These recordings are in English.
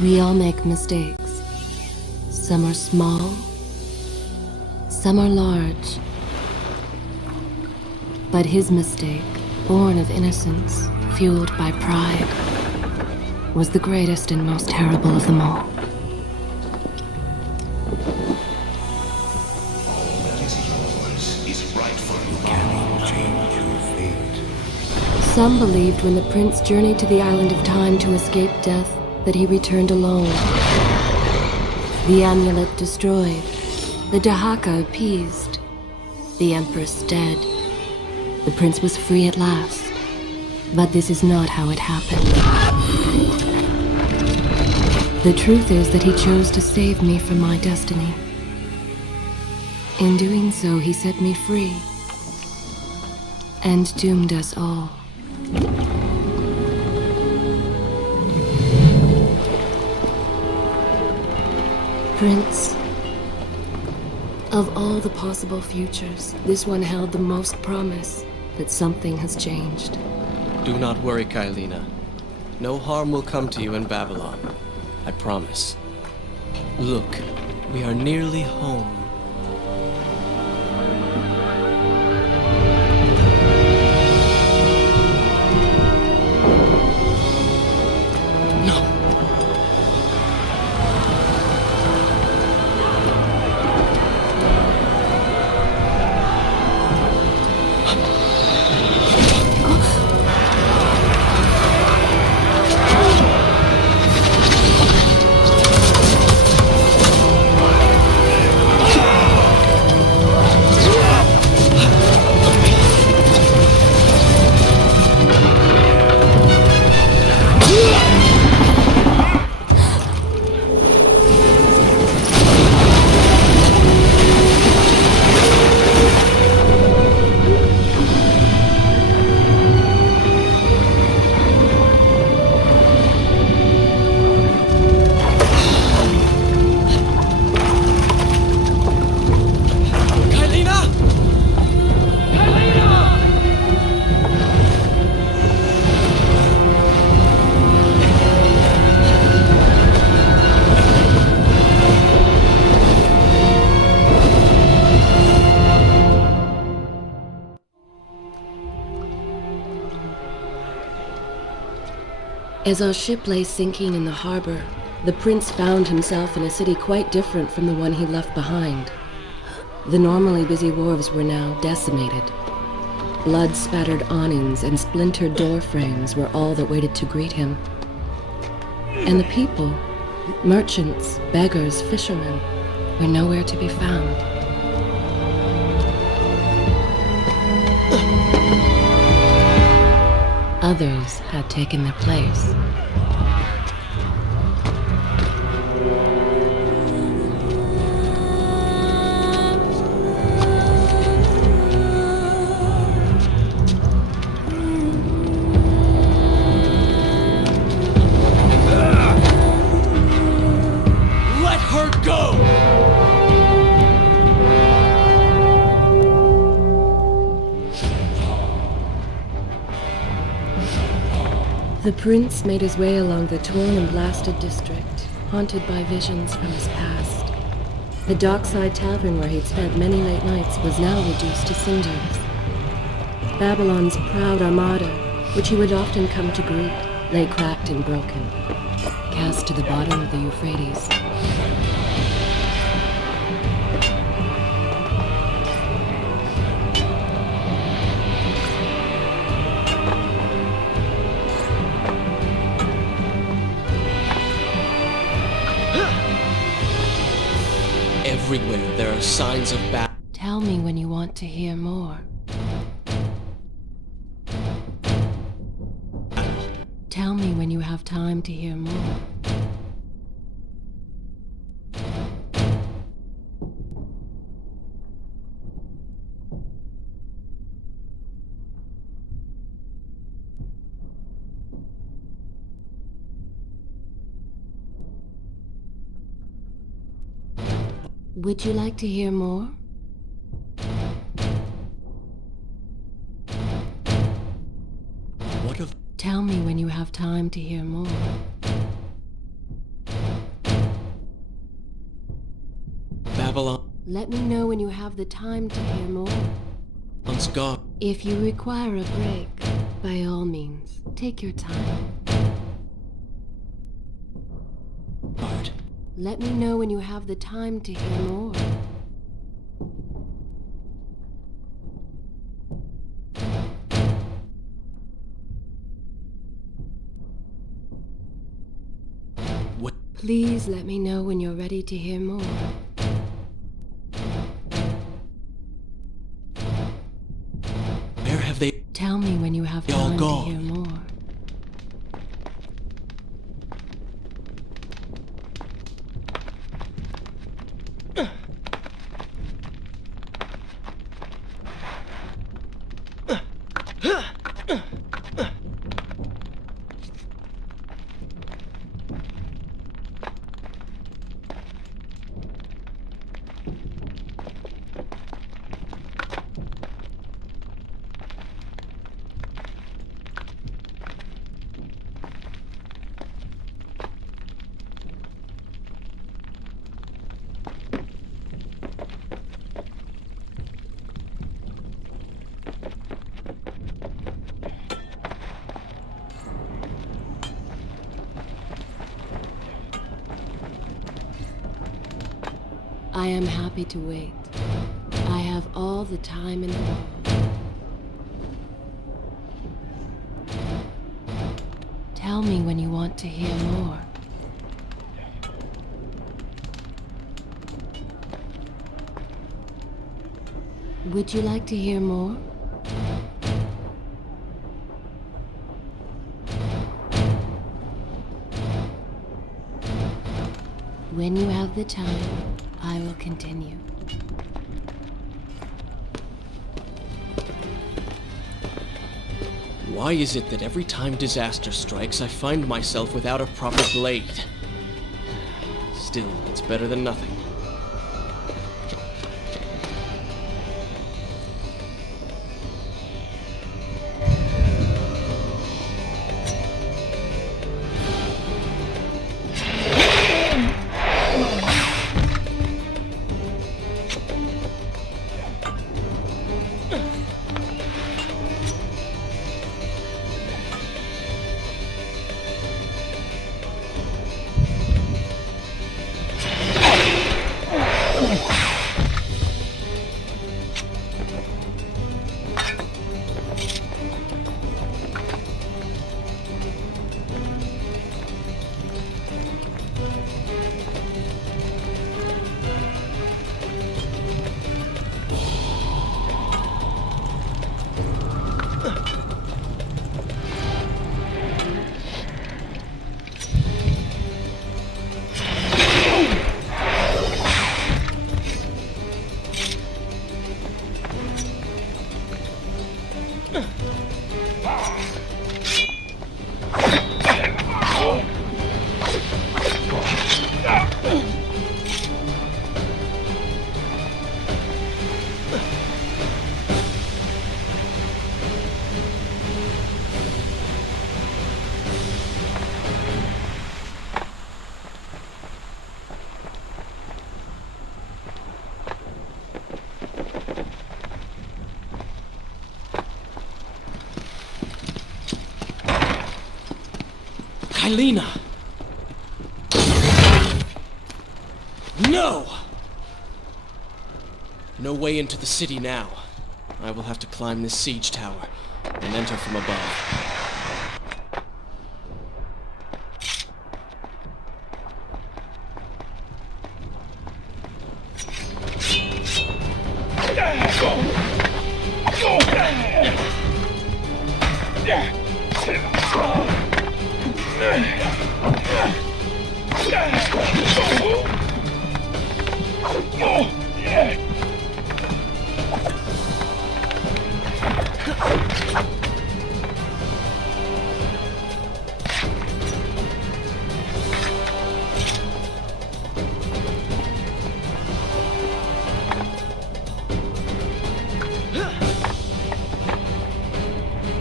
We all make mistakes. Some are small, some are large. But his mistake, born of innocence, fueled by pride, was the greatest and most terrible of them all. Some believed when the prince journeyed to the island of time to escape death that he returned alone. The amulet destroyed, the Dahaka appeased, the empress dead. The prince was free at last. But this is not how it happened. The truth is that he chose to save me from my destiny. In doing so, he set me free and doomed us all. Prince, of all the possible futures, this one held the most promise that something has changed. Do not worry, Kailina. No harm will come to you in Babylon. I promise. Look, we are nearly home. As our ship lay sinking in the harbor, the prince found himself in a city quite different from the one he left behind. The normally busy wharves were now decimated. Blood-spattered awnings and splintered door frames were all that waited to greet him. And the people, merchants, beggars, fishermen, were nowhere to be found. Others had taken their place. Let her go! The prince made his way along the torn and blasted district, haunted by visions from his past. The dockside tavern where he'd spent many late nights was now reduced to cinders. Babylon's proud armada, which he would often come to greet, lay cracked and broken, cast to the bottom of the Euphrates. Everywhere there are signs of battle. Tell me when you want to hear more. Tell me when you have time to hear more. Would you like to hear more? What of... Tell me when you have time to hear more. Babylon's Let me know when you have the time to hear more. God. If you require a break, by all means, take your time. Art. Let me know when you have the time to hear more. What? Please let me know when you're ready to hear more. Where have they Tell me when you have all time to gone? hear more. I am happy to wait. I have all the time in the world. Tell me when you want to hear more. Would you like to hear more? When you have the time, I will continue. Why is it that every time disaster strikes, I find myself without a proper blade? Still, it's better than nothing. Helena! No! No way into the city now. I will have to climb this siege tower and enter from above.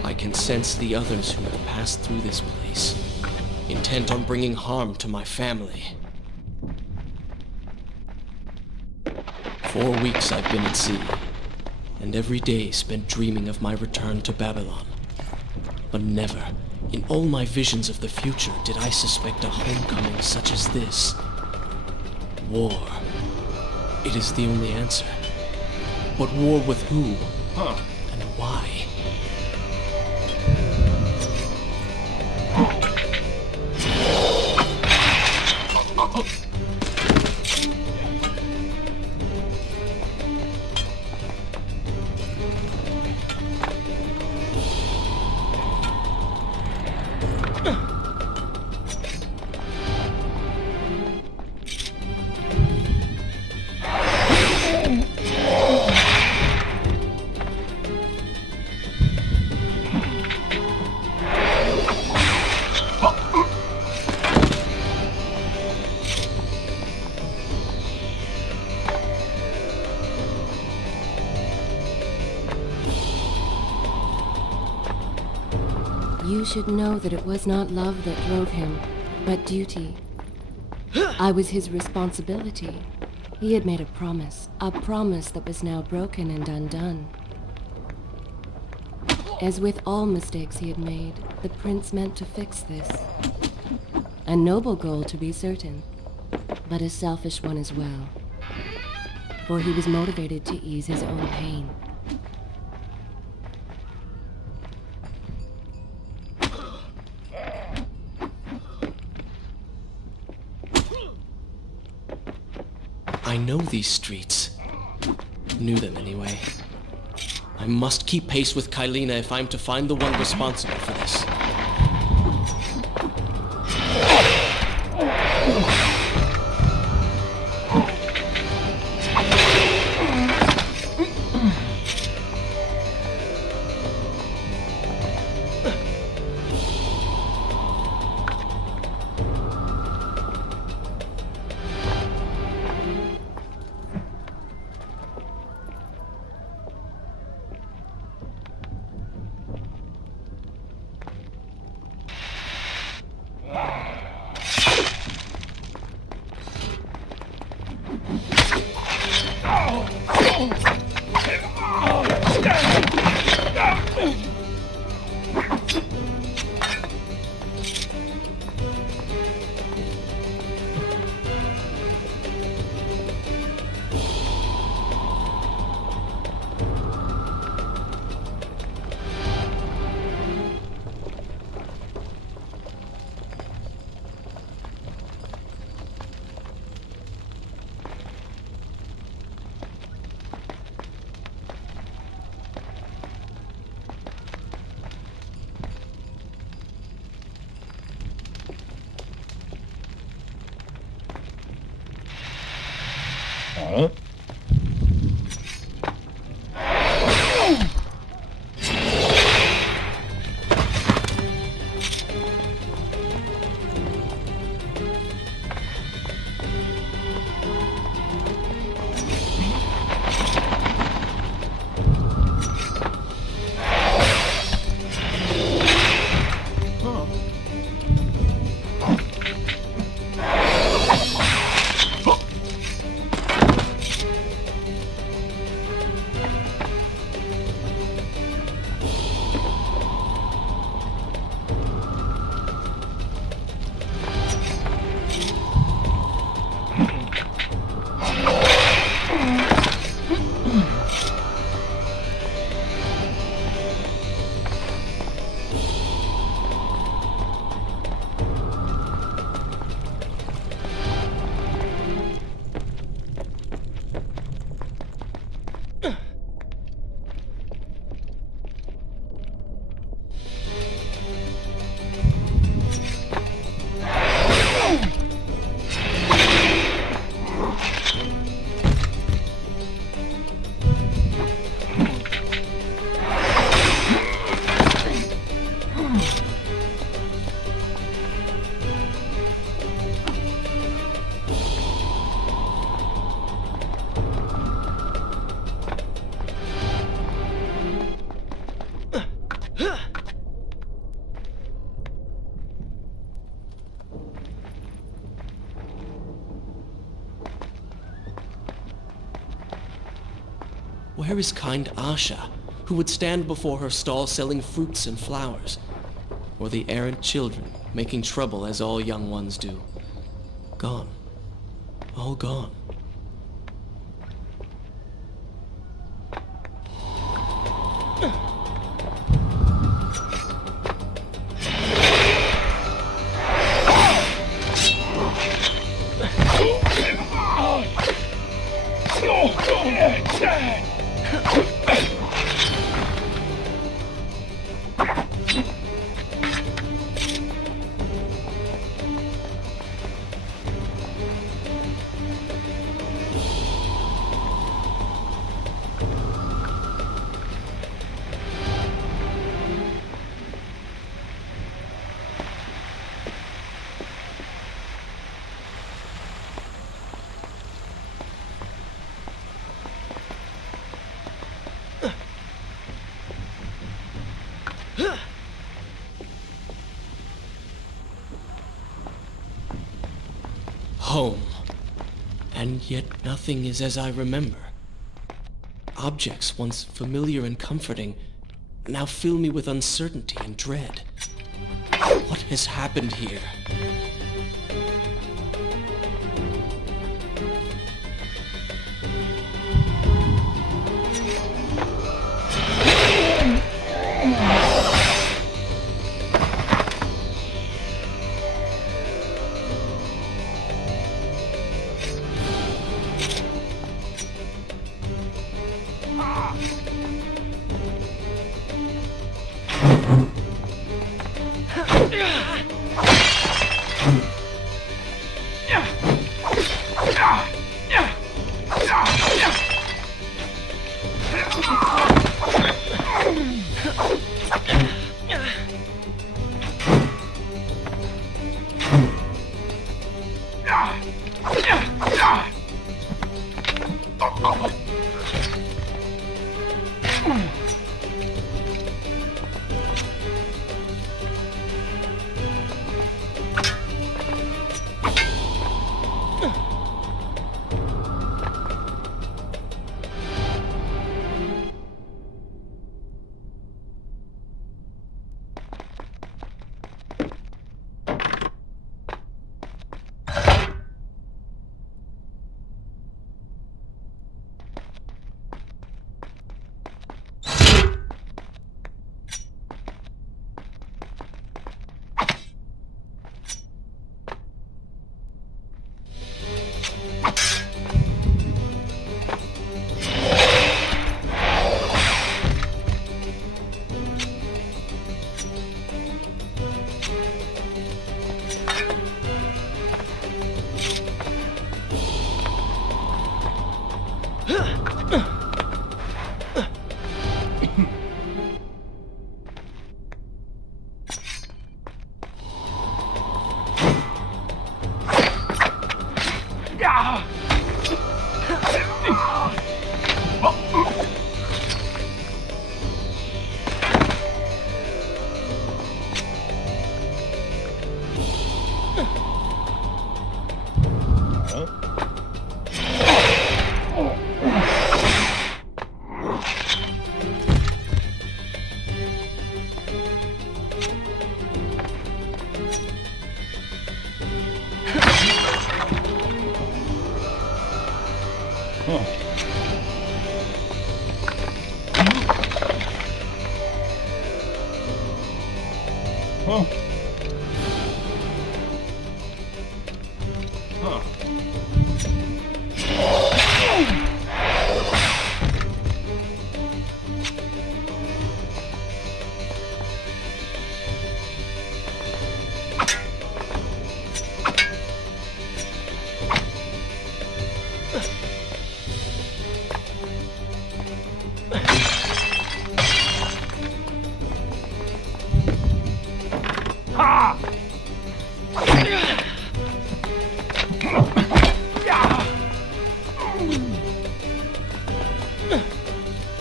I can sense the others who have passed through this place, intent on bringing harm to my family. 4 weeks I've been at sea, and every day spent dreaming of my return to Babylon. But never, in all my visions of the future, did I suspect a homecoming such as this. War. It is the only answer. But war with who? And why? You should know that it was not love that drove him, but duty. I was his responsibility. He had made a promise that was now broken and undone. As with all mistakes he had made, the prince meant to fix this. A noble goal, to be certain, but a selfish one as well. For he was motivated to ease his own pain. I know these streets. Knew them anyway. I must keep pace with Kylina if I'm to find the one responsible for this. Where is kind Asha, who would stand before her stall selling fruits and flowers? Or the errant children, making trouble as all young ones do? Gone. All gone. Home. And yet nothing is as I remember. Objects once familiar and comforting now fill me with uncertainty and dread. What has happened here?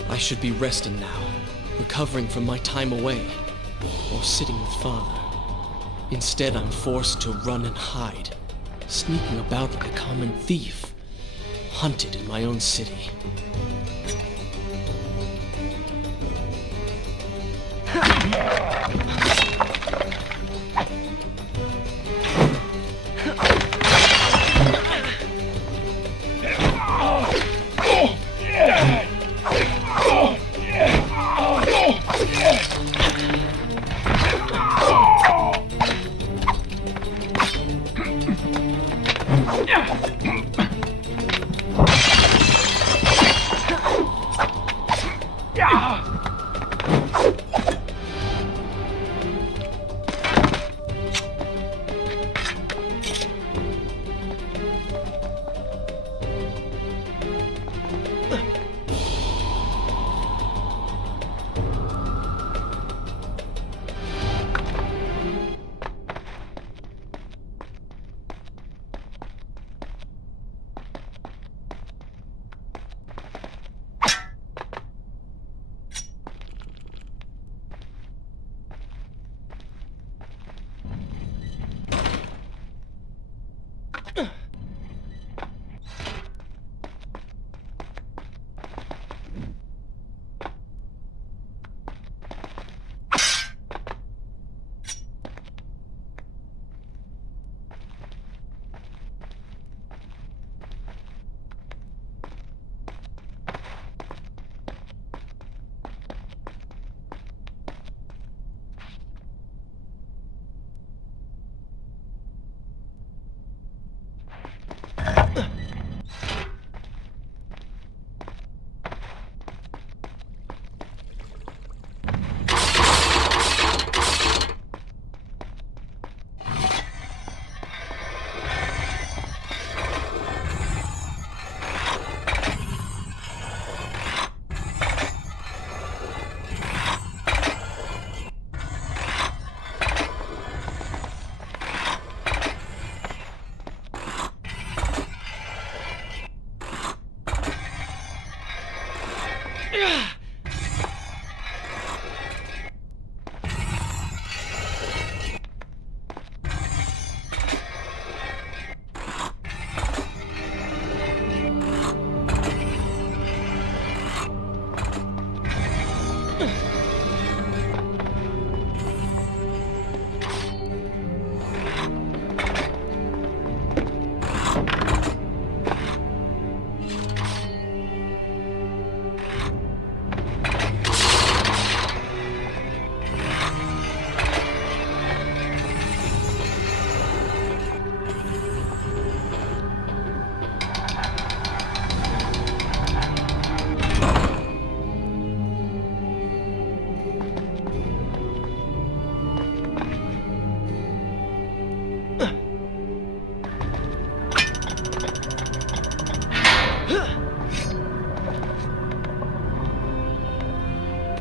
I should be resting now, recovering from my time away, or sitting with Father. Instead, I'm forced to run and hide, sneaking about like a common thief, hunted in my own city.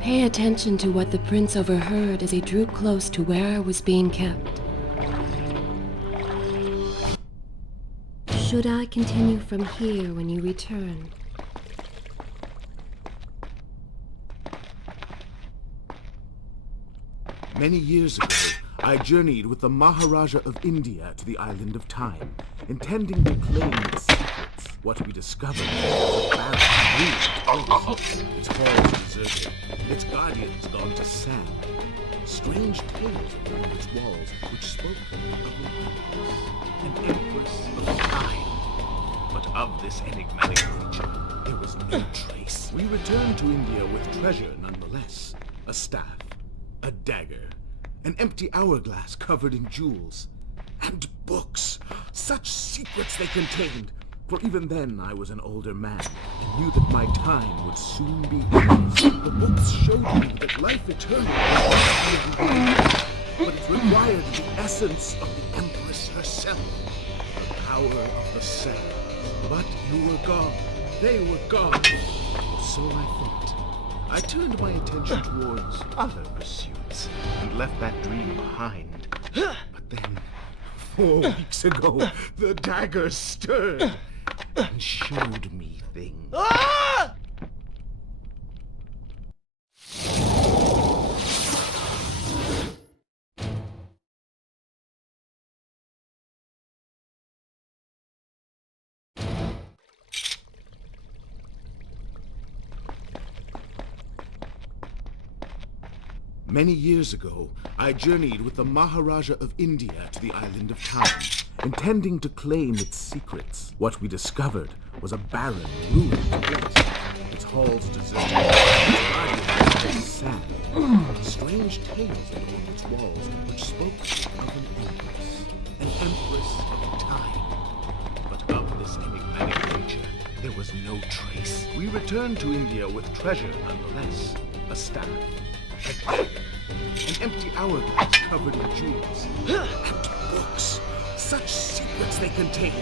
Pay attention to what the prince overheard as he drew close to where I was being kept. Should I continue from here when you return? Many years ago, I journeyed with the Maharaja of India to the island of Time, intending to claim its secrets. What we discovered was a barren, ruined place. Its halls deserted, its guardians gone to sand. Strange tales around its walls which spoke of an empress of time. But of this enigmatic creature, there was no trace. We returned to India with treasure nonetheless. A staff, a dagger, an empty hourglass covered in jewels, and books. Such secrets they contained. For even then I was an older man, and knew that my time would soon be ended. The books showed me that life eternal was not but it required the essence of the Empress herself, the power of the sands. But you were gone. They were gone. Or so I thought. I turned my attention towards other pursuits, and left that dream behind. But then, 4 weeks ago, the dagger stirred and showed me things. Many years ago, I journeyed with the Maharaja of India to the island of Time, intending to claim its secrets. What we discovered was a barren, ruined place. Its halls deserted, its guardians sand. Strange tales adorned its walls, which spoke of an empress of time. But of this enigmatic creature, there was no trace. We returned to India with treasure nonetheless. A staff, a dagger, an empty hourglass covered in jewels, and books. Such secrets they contained.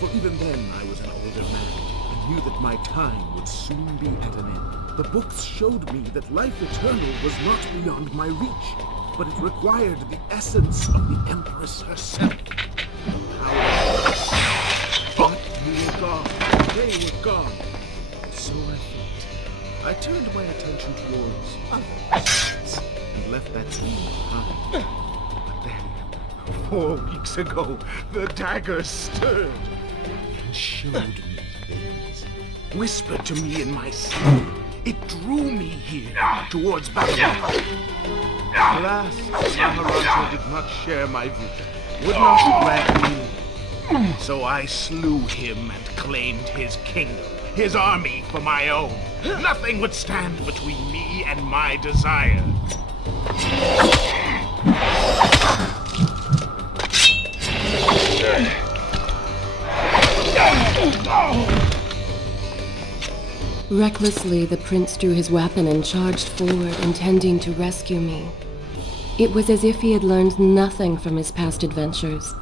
For even then I was an older man and knew that my time would soon be at an end. The books showed me that life eternal was not beyond my reach, but it required the essence of the Empress herself. The power of herself. But we were gone. They were gone. And so I thought. I turned my attention towards other pursuits and left that dream behind. But then, 4 weeks ago, the dagger stirred and showed me things. Whispered to me in my sleep. It drew me here, towards Babylon. Alas, Maharaja did not share my vision, would not grant me. So I slew him and claimed his kingdom, his army for my own. Nothing would stand between me and my desire. Recklessly, the prince drew his weapon and charged forward, intending to rescue me. It was as if he had learned nothing from his past adventures.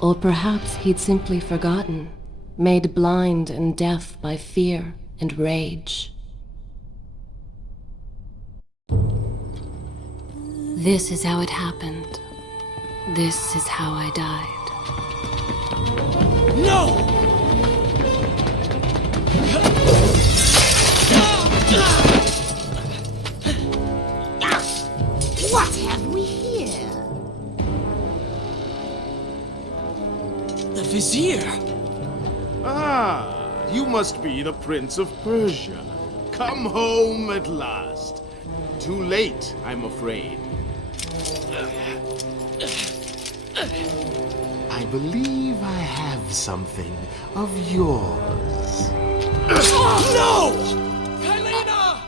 Or perhaps he'd simply forgotten, made blind and deaf by fear and rage. This is how it happened. This is how I died. No! What have we here? The Vizier! Ah, you must be the Prince of Persia. Come home at last. Too late, I'm afraid. I believe I have something of yours. No! Helena!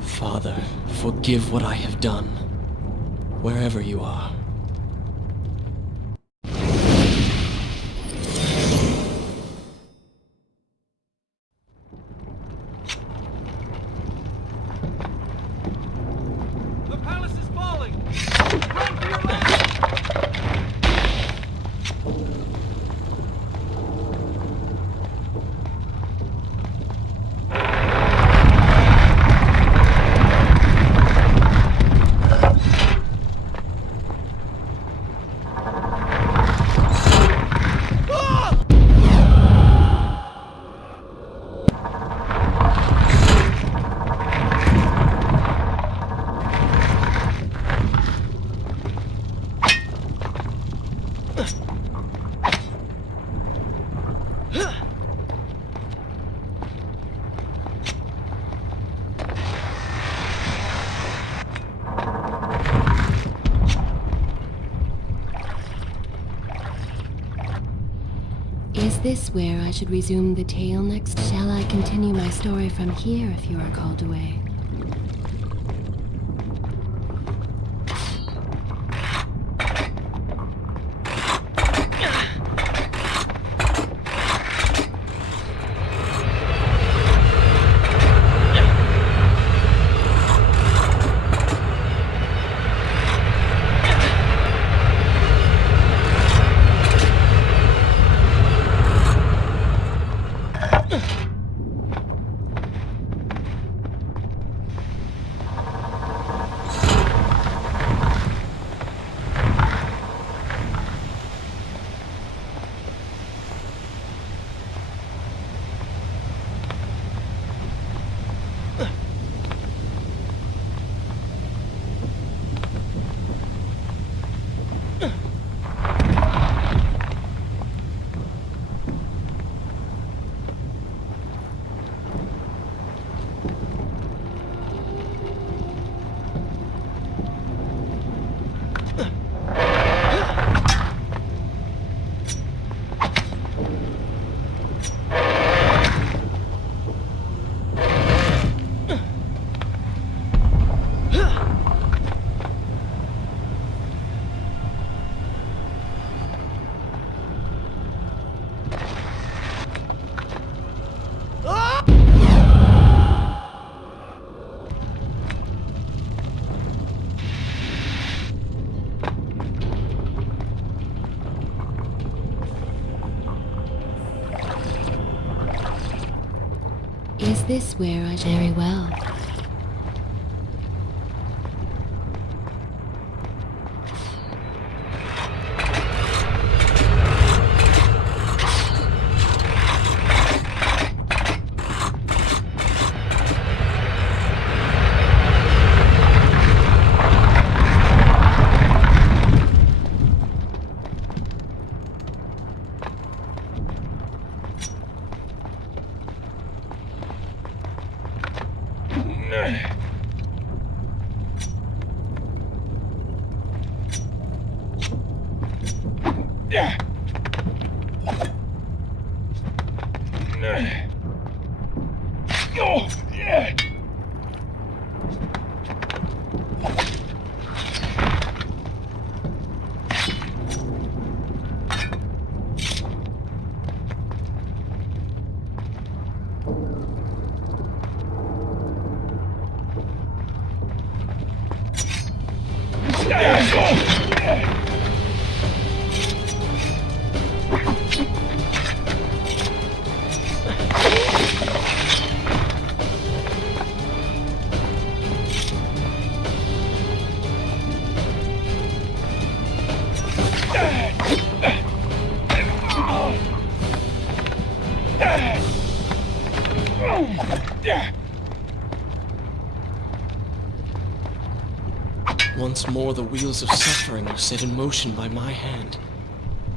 Father, forgive what I have done, wherever you are. The palace is falling! Run for your life! Is this where I should resume the tale next? Shall I continue my story from here if you are called away? Is this where I... Very well. Once more the wheels of suffering were set in motion by my hand.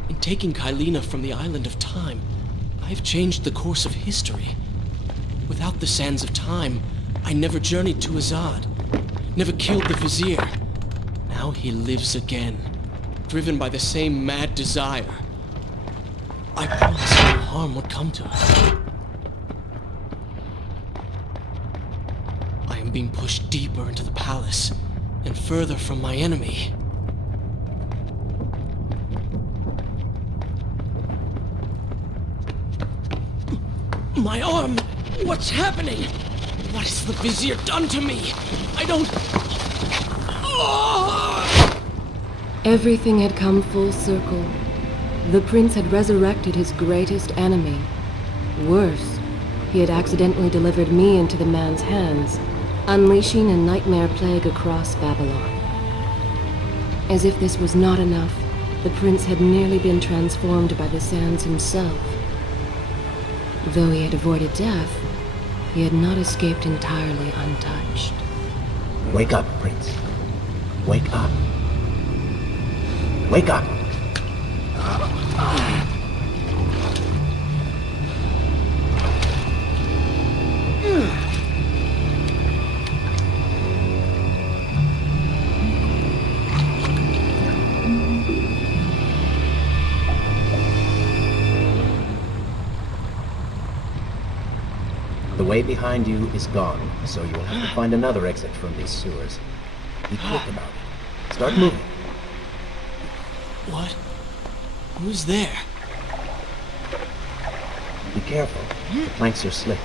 In taking Kylina from the island of time, I have changed the course of history. Without the sands of time, I never journeyed to Azad, never killed the vizier. Now he lives again, driven by the same mad desire. I promised no harm would come to her. I am being pushed deeper into the palace, and further from my enemy. My arm! What's happening? What has the vizier done to me? I don't... Oh! Everything had come full circle. The prince had resurrected his greatest enemy. Worse, he had accidentally delivered me into the man's hands, unleashing a nightmare plague across Babylon. As if this was not enough, the prince had nearly been transformed by the sands himself. Though he had avoided death, he had not escaped entirely untouched. Wake up, Prince. Wake up. Wake up! way behind you is gone, so you will have to find another exit from these sewers. Be quick about it. Start moving. What? Who's there? Be careful. The planks are slick.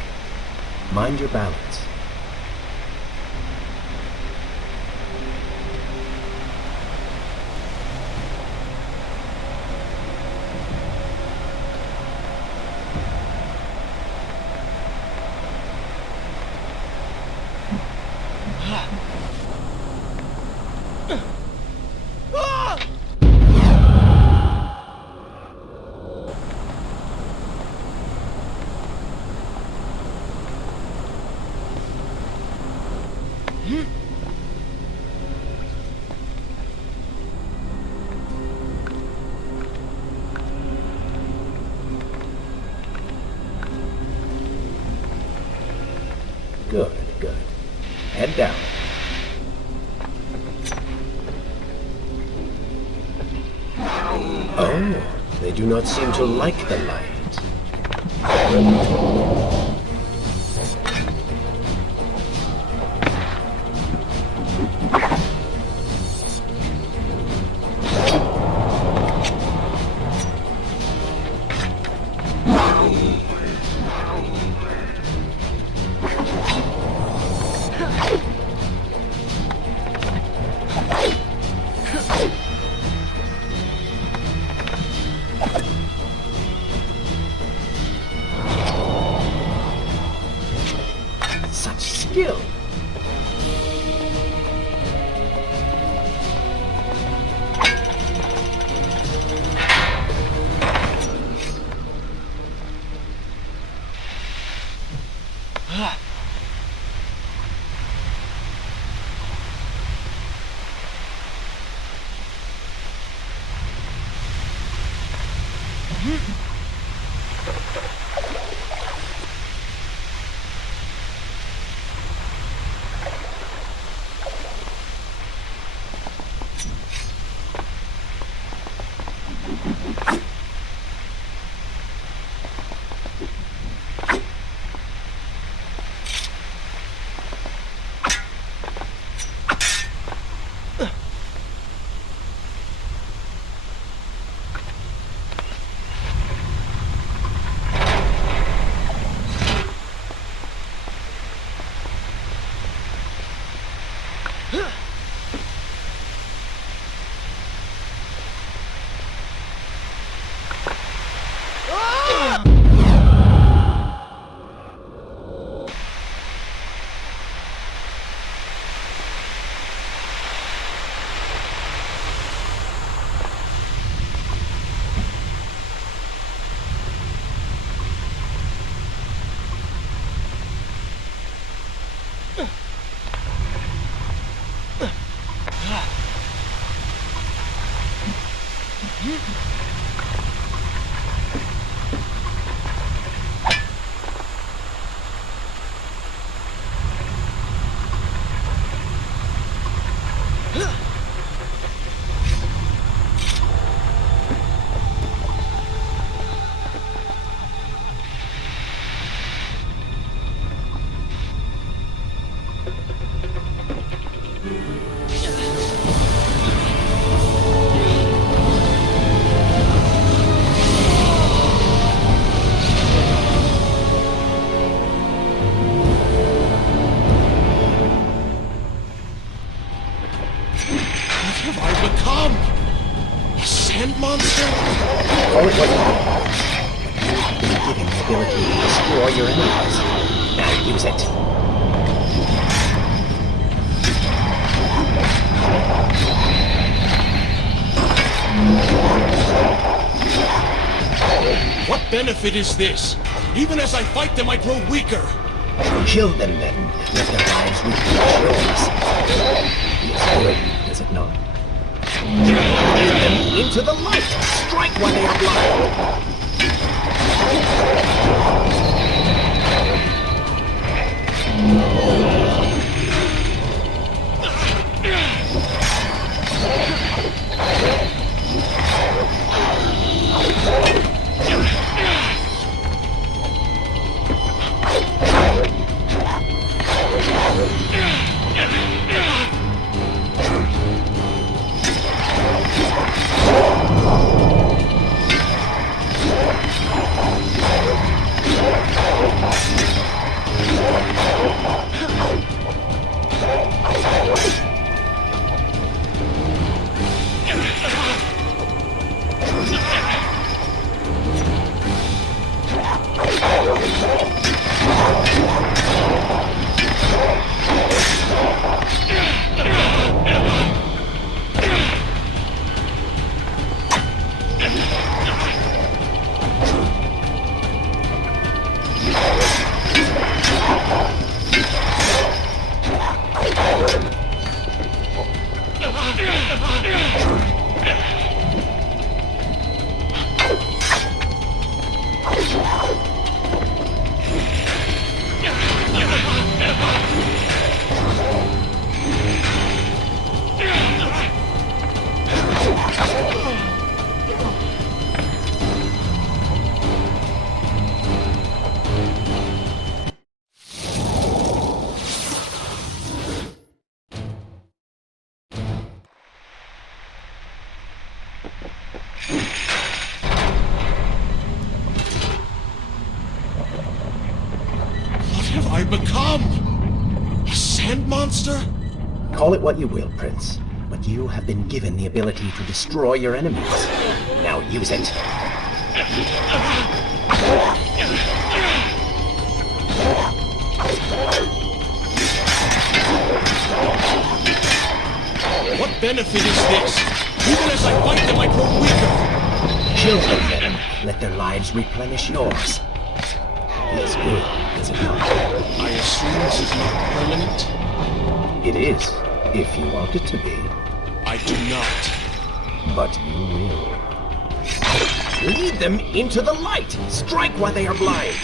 Mind your balance. Good, good. Head down. Oh, they do not seem to like the light. Such skill. What have I become? A sand monster? Oh, it wasn't. Give him the ability to destroy your enemies. Now use it. What benefit is this? Even as I fight them, I grow weaker. Kill them then. Let their lives replace yours. Feels great, does it not? Lead them into the light! Strike while they are blind! What have I become? A sand monster? Call it what you will, Prince, but you have been given the ability to destroy your enemies. Now use it. What benefit is this? Even as I fight them, I grow weaker. Kill them, then. Let their lives replenish yours. It's good, is it not? I assume this is not permanent? It is, if you want it to be. I do not. But you will. Lead them into the light! Strike while they are blind!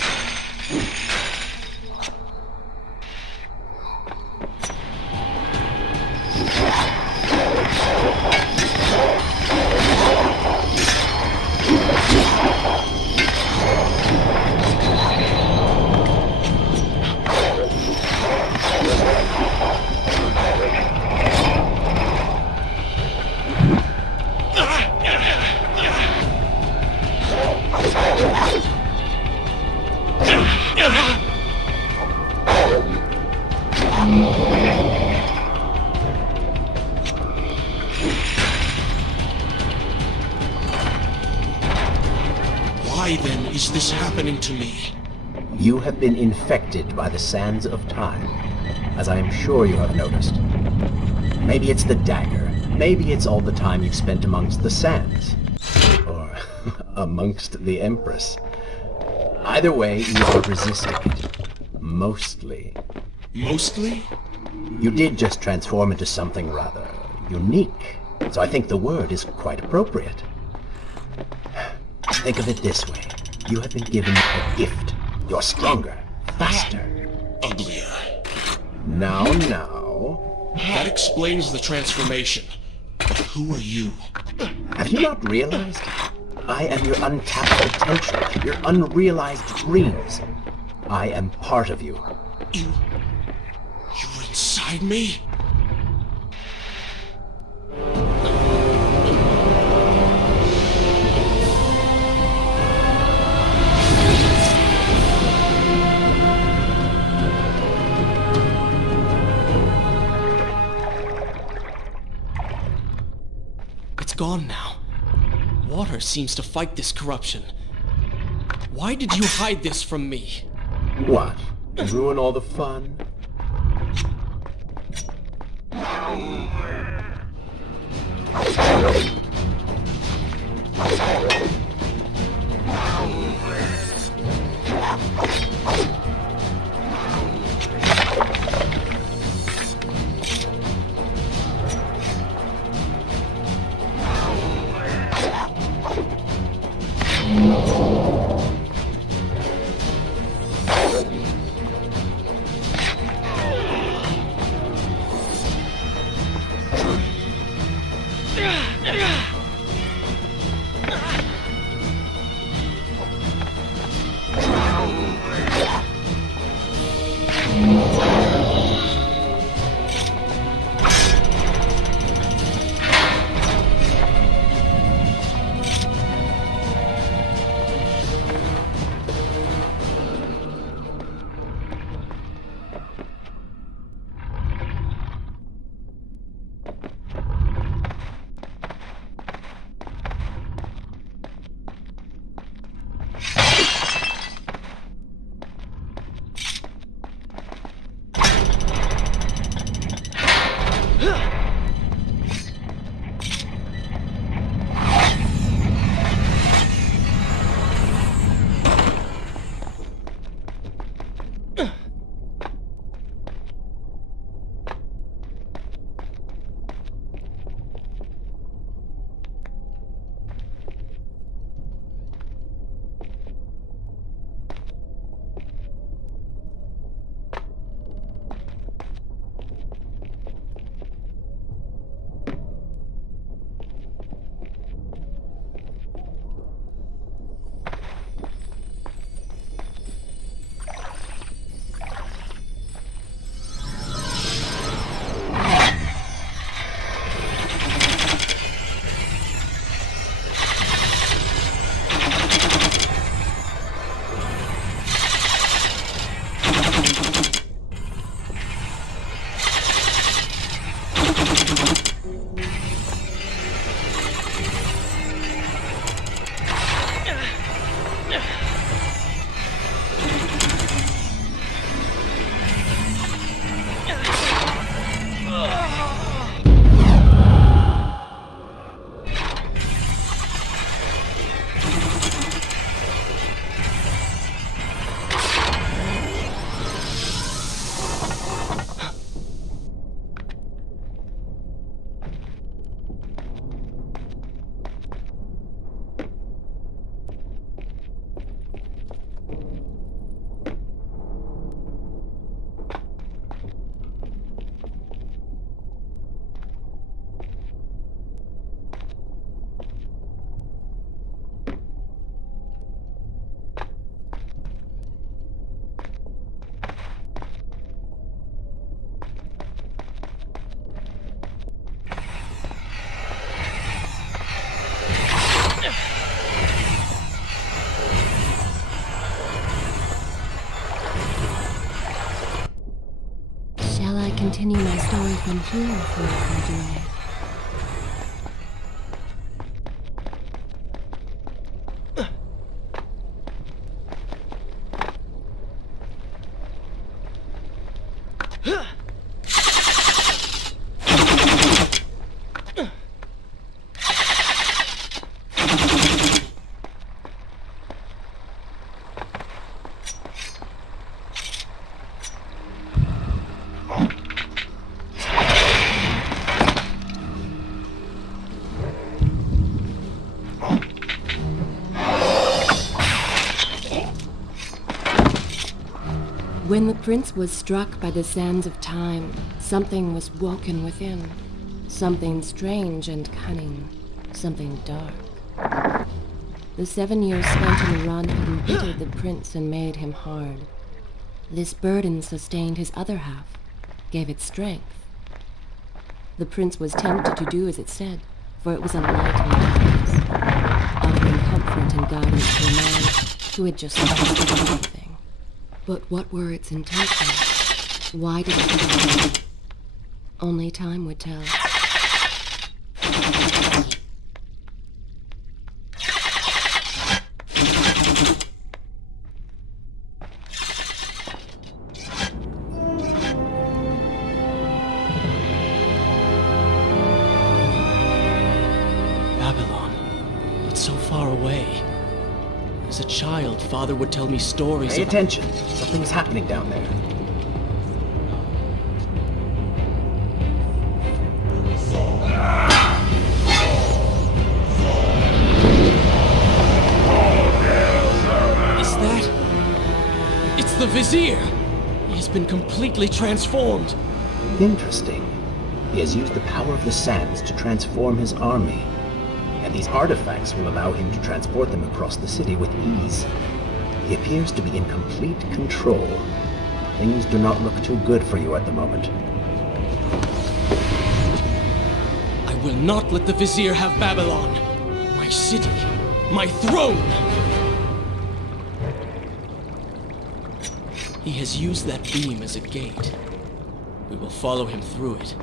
Why then is this happening to me? You have been infected by the sands of time, as I am sure you have noticed. Maybe it's the dagger. Maybe it's all the time you've spent amongst the sands. Or amongst the Empress. Either way, you are resisting it. Mostly. Mostly? You did just transform into something rather unique, so I think the word is quite appropriate. Think of it this way. You have been given a gift. You're stronger, faster. Uglier. Now, now. That explains the transformation. But who are you? Have you not realized? I am your untapped potential, your unrealized dreams. I am part of you. You're inside me? It's gone now. Water seems to fight this corruption. Why did you hide this from me? What? Ruin all the fun? continue my story from here if you would, Joy. When the prince was struck by the sands of time, something was woken within. Something strange and cunning. Something dark. The 7 years spent in the run had embittered the prince and made him hard. This burden sustained his other half, gave it strength. The prince was tempted to do as it said, for it was a light in the eyes, offering comfort and guidance to a man who had just lost everything. But what were its intentions? Why did it happen? Only time would tell. Babylon. It's so far away. As a child, Father would tell me stories Pay about... attention. Something is happening down there. Is that... It's the Vizier! He has been completely transformed. Interesting. He has used the power of the sands to transform his army. And these artifacts will allow him to transport them across the city with ease. He appears to be in complete control. Things do not look too good for you at the moment. I will not let the Vizier have Babylon. My city. My throne! He has used that beam as a gate. We will follow him through it.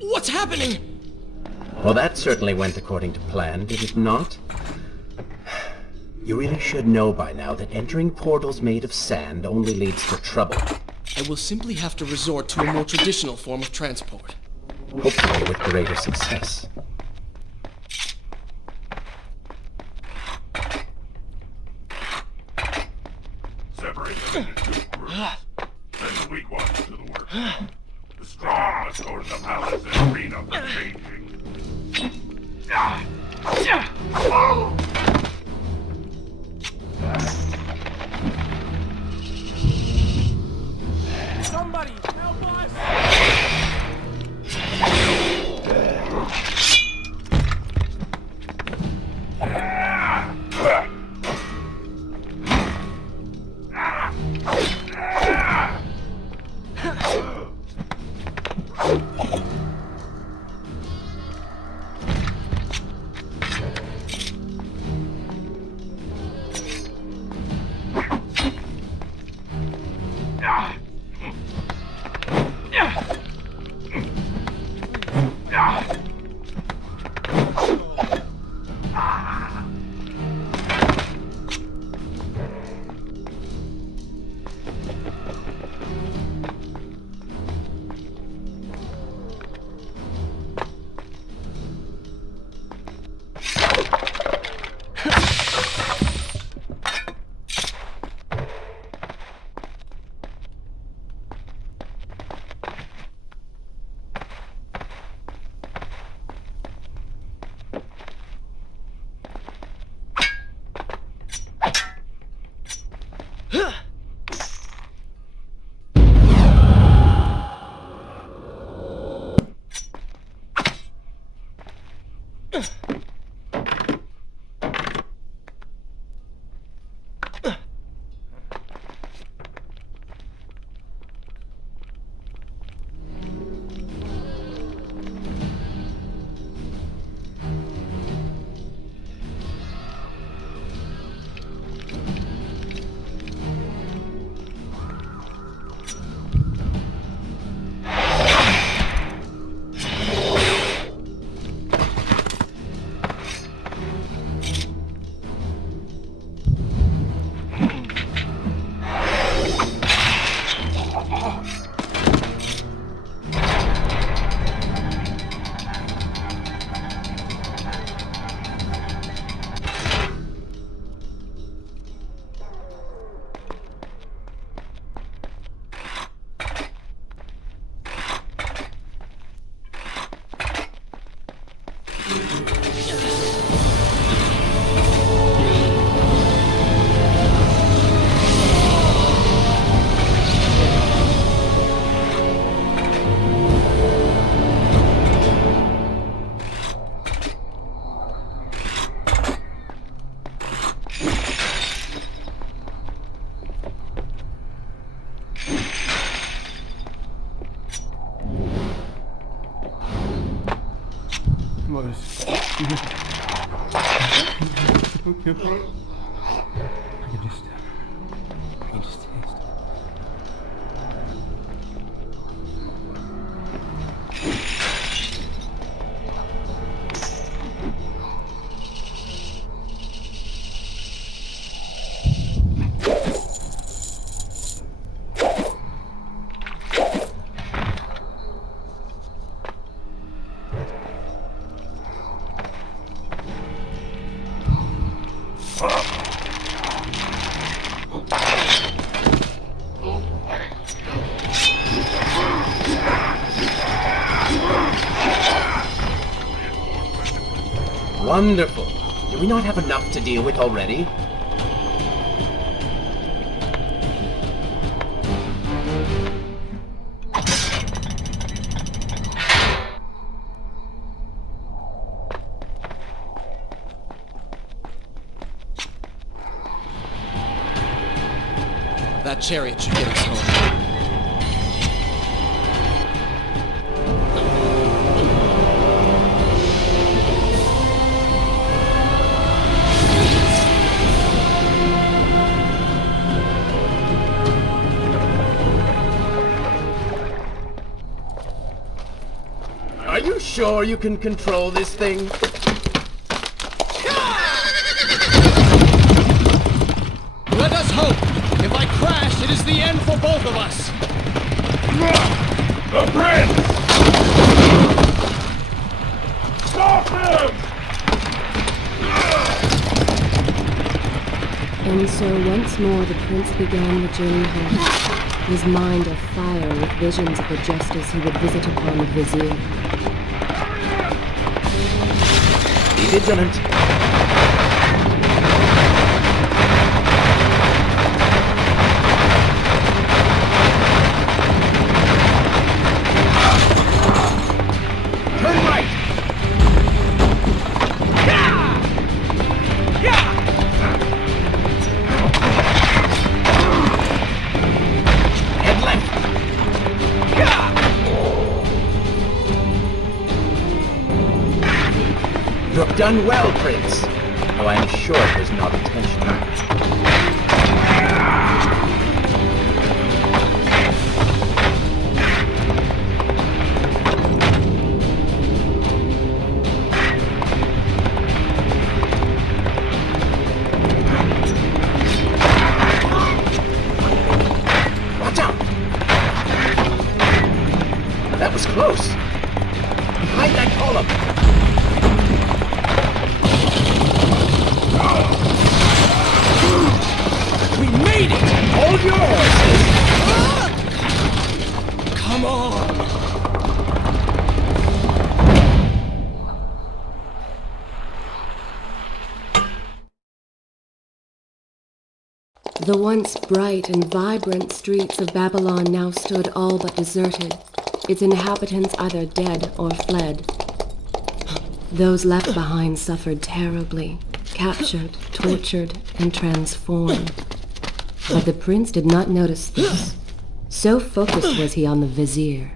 What's happening? Well, that certainly went according to plan, did it not? You really should know by now that entering portals made of sand only leads to trouble. I will simply have to resort to a more traditional form of transport. Hopefully with greater success. Separate them into two groups. Send the weak ones to the work. The strong must go to the palace and arena for changing. Somebody, help us! I can just taste. Wonderful. Do we not have enough to deal with already? That chariot should get us home. Are you sure you can control this thing? Let us hope! If I crash, it is the end for both of us! The prince! Stop him! And so once more the prince began the journey home, his mind afire with visions of the justice he would visit upon the vizier. Be vigilant. Turn right! Head left! You have done well, Prince, though I am sure it was not intentional. Watch out! That was close. Behind that column. We made it! Hold your horses! Come on! The once bright and vibrant streets of Babylon now stood all but deserted, its inhabitants either dead or fled. Those left behind suffered terribly, captured, tortured, and transformed. But the prince did not notice this. So focused was he on the vizier.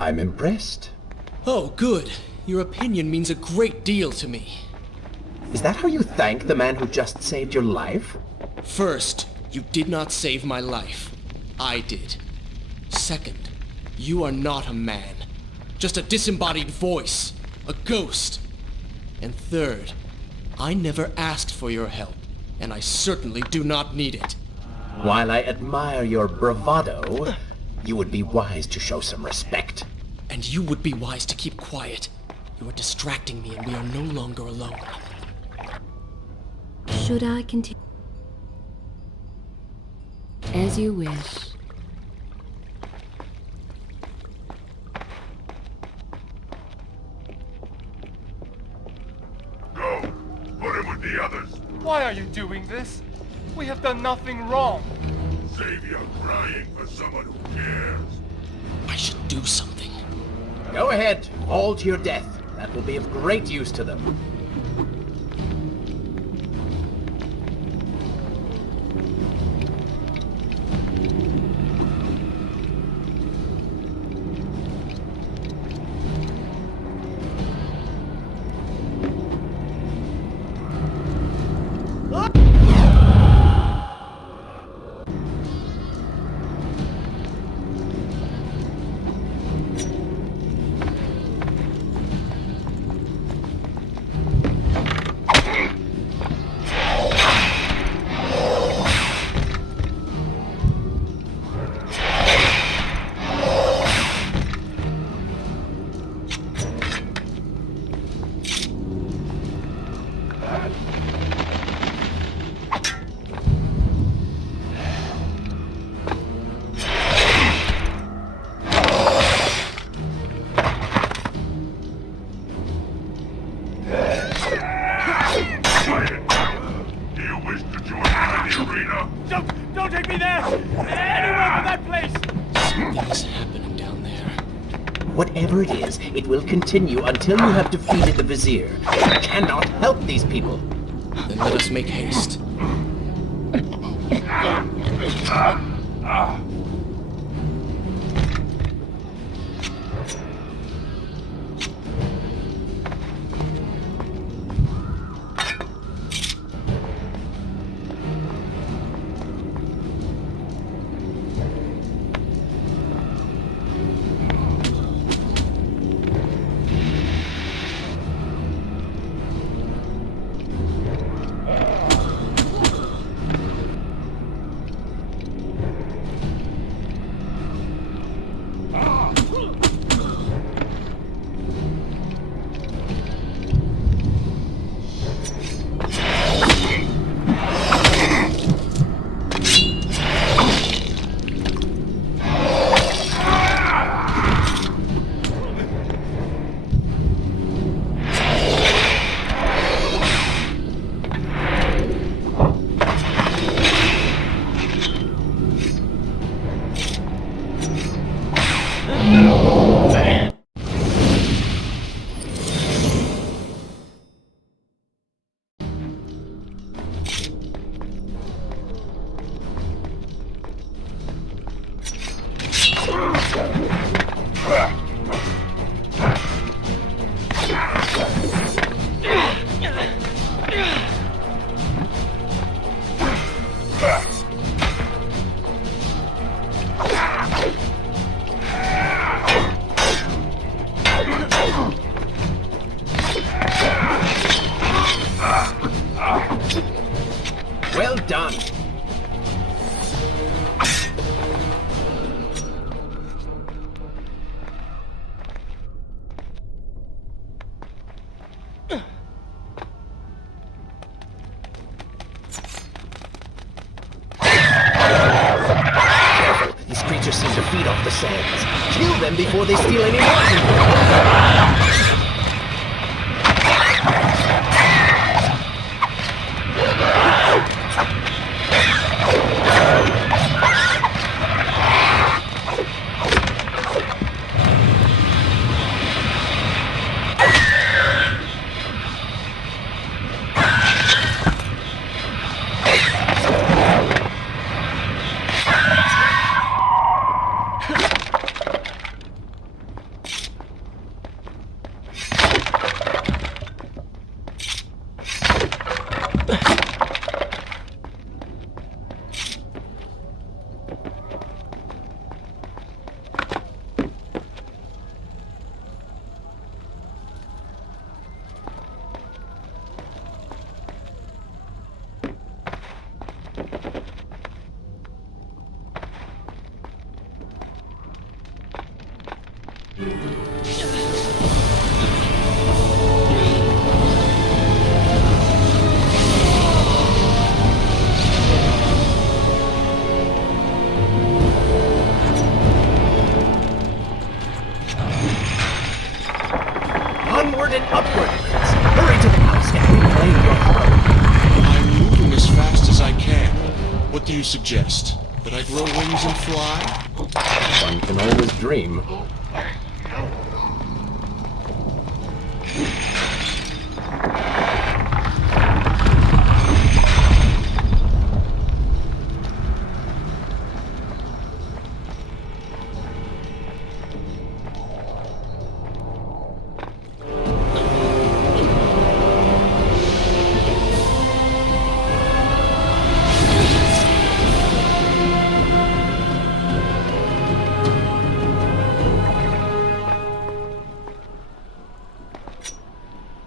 I'm impressed. Oh, good. Your opinion means a great deal to me. Is that how you thank the man who just saved your life? First, you did not save my life. I did. Second, you are not a man. Just a disembodied voice. A ghost. And third, I never asked for your help, and I certainly do not need it. While I admire your bravado, you would be wise to show some respect. And you would be wise to keep quiet. You are distracting me and we are no longer alone. Should I continue? As you wish. Go! Put him with the others! Why are you doing this? We have done nothing wrong. Save your crying for someone who cares. I should do something. Go ahead, fall to your death. That will be of great use to them. Do you wish to join me in the arena? Don't take me there! Anywhere but that place! Something's happening down there. Whatever it is, it will continue until you have defeated the Vizier. You cannot help these people. Then let us make haste. Well done. These creatures seem to feed off the sands. Kill them before they steal any more. Onward and upward. Hurry to the house and reclaim your throne. I'm moving as fast as I can. What do you suggest? That I grow wings and fly? One can always dream.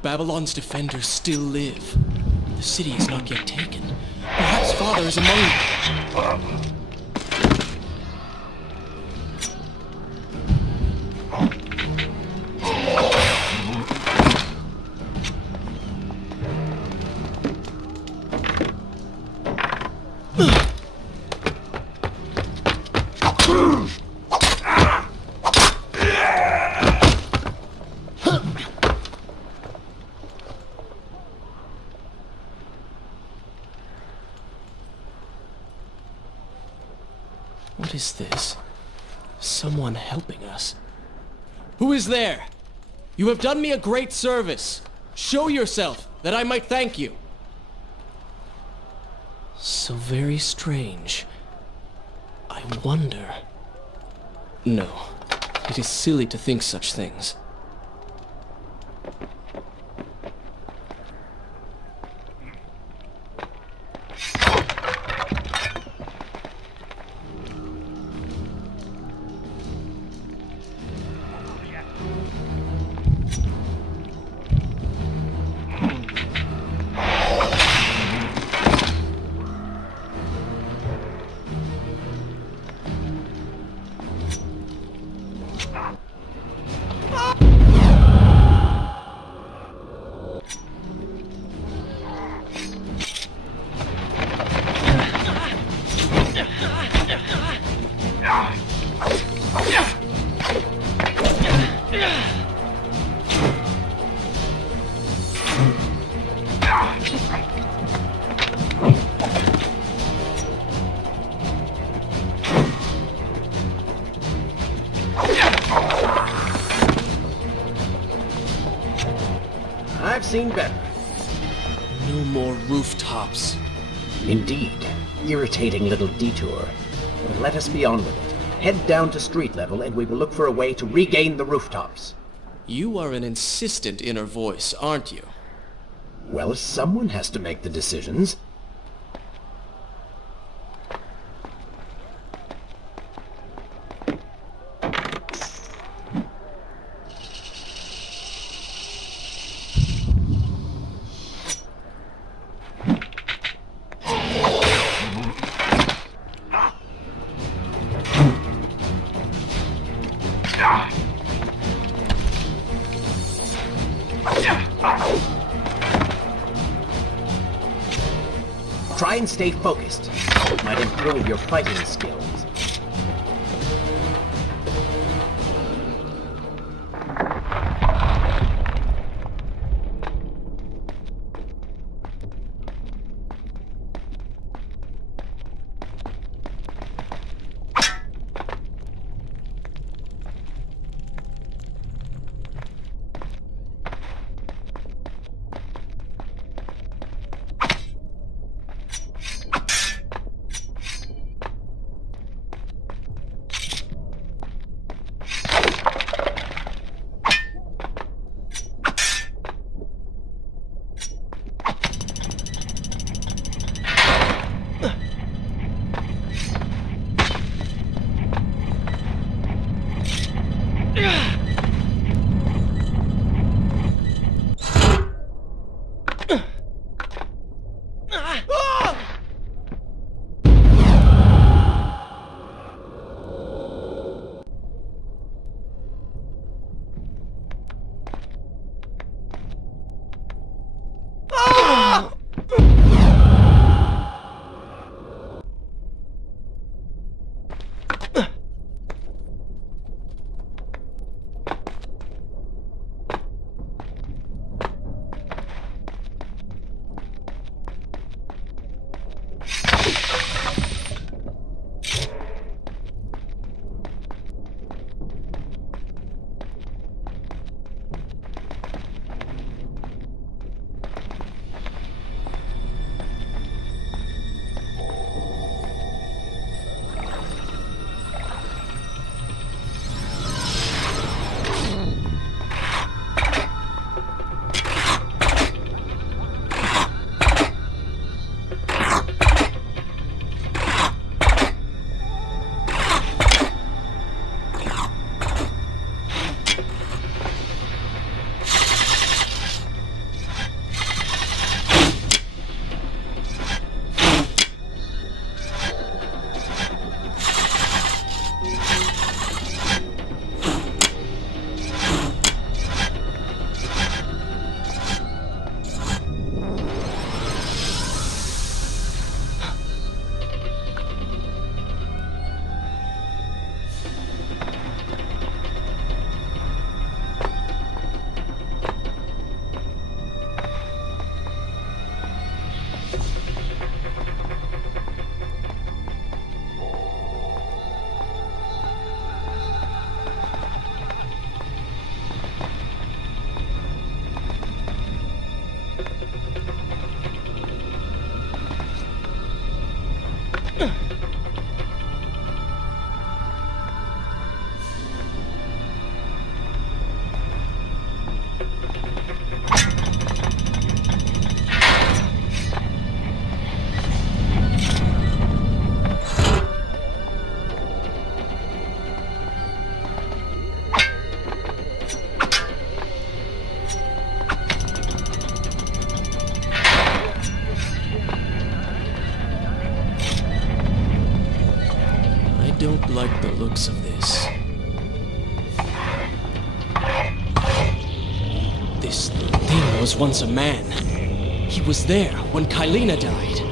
Babylon's defenders still live. The city is not yet taken. Perhaps Father is among them. What is this? Someone helping us. Who is there? You have done me a great service. Show yourself, that I might thank you. So very strange. I wonder... No, it is silly to think such things. I've seen better. No more rooftops. Indeed. Irritating little detour. But let us be on with it. Head down to street level and we will look for a way to regain the rooftops. You are an insistent inner voice, aren't you? Well, someone has to make the decisions. Try and stay focused. It might improve your fighting skills. was once a man. He was there when Kylena died.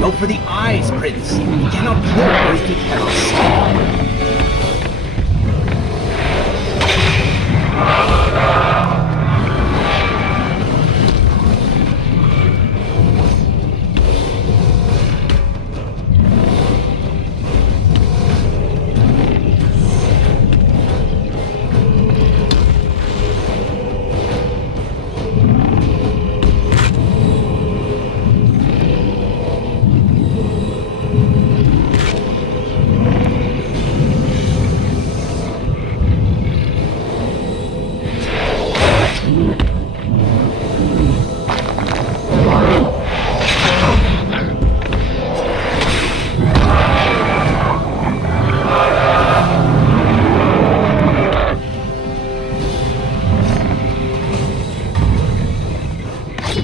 Go for the eyes, Prince. He cannot kill if he cannot see.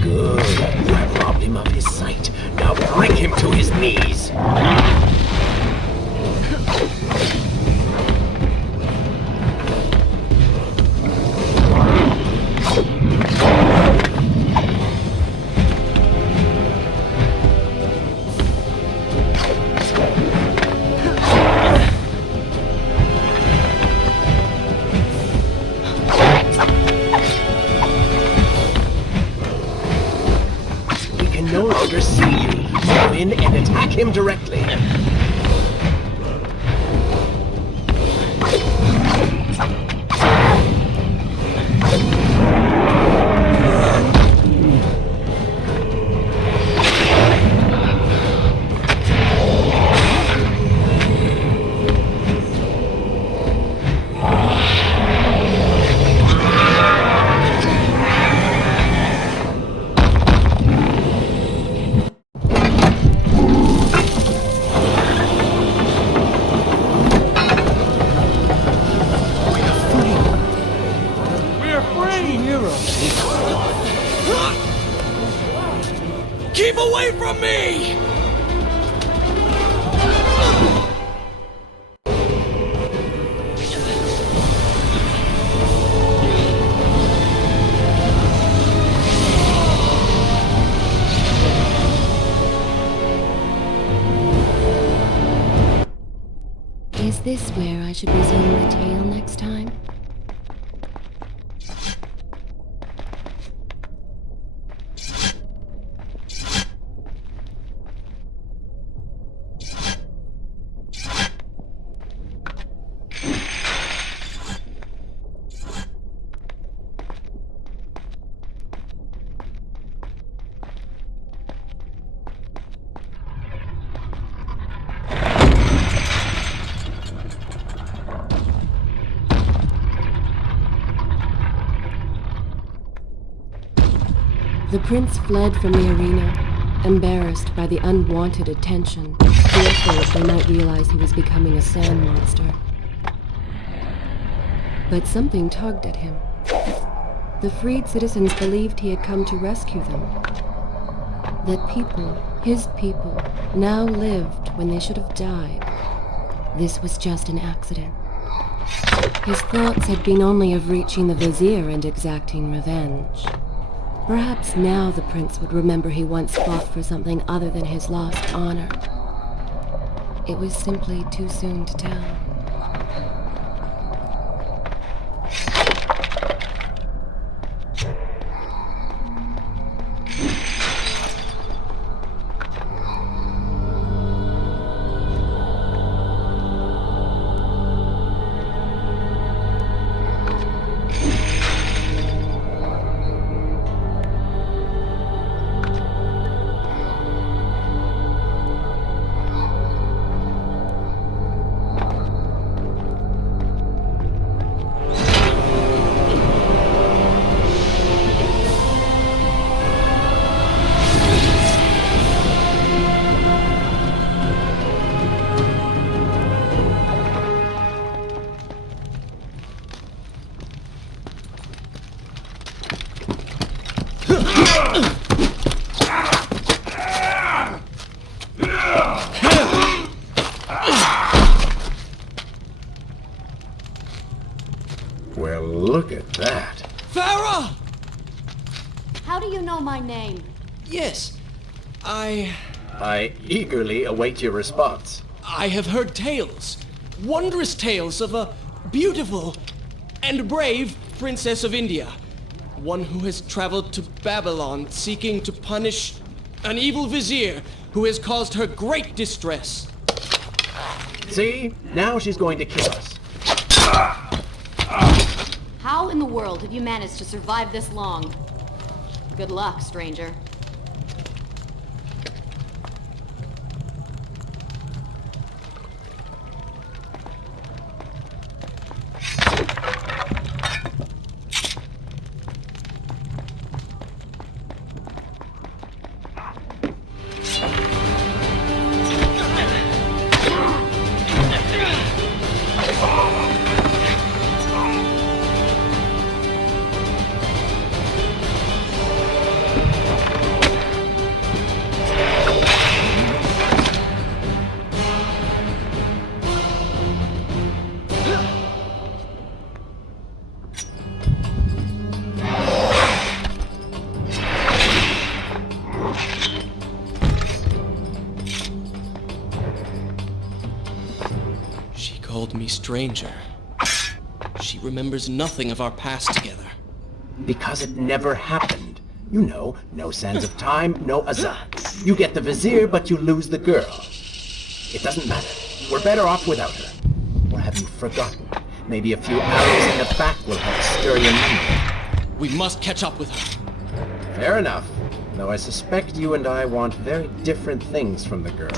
Good. You have robbed him of his sight. Now bring him to his knees. No longer see you. Go in and attack him directly. Keep away from me! Is this where I should resume the tale next time? The prince fled from the arena, embarrassed by the unwanted attention, fearful that they might realize he was becoming a sand monster. But something tugged at him. The freed citizens believed he had come to rescue them. That people, his people, now lived when they should have died. This was just an accident. His thoughts had been only of reaching the vizier and exacting revenge. Perhaps now the prince would remember he once fought for something other than his lost honor. It was simply too soon to tell. Well, look at that. Farah! How do you know my name? Yes, I eagerly await your response. have heard tales, wondrous tales of a beautiful and brave princess of India. One who has traveled to Babylon seeking to punish an evil vizier who has caused her great distress. See? Now she's going to kill us. How in the world have you managed to survive this long? Good luck, stranger. She called me stranger. She remembers nothing of our past together. Because it never happened. You know, no sands of time, no Azad. You get the vizier, but you lose the girl. It doesn't matter. We're better off without her. Or have you forgotten? Maybe a few arrows in the back will help stir your memory. We must catch up with her. Fair enough. Though I suspect you and I want very different things from the girl.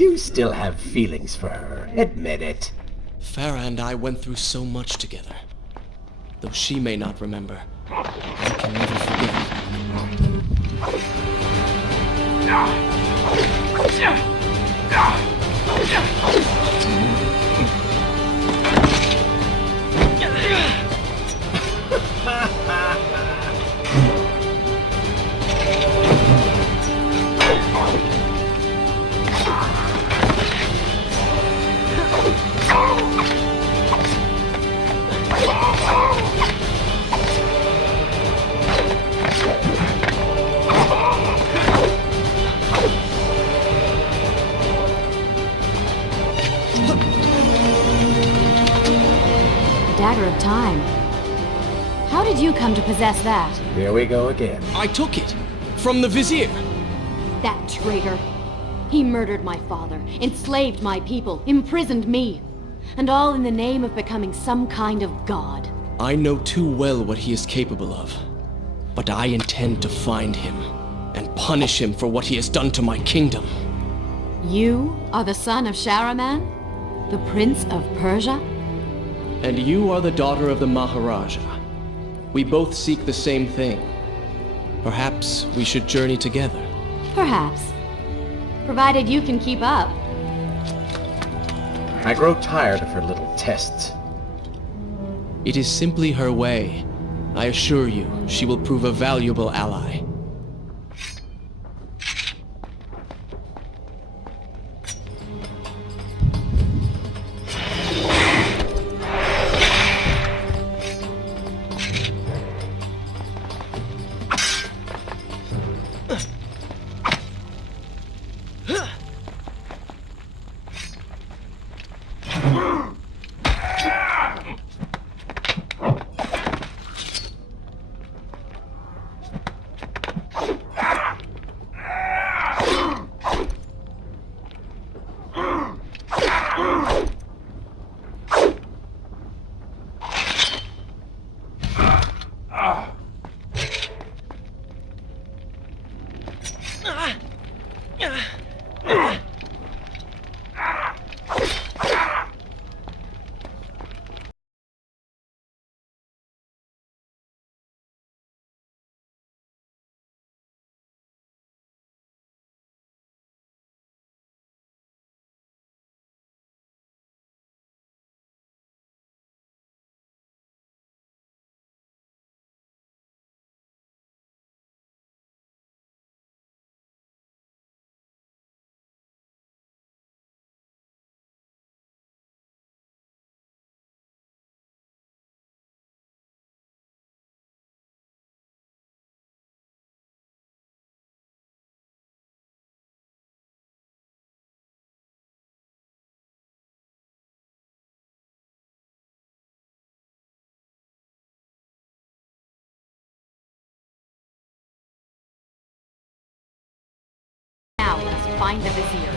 You still have feelings for her. Admit it. Farah and I went through so much together. Though she may not remember, I can never forget. Dagger of Time. How did you come to possess that? Here we go again. I took it from the Vizier. That traitor. He murdered my father, enslaved my people, imprisoned me. And all in the name of becoming some kind of god. I know too well what he is capable of. But I intend to find him and punish him for what he has done to my kingdom. You are the son of Shahraman? The Prince of Persia? And you are the daughter of the Maharaja. We both seek the same thing. Perhaps we should journey together. Perhaps. Provided you can keep up. I grow tired of her little tests. It is simply her way. I assure you, she will prove a valuable ally. Now let's find the Vizier.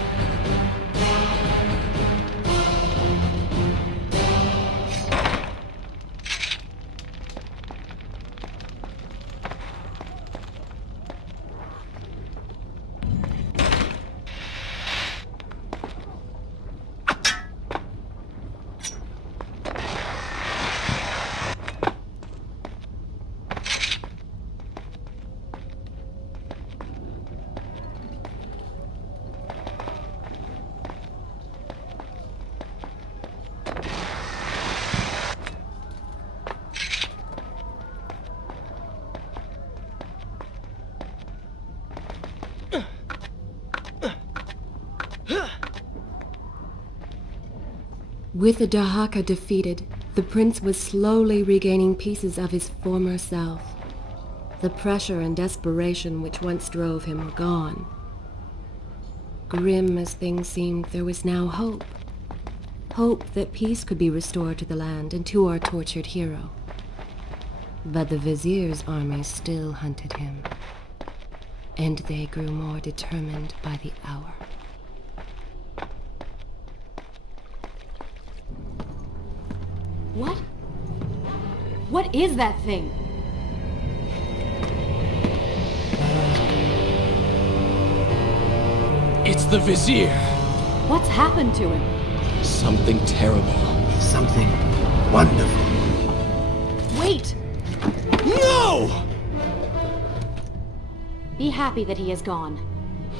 With the Dahaka defeated, the prince was slowly regaining pieces of his former self. The pressure and desperation which once drove him were gone. Grim as things seemed, there was now hope. Hope that peace could be restored to the land and to our tortured hero. But the Vizier's army still hunted him, and they grew more determined by the hour. What? What is that thing? It's the Vizier! What's happened to him? Something terrible. Something wonderful. Wait! No! Be happy that he is gone.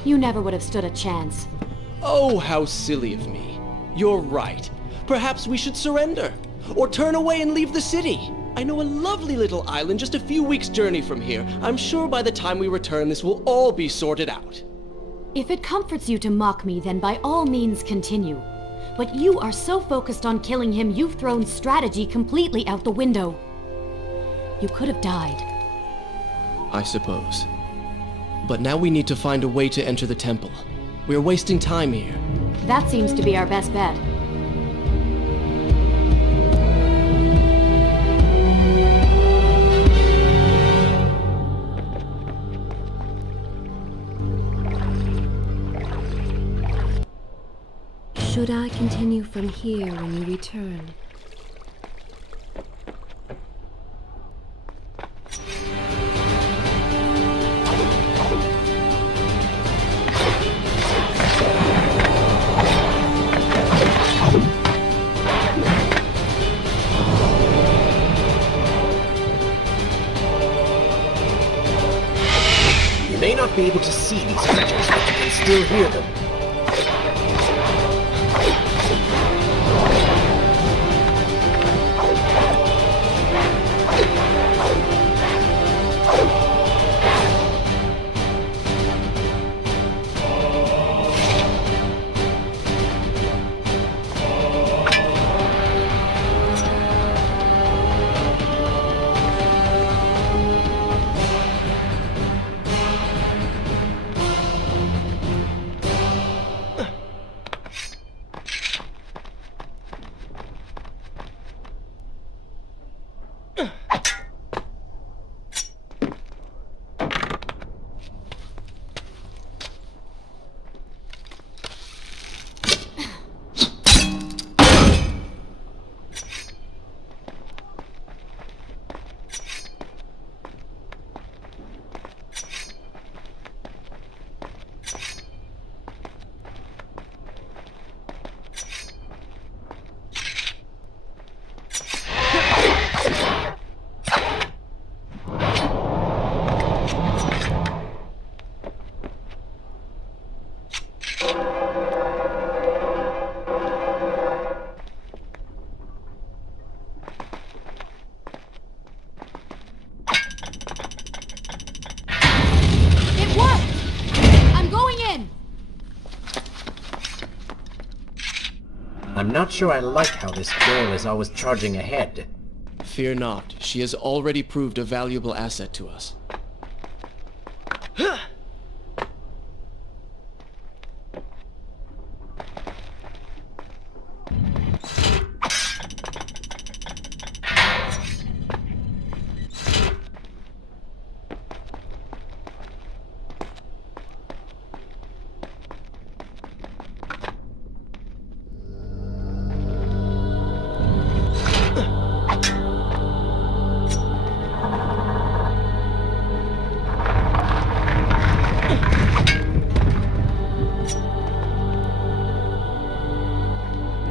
You never would have stood a chance. Oh, how silly of me. You're right. Perhaps we should surrender. Or turn away and leave the city. I know a lovely little island just a few weeks' journey from here. I'm sure by the time we return, this will all be sorted out. If it comforts you to mock me, then by all means continue. But you are so focused on killing him, you've thrown strategy completely out the window. You could have died. I suppose. But now we need to find a way to enter the temple. We're wasting time here. That seems to be our best bet. Should I continue from here when you return? You may not be able to see these creatures, but you can still hear them. I'm not sure I like how this girl is always charging ahead. Fear not. She has already proved a valuable asset to us.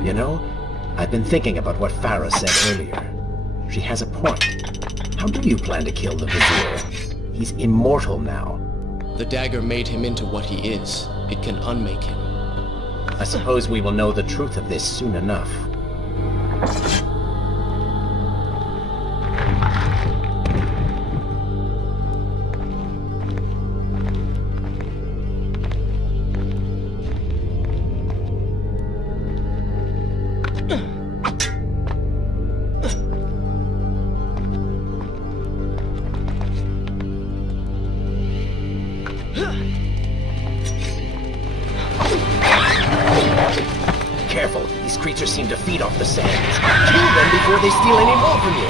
You know, I've been thinking about what Farah said earlier. She has a point. How do you plan to kill the Vizier? He's immortal now. The dagger made him into what he is. It can unmake him. I suppose we will know the truth of this soon enough. Careful, these creatures seem to feed off the sands. Kill them before they steal any more from you.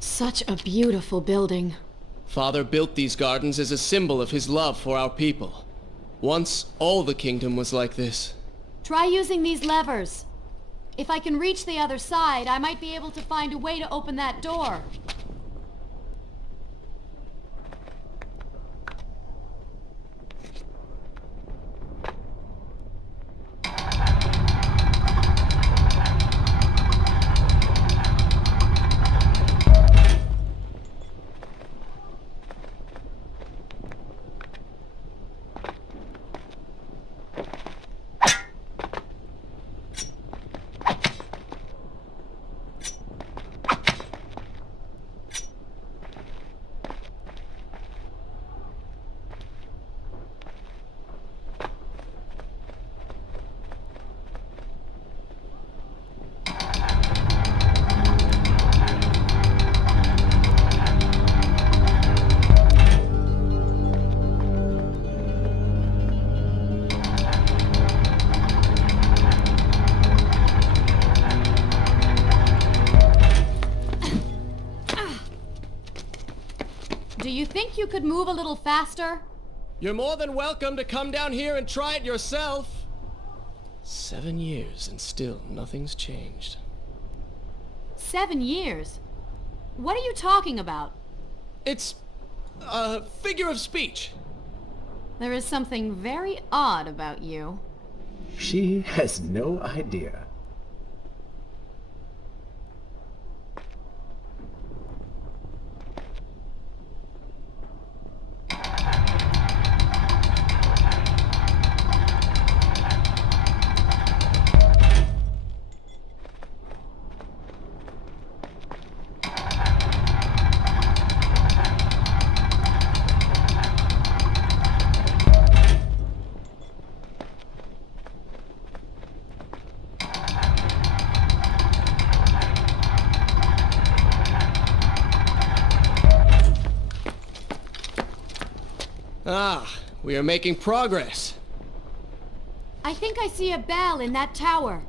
Such a beautiful building. Father built these gardens as a symbol of his love for our people. Once, all the kingdom was like this. Try using these levers. If I can reach the other side, I might be able to find a way to open that door. Do you think you could move a little faster? You're more than welcome to come down here and try it yourself. 7 years and still nothing's changed. 7 years? What are you talking about? It's a figure of speech. There is something very odd about you. She has no idea. Ah, we are making progress. I think I see a bell in that tower.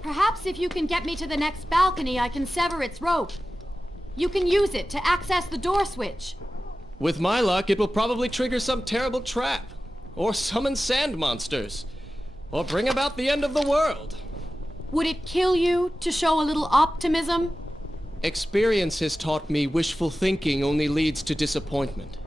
Perhaps if you can get me to the next balcony, I can sever its rope. You can use it to access the door switch. With my luck, it will probably trigger some terrible trap. Or summon sand monsters. Or bring about the end of the world. Would it kill you to show a little optimism? Experience has taught me wishful thinking only leads to disappointment.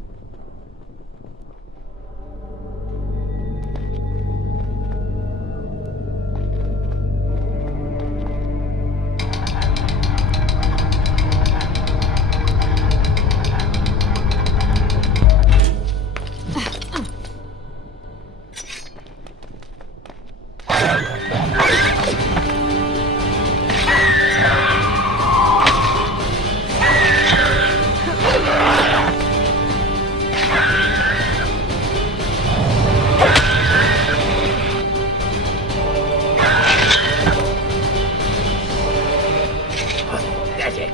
Pathetic.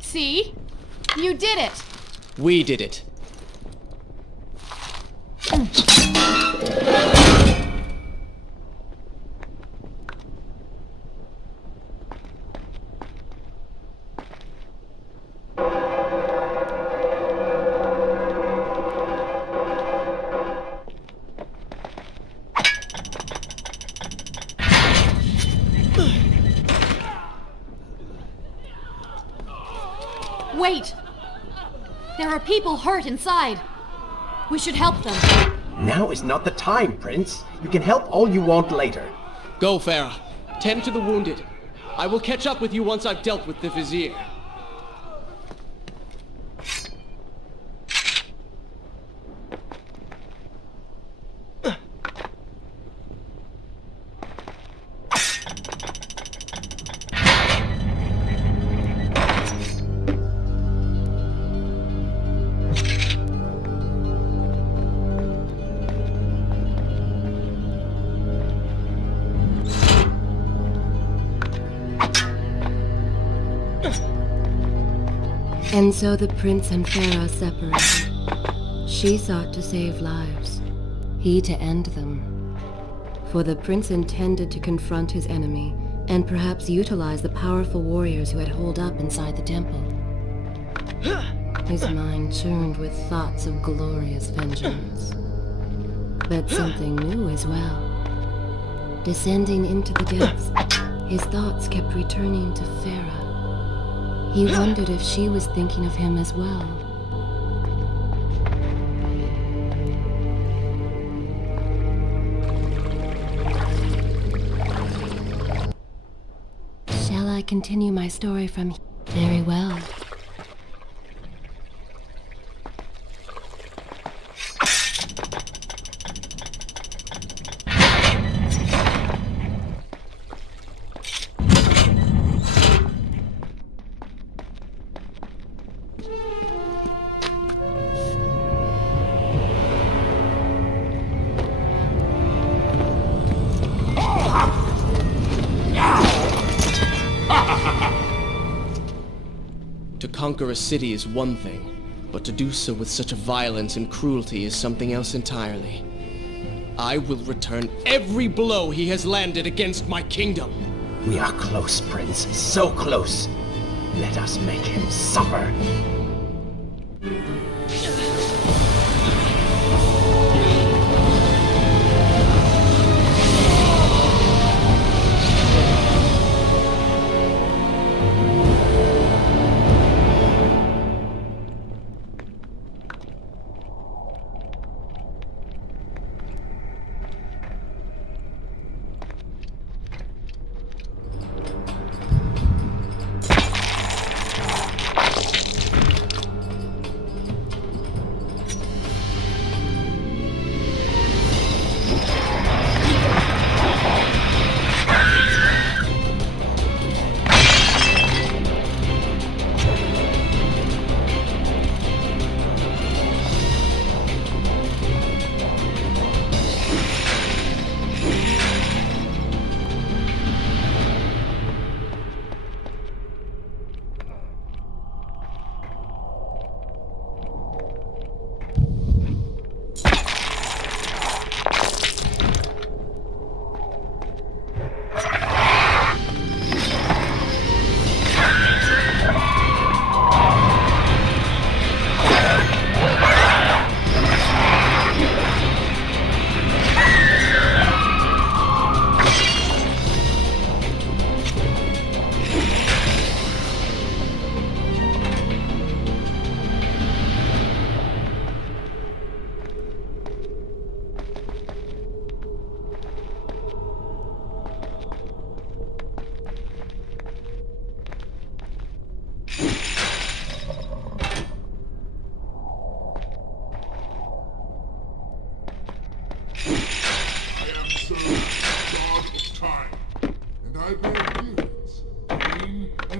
See? You did it! We did it. Wait! There are people hurt inside. We should help them. Now is not the time, Prince. You can help all you want later. Go, Farah. Tend to the wounded. I will catch up with you once I've dealt with the Vizier. And so the prince and Farah separated. She sought to save lives, he to end them. For the prince intended to confront his enemy and perhaps utilize the powerful warriors who had holed up inside the temple. His mind churned with thoughts of glorious vengeance. But something new as well. Descending into the depths, his thoughts kept returning to Farah. He wondered if she was thinking of him as well. Shall I continue my story from here? Very well. To conquer a city is one thing, but to do so with such violence and cruelty is something else entirely. I will return every blow he has landed against my kingdom. We are close, Prince. So close. Let us make him suffer.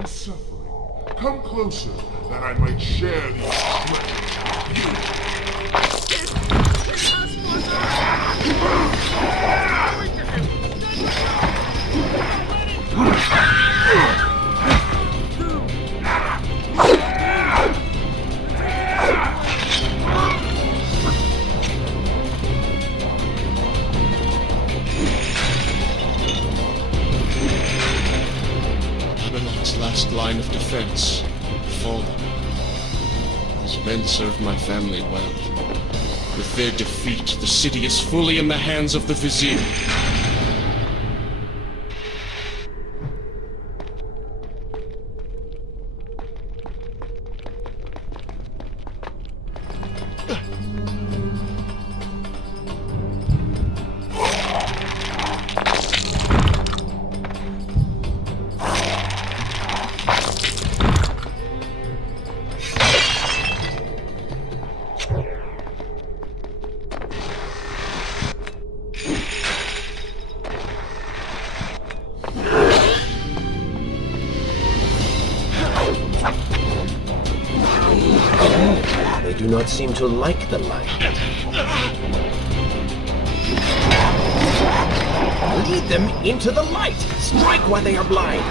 and suffering. Come closer, that I might share these pleasures with you. Babylon's last line of defense, fallen. His men served my family well. With their defeat, the city is fully in the hands of the Vizier. They do not seem to like the light. Lead them into the light! Strike while they are blind!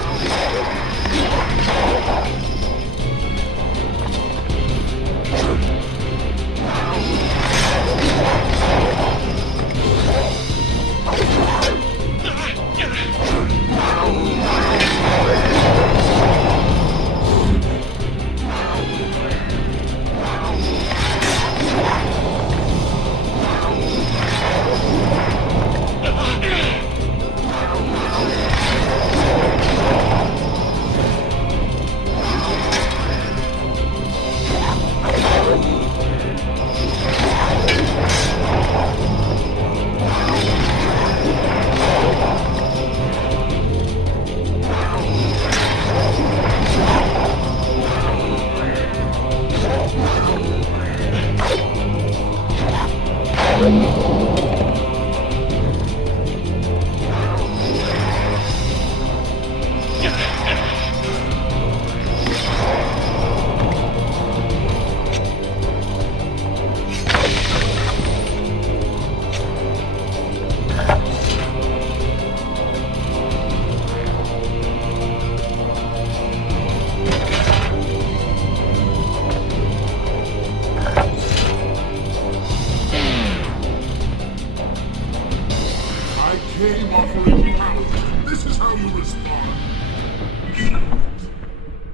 Came offering power. This is how you respond.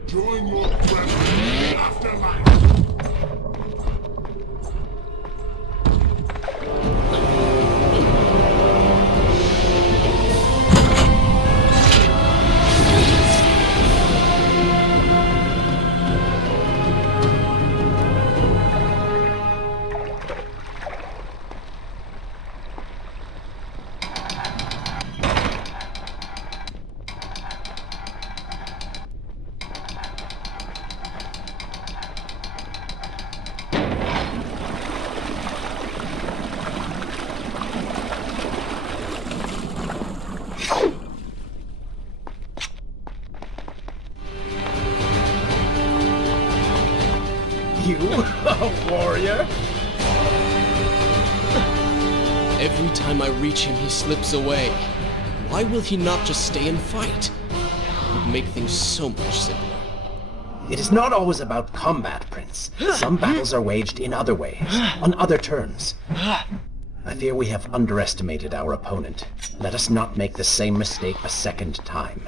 Join your brethren in the afterlife. You, a warrior? Every time I reach him, he slips away. Why will he not just stay and fight? It would make things so much simpler. It is not always about combat, Prince. Some battles are waged in other ways, on other terms. I fear we have underestimated our opponent. Let us not make the same mistake a second time.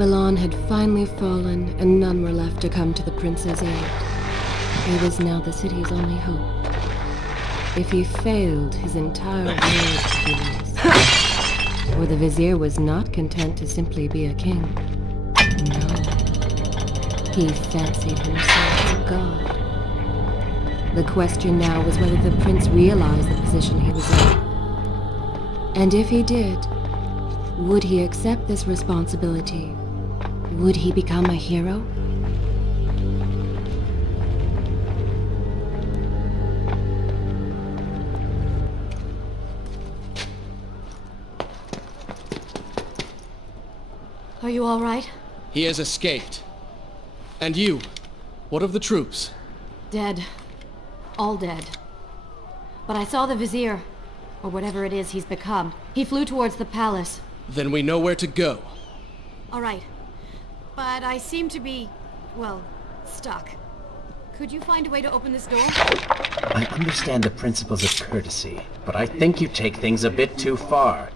Babylon had finally fallen, and none were left to come to the prince's aid. He was now the city's only hope. If he failed, his entire world would be lost. For the vizier was not content to simply be a king. No. He fancied himself a god. The question now was whether the prince realized the position he was in. And if he did, would he accept this responsibility? Would he become a hero? Are you all right? He has escaped. And you? What of the troops? Dead. All dead. But I saw the vizier, or whatever it is he's become. He flew towards the palace. Then we know where to go. All right. But I seem to be, well, stuck. Could you find a way to open this door? I understand the principles of courtesy, but I think you take things a bit too far.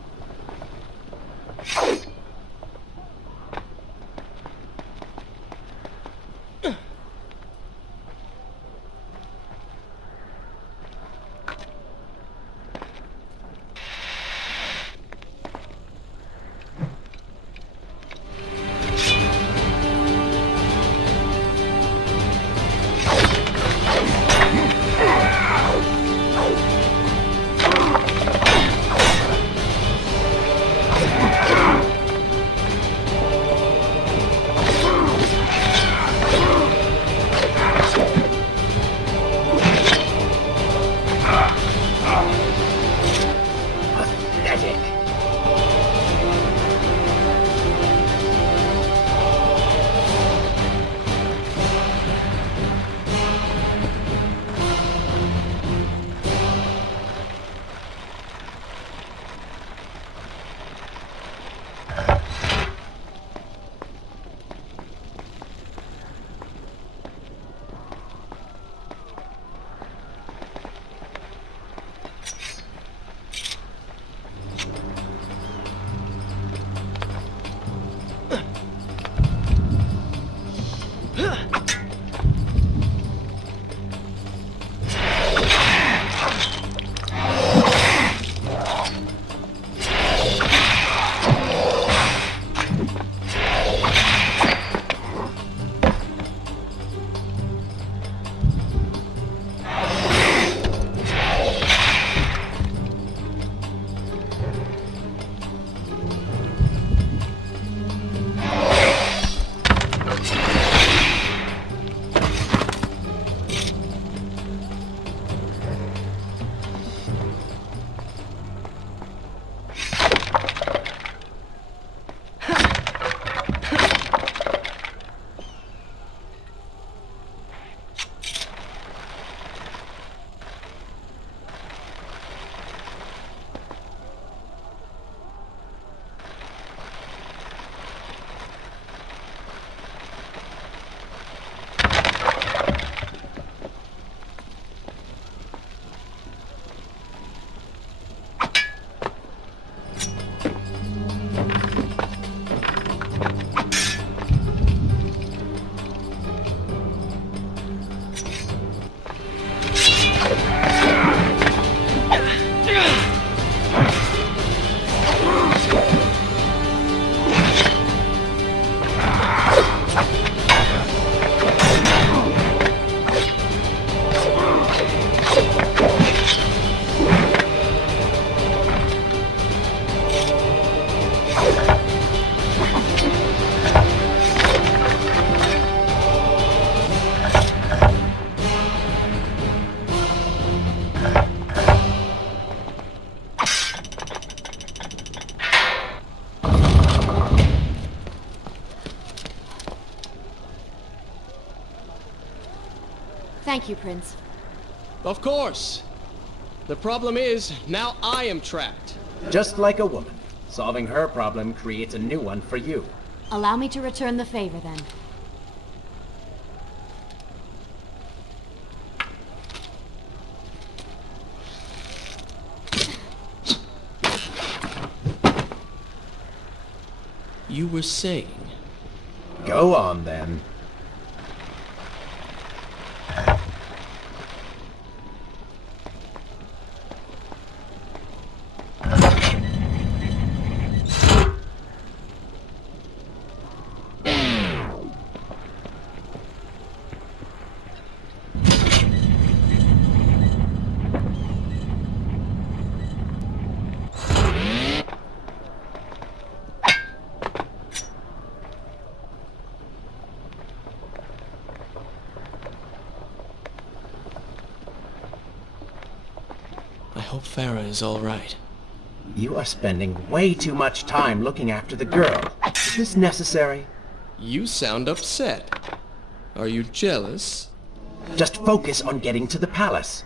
Thank you, Prince. Of course. The problem is, now I am trapped. Just like a woman. Solving her problem creates a new one for you. Allow me to return the favor, then. You were saying... Go on, then. I hope Farah is all right. You are spending way too much time looking after the girl. Is this necessary? You sound upset. Are you jealous? Just focus on getting to the palace.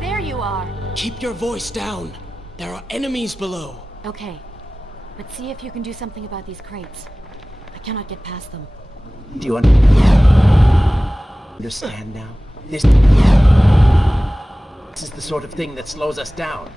There you are. Keep your voice down. There are enemies below. Okay. But see if you can do something about these crates. I cannot get past them. Do you understand now? This is the sort of thing that slows us down.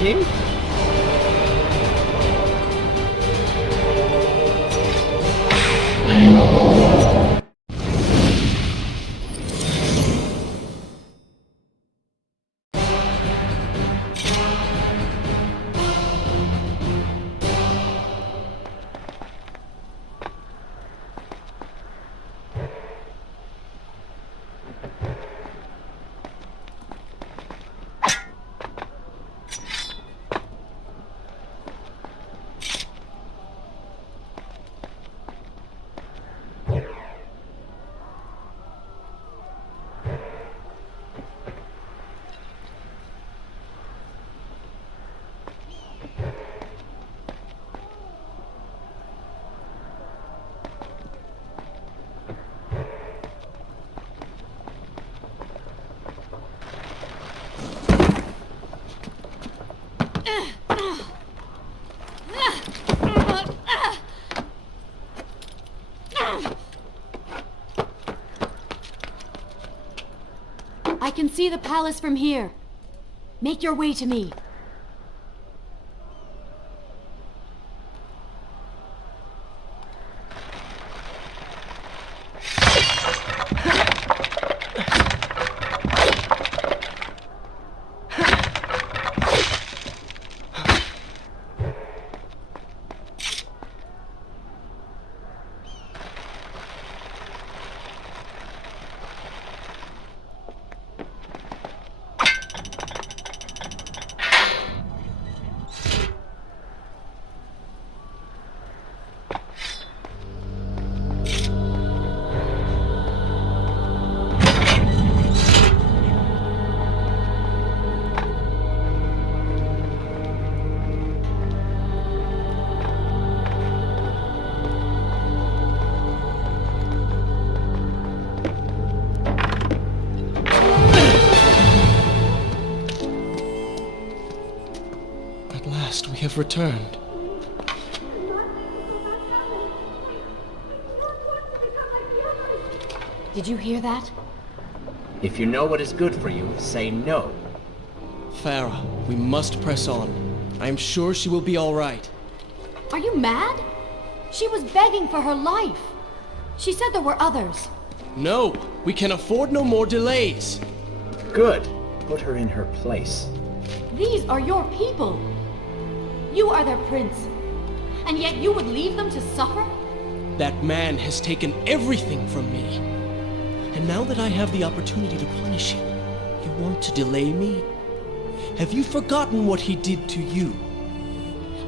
Waiting? I can see the palace from here. Make your way to me. We have returned. Did you hear that? If you know what is good for you, say no. Farah, we must press on. I am sure she will be all right. Are you mad? She was begging for her life. She said there were others. No, we can afford no more delays. Good. Put her in her place. These are your people. You are their prince. And yet you would leave them to suffer? That man has taken everything from me. And now that I have the opportunity to punish him, you want to delay me? Have you forgotten what he did to you?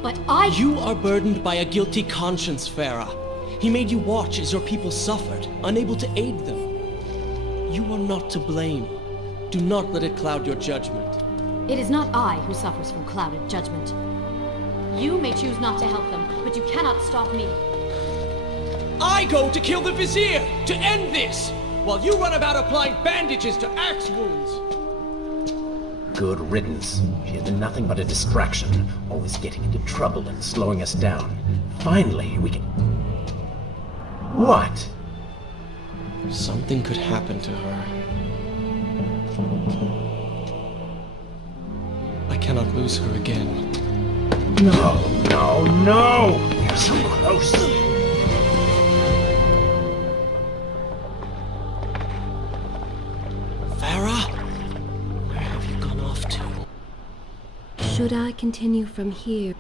But You are burdened by a guilty conscience, Farah. He made you watch as your people suffered, unable to aid them. You are not to blame. Do not let it cloud your judgment. It is not I who suffers from clouded judgment. You may choose not to help them, but you cannot stop me. I go to kill the Vizier, to end this, while you run about applying bandages to axe wounds. Good riddance. She has been nothing but a distraction, always getting into trouble and slowing us down. Finally, we can... What? Something could happen to her. I cannot lose her again. No, no, no! We're so close. Farah? Where have you gone off to? Should I continue from here?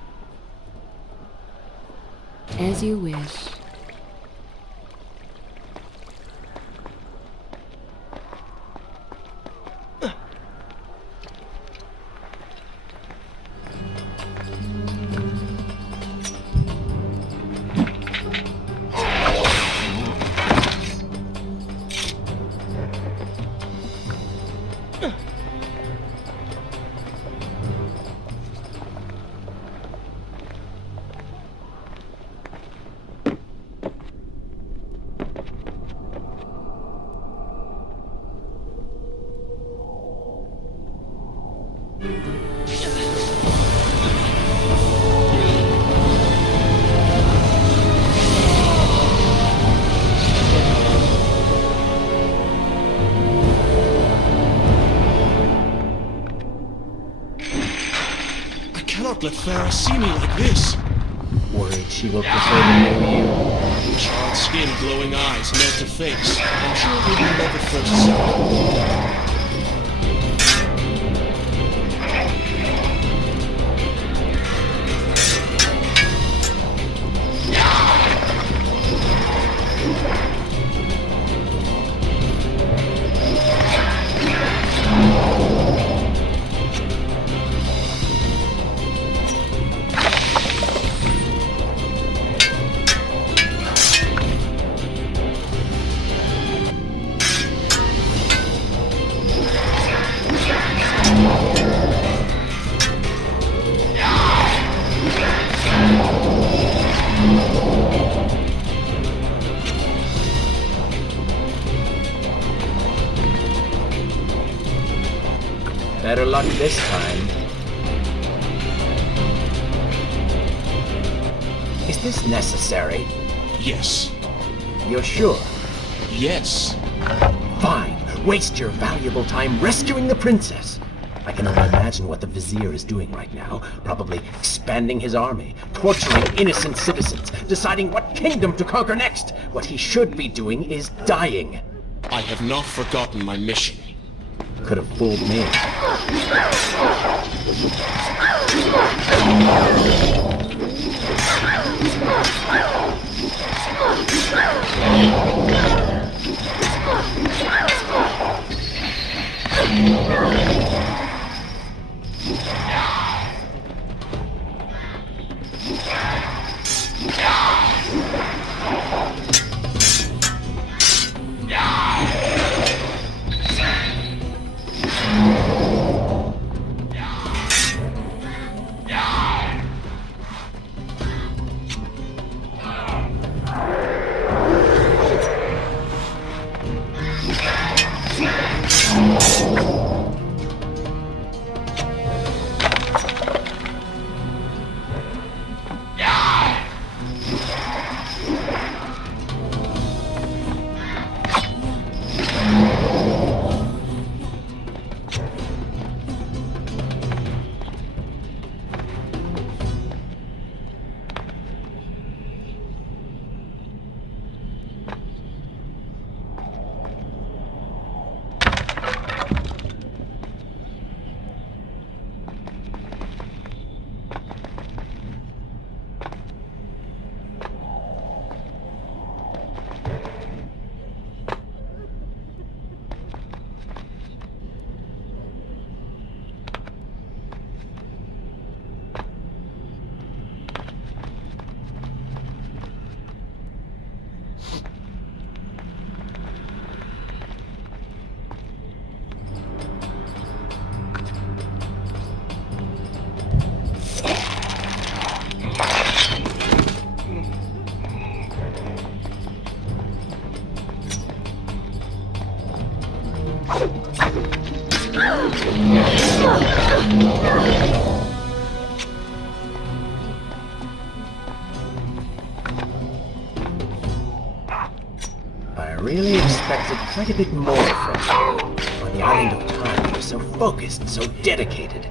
As you wish. not let Farah see me like this. Worried she will prefer to know you. Charred skin, glowing eyes, melted face. I'm sure it will be love at first sight. Better luck this time. Is this necessary? Yes. You're sure? Yes. Fine. Waste your valuable time rescuing the princess. I can only imagine what the vizier is doing right now. Probably expanding his army, torturing innocent citizens, deciding what kingdom to conquer next. What he should be doing is dying. I have not forgotten my mission. Could have fooled me. I really expected quite a bit more from you. On the island of time, you were so focused, so dedicated.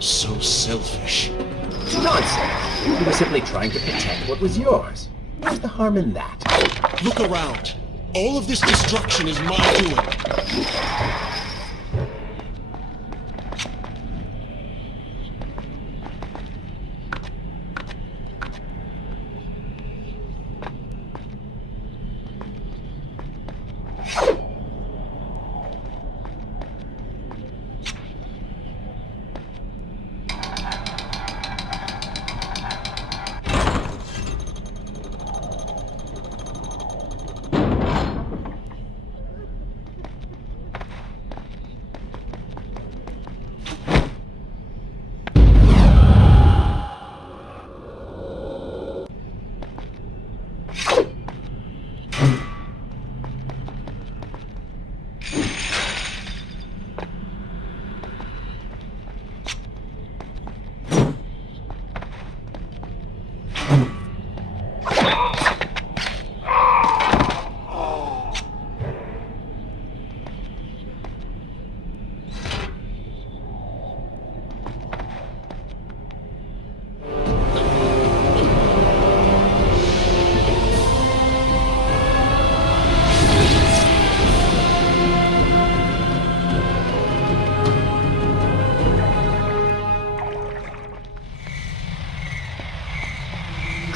So selfish. Nonsense! You were simply trying to protect what was yours. What's the harm in that? Look around. All of this destruction is my doing.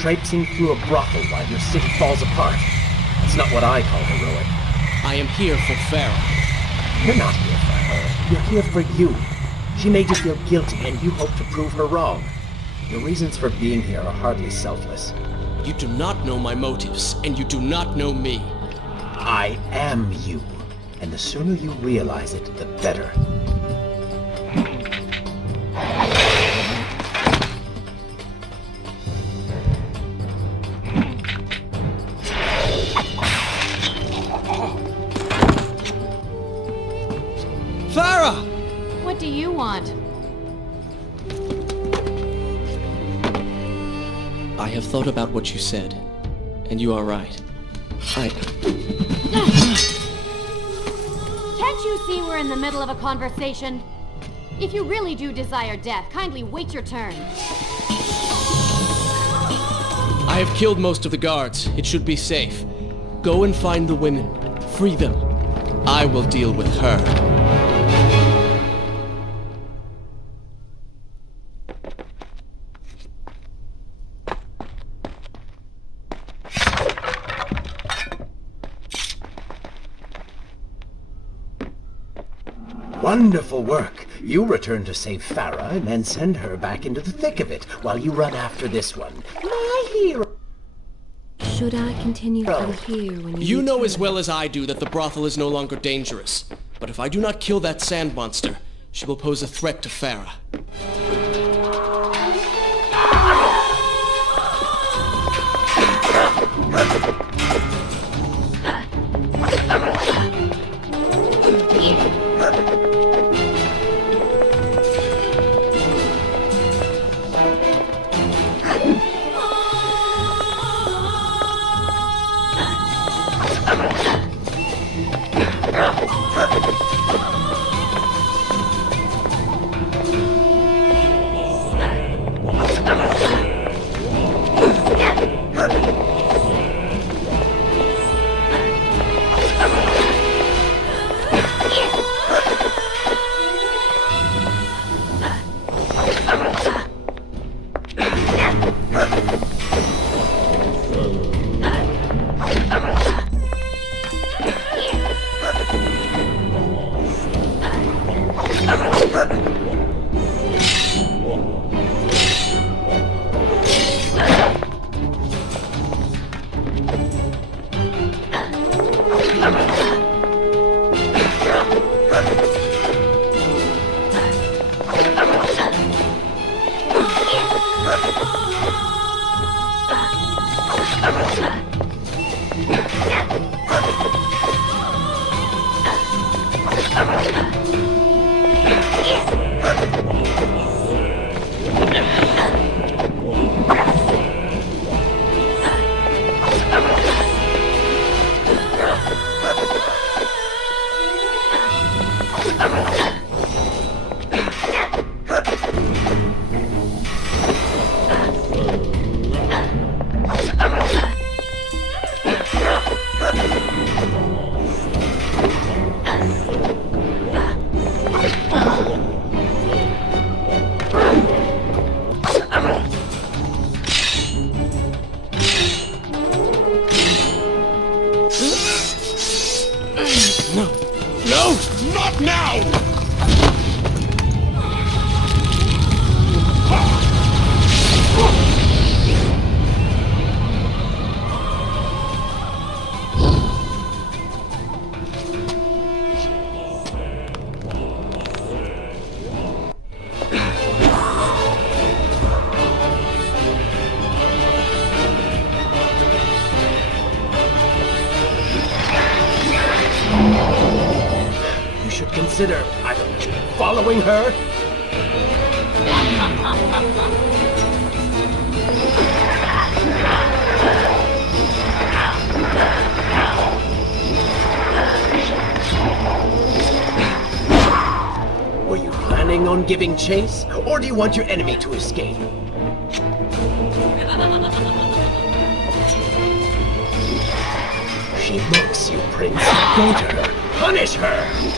traipsing through a brothel while your city falls apart. That's not what I call heroic. I am here for Farah. You're not here for her. You're here for you. She made you feel guilty, and you hope to prove her wrong. Your reasons for being here are hardly selfless. You do not know my motives, and you do not know me. I am you, and the sooner you realize it, the better. Farah! What do you want? I have thought about what you said, and you are right. Can't you see we're in the middle of a conversation? If you really do desire death, kindly wait your turn. I have killed most of the guards. It should be safe. Go and find the women. Free them. I will deal with her. Wonderful work. You return to save Farah and then send her back into the thick of it while you run after this one. My hero. Should I continue from here when you You know return? as well as I do that the brothel is no longer dangerous. But if I do not kill that sand monster, she will pose a threat to Farah. Consider, I don't know, following her? Were you planning on giving chase, or do you want your enemy to escape? She mocks you, Prince. Go to her. Punish her!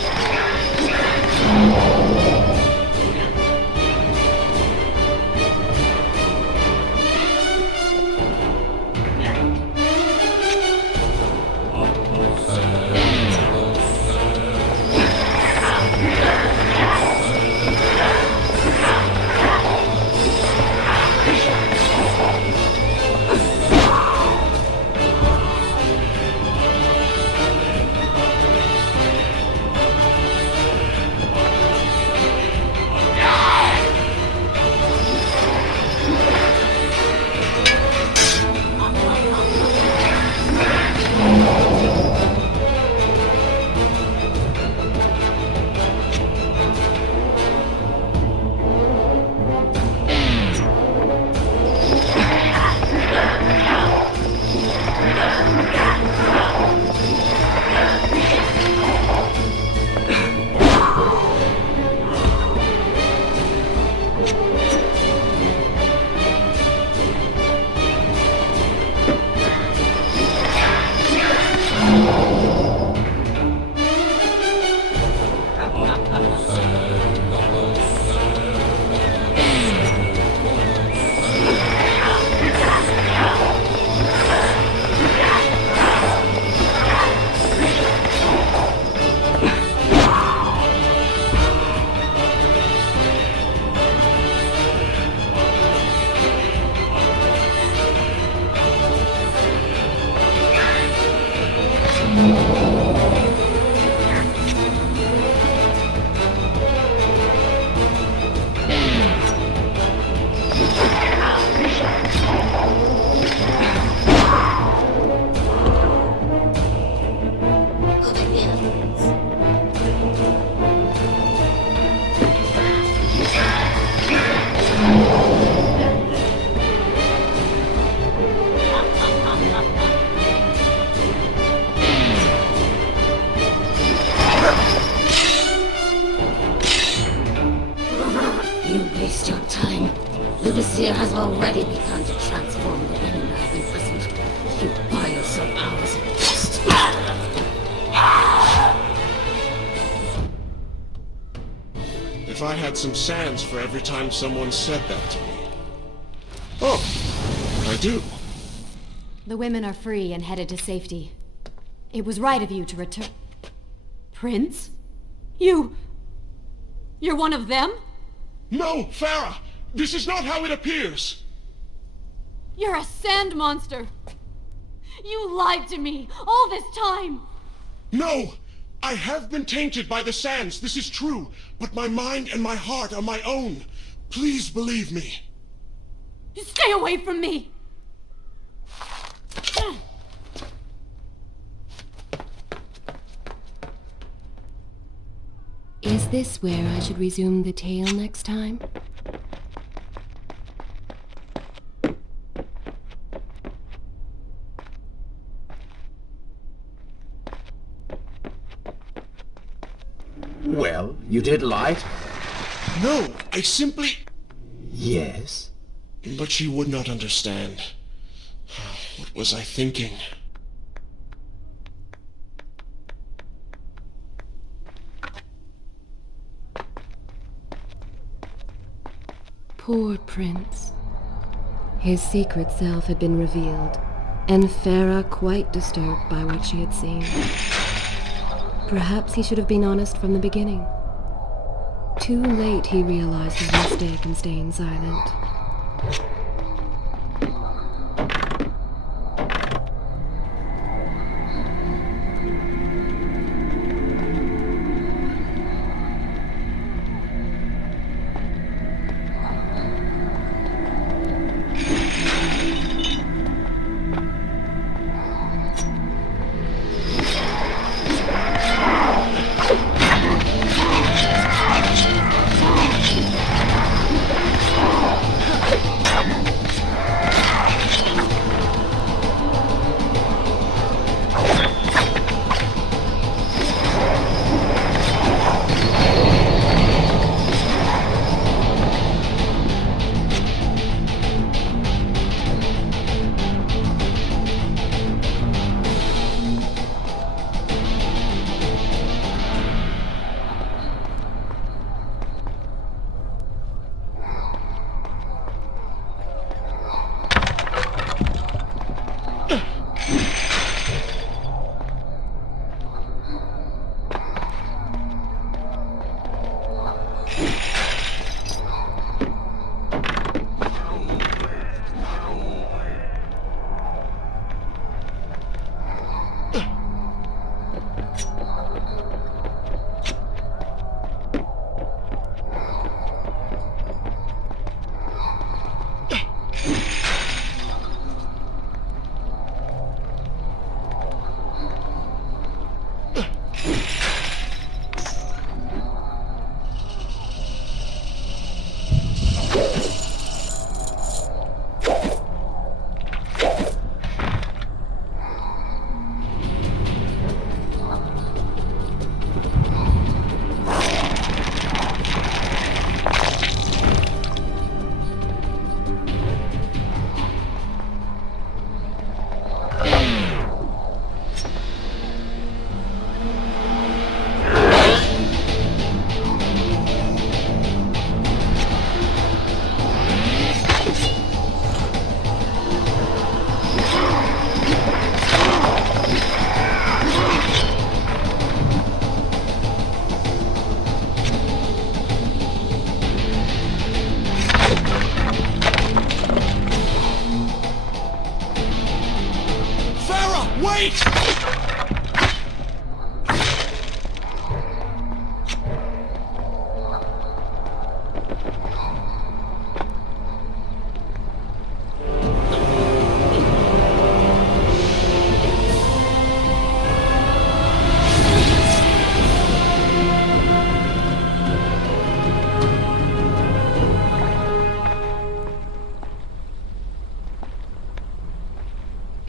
waste your time. The Vizier has already begun to transform the women I have imprisoned. You buy yourself powers of dust. If I had some sands for every time someone said that to me. Oh, I do. The women are free and headed to safety. It was right of you to return... Prince? You're one of them? No, Farah! This is not how it appears! You're a sand monster! You lied to me all this time! No! I have been tainted by the sands, this is true, but my mind and my heart are my own. Please believe me. Stay away from me! Is this where I should resume the tale next time? Well, you did lie? No, I simply... Yes? But she would not understand. What was I thinking? Poor Prince. His secret self had been revealed, and Farah quite disturbed by what she had seen. Perhaps he should have been honest from the beginning. Too late he realized his mistake in staying silent.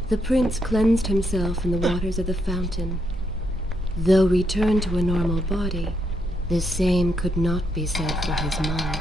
The prince cleansed himself in the waters of the fountain. Though returned to a normal body, the same could not be said for his mind.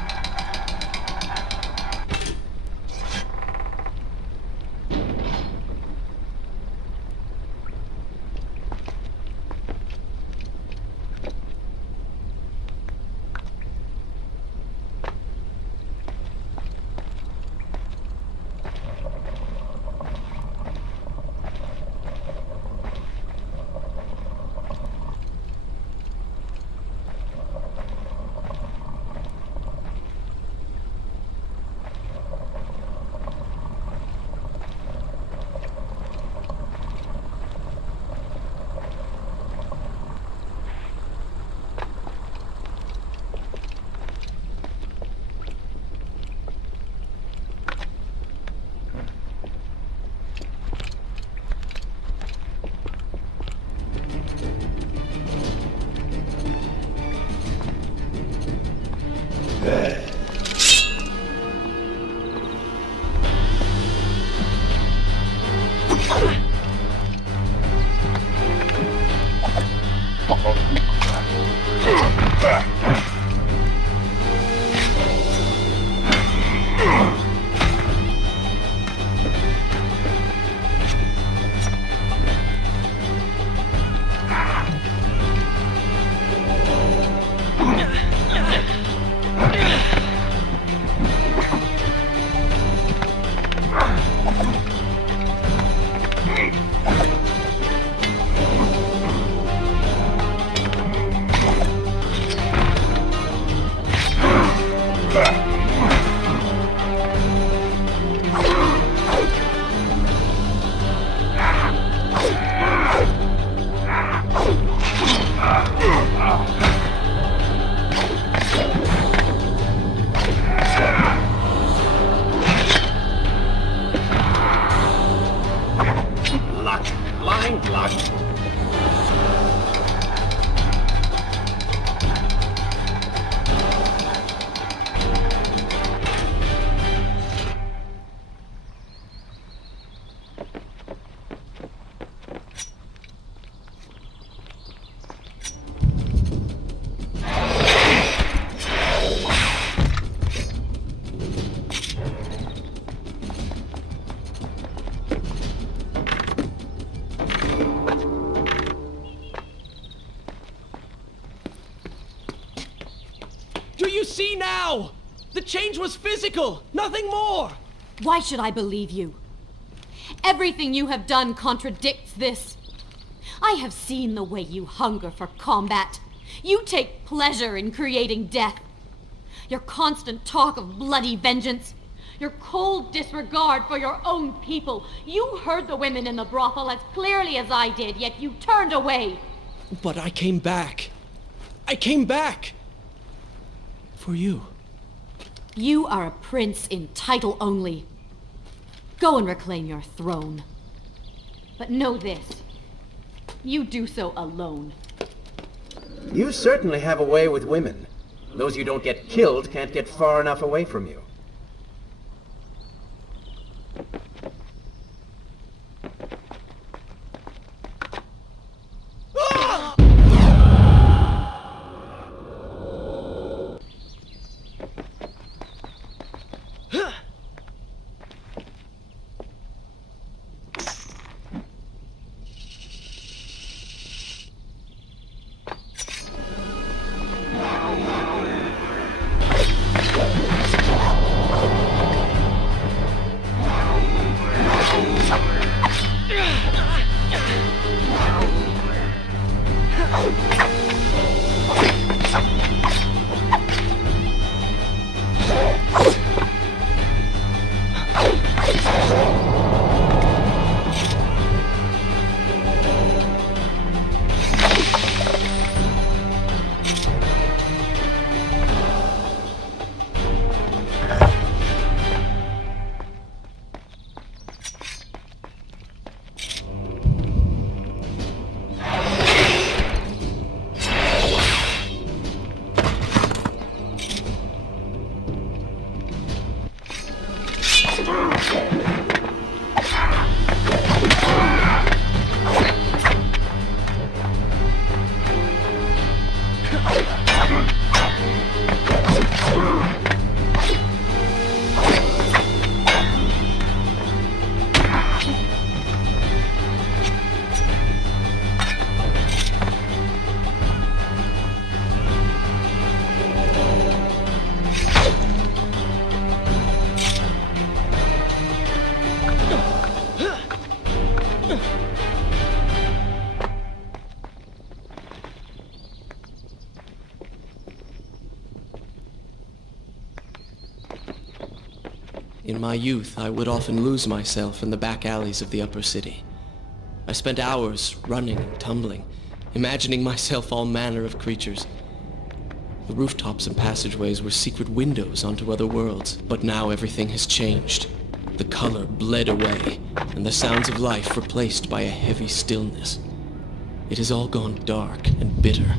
Do you see now? The change was physical, nothing more! Why should I believe you? Everything you have done contradicts this. I have seen the way you hunger for combat. You take pleasure in creating death. Your constant talk of bloody vengeance. Your cold disregard for your own people. You heard the women in the brothel as clearly as I did, yet you turned away. But I came back. I came back! For you. You are a prince in title only. Go and reclaim your throne. But know this. You do so alone. You certainly have a way with women. Those you don't get killed can't get far enough away from you. In my youth, I would often lose myself in the back alleys of the upper city. I spent hours running and tumbling, imagining myself all manner of creatures. The rooftops and passageways were secret windows onto other worlds, but now everything has changed. The color bled away, and the sounds of life replaced by a heavy stillness. It has all gone dark and bitter.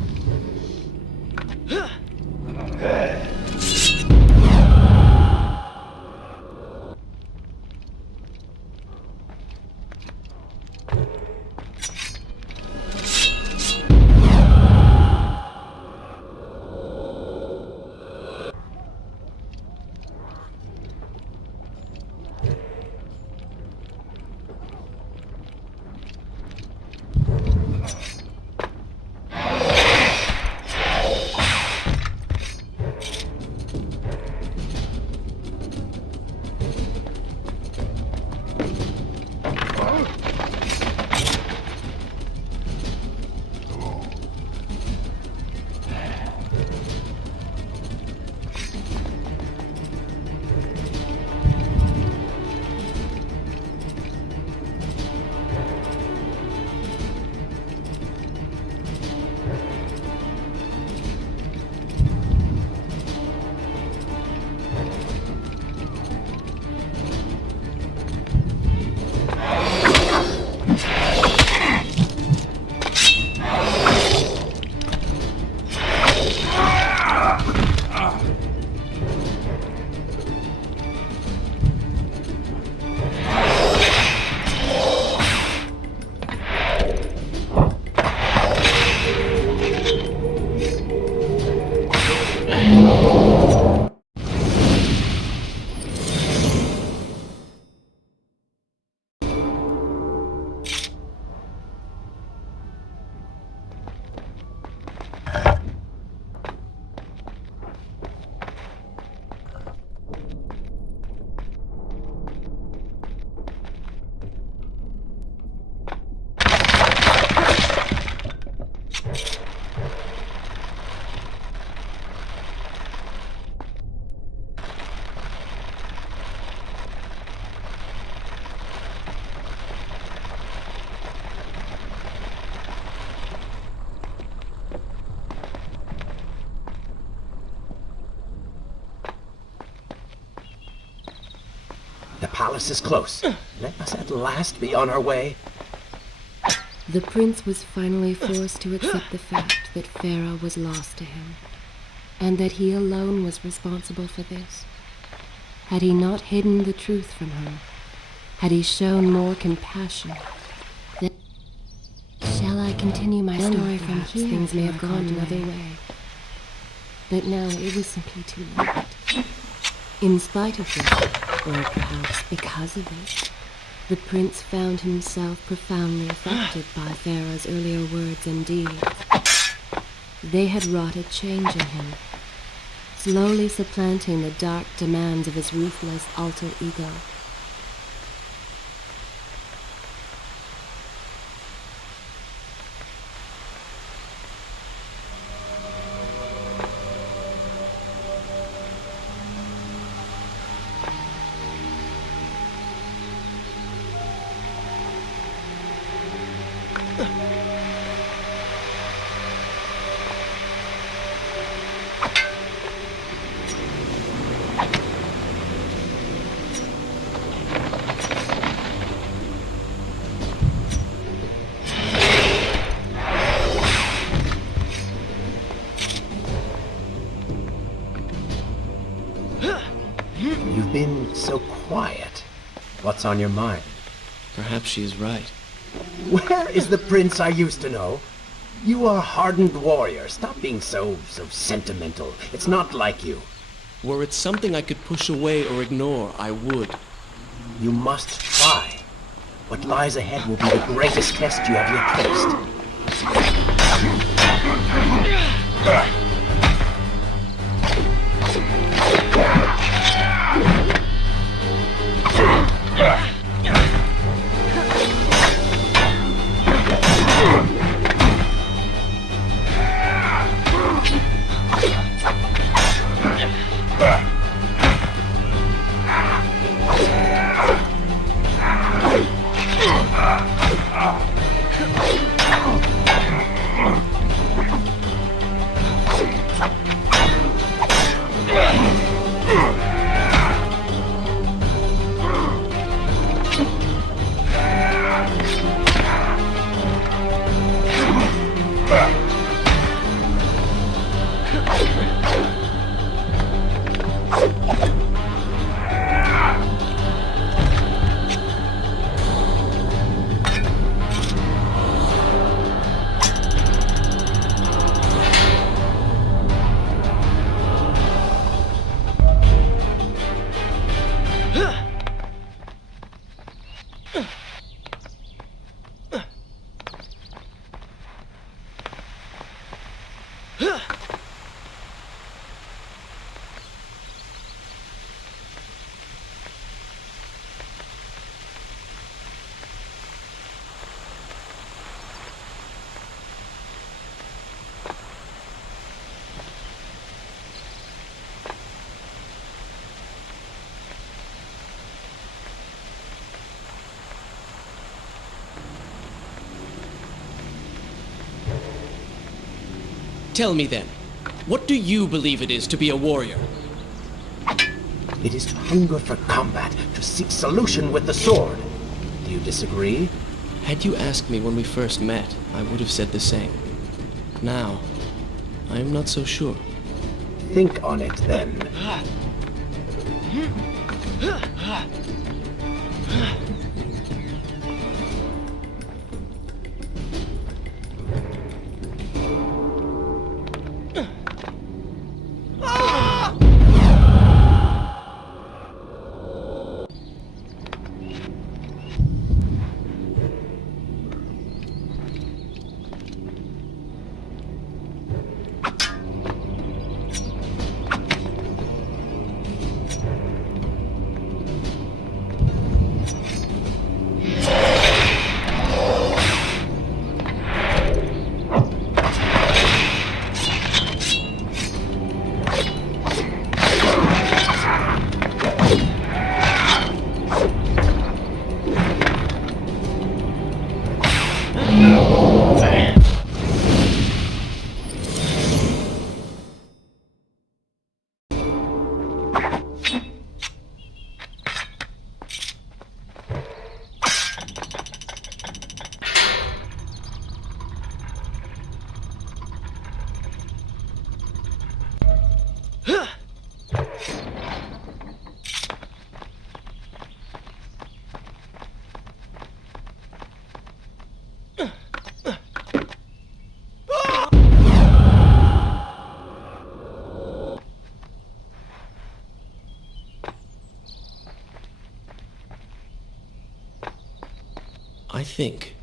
The palace is close. Let us at last be on our way. The prince was finally forced to accept the fact that Farah was lost to him, and that he alone was responsible for this. Had he not hidden the truth from her, had he shown more compassion, then... Shall I continue my story from here? Things may have gone another way. But now it was simply too late. In spite of this, or perhaps because of it, the prince found himself profoundly affected by Farah's earlier words and deeds. They had wrought a change in him, slowly supplanting the dark demands of his ruthless alter ego. You've been so quiet. What's on your mind? Perhaps she is right. Where is the prince I used to know? You are a hardened warrior. Stop being so sentimental. It's not like you. Were it something I could push away or ignore, I would. You must try. What lies ahead will be the greatest test you have yet faced. Tell me then, what do you believe it is to be a warrior? It is hunger for combat, to seek solution with the sword. Do you disagree? Had you asked me when we first met, I would have said the same. Now, I am not so sure. Think on it, then. I think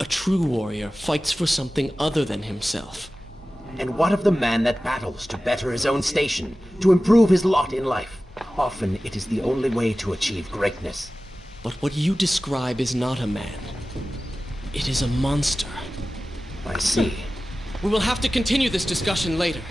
a true warrior fights for something other than himself. And what of the man that battles to better his own station, to improve his lot in life? Often it is the only way to achieve greatness. But what you describe is not a man. It is a monster. I see. We will have to continue this discussion later.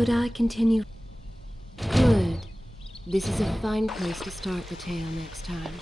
Should I continue? Good. This is a fine place to start the tale next time.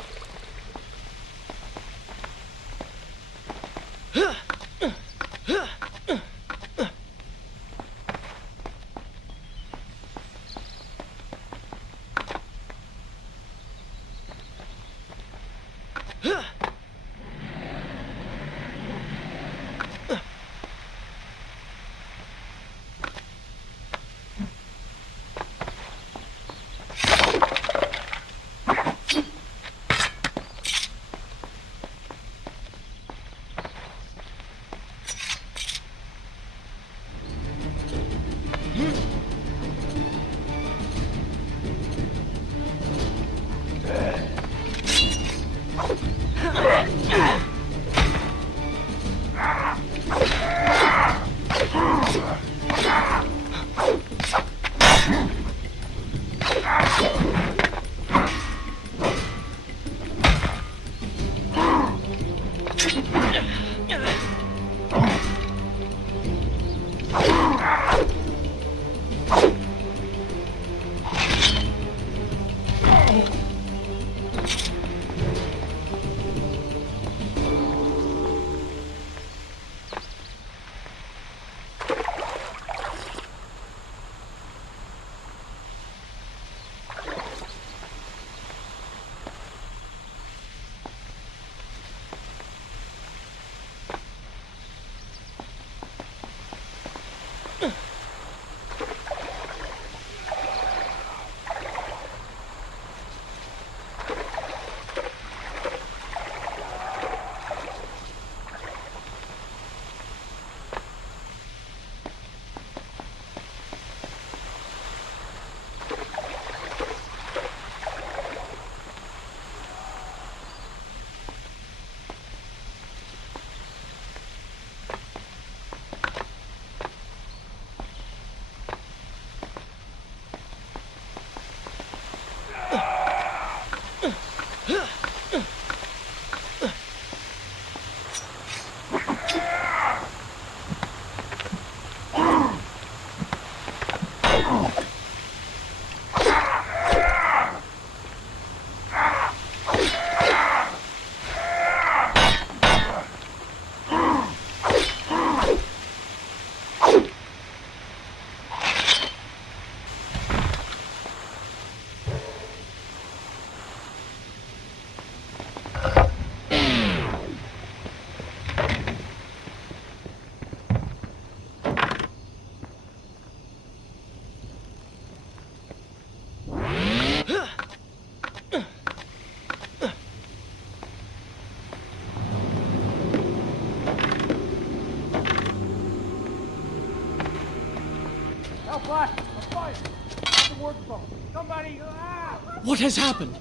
What has happened?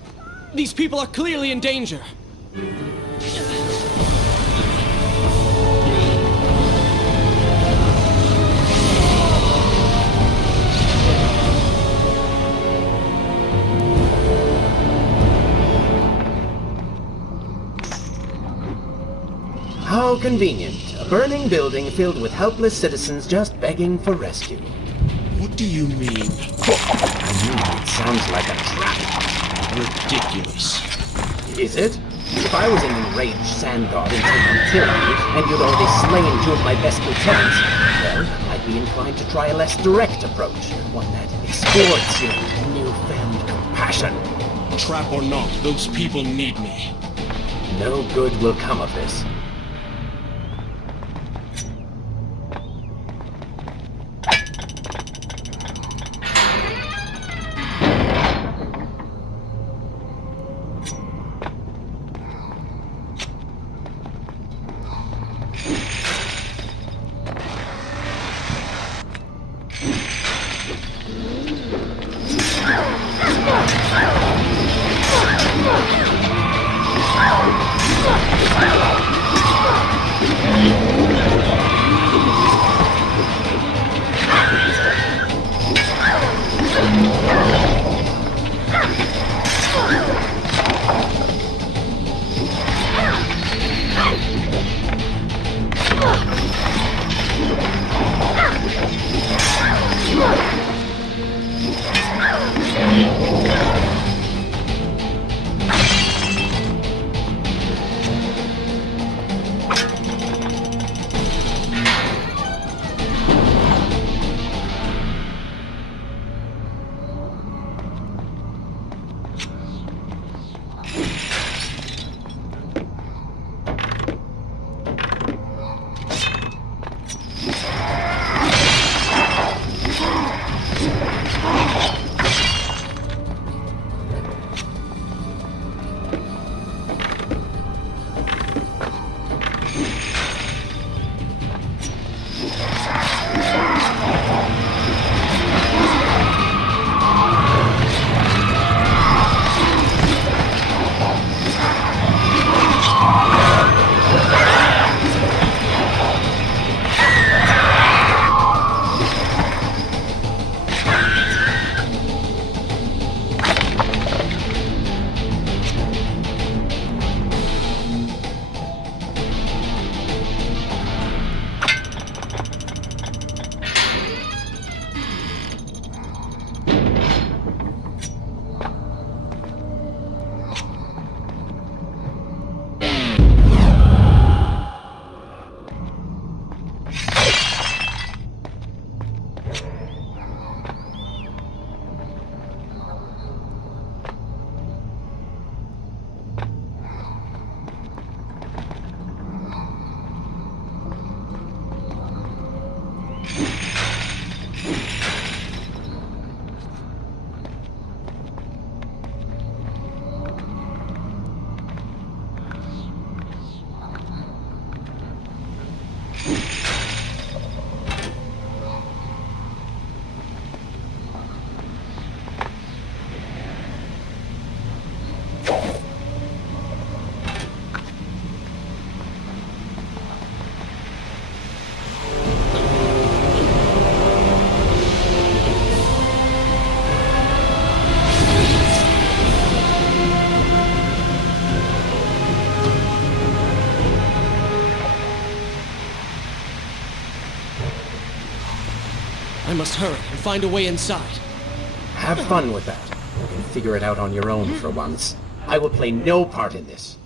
These people are clearly in danger. How convenient. A burning building filled with helpless citizens just begging for rescue. What do you mean? It sounds like a trap. Ridiculous. Is it? If I was an enraged sand god intent on killing you, and you'd already slain two of my best lieutenants, well, I'd be inclined to try a less direct approach, one that exploits your newfound compassion. Trap or not, those people need me. No good will come of this. turret and find a way inside. Have fun with that. You can figure it out on your own for once. I will play no part in this.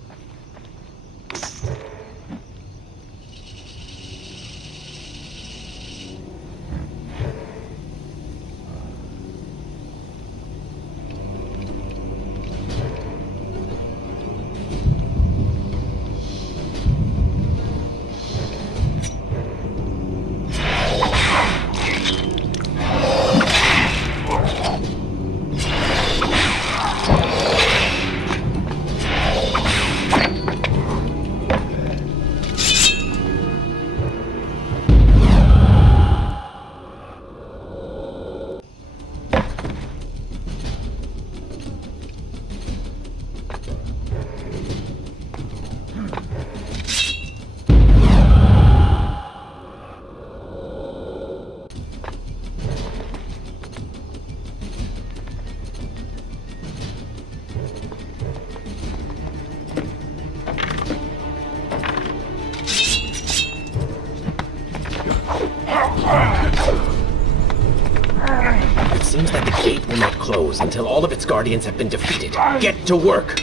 It seems that the gate will not close until all of its guardians have been defeated. Get to work!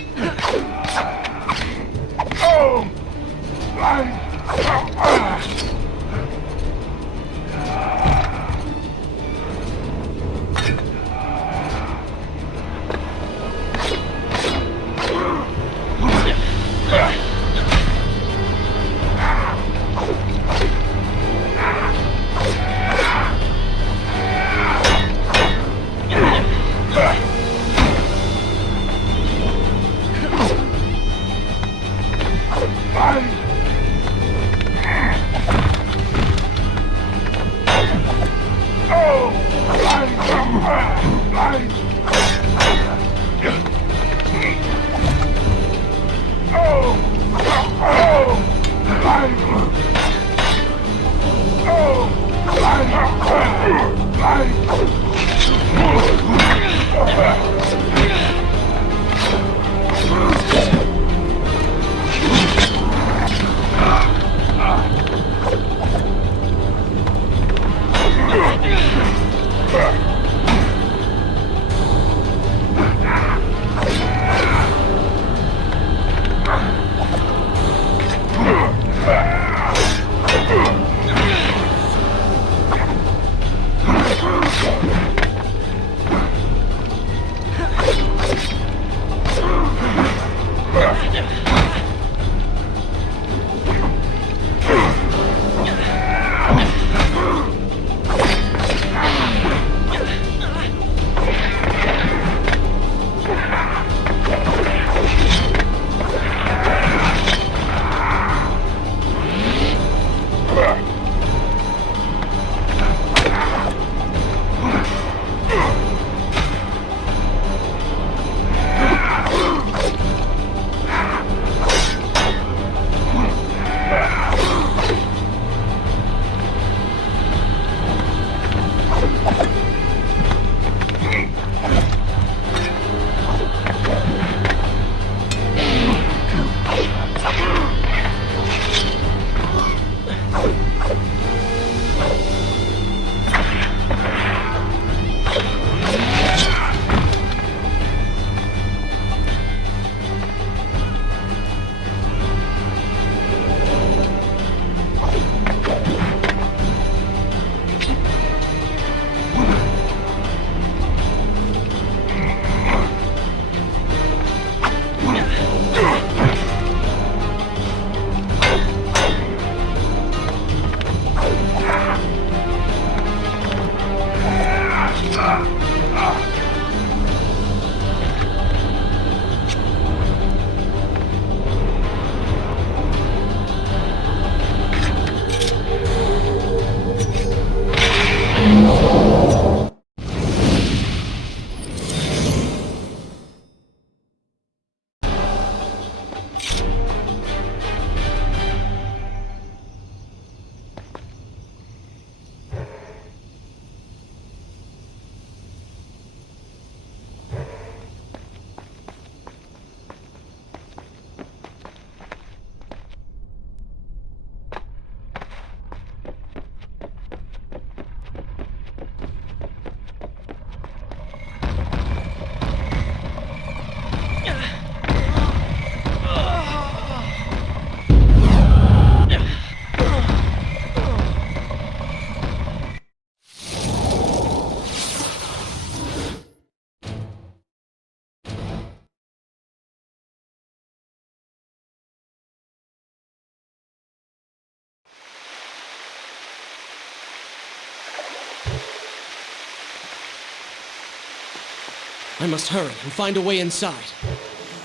I must hurry and find a way inside.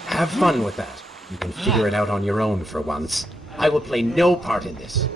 Have fun with that. You can figure it out on your own for once. I will play no part in this.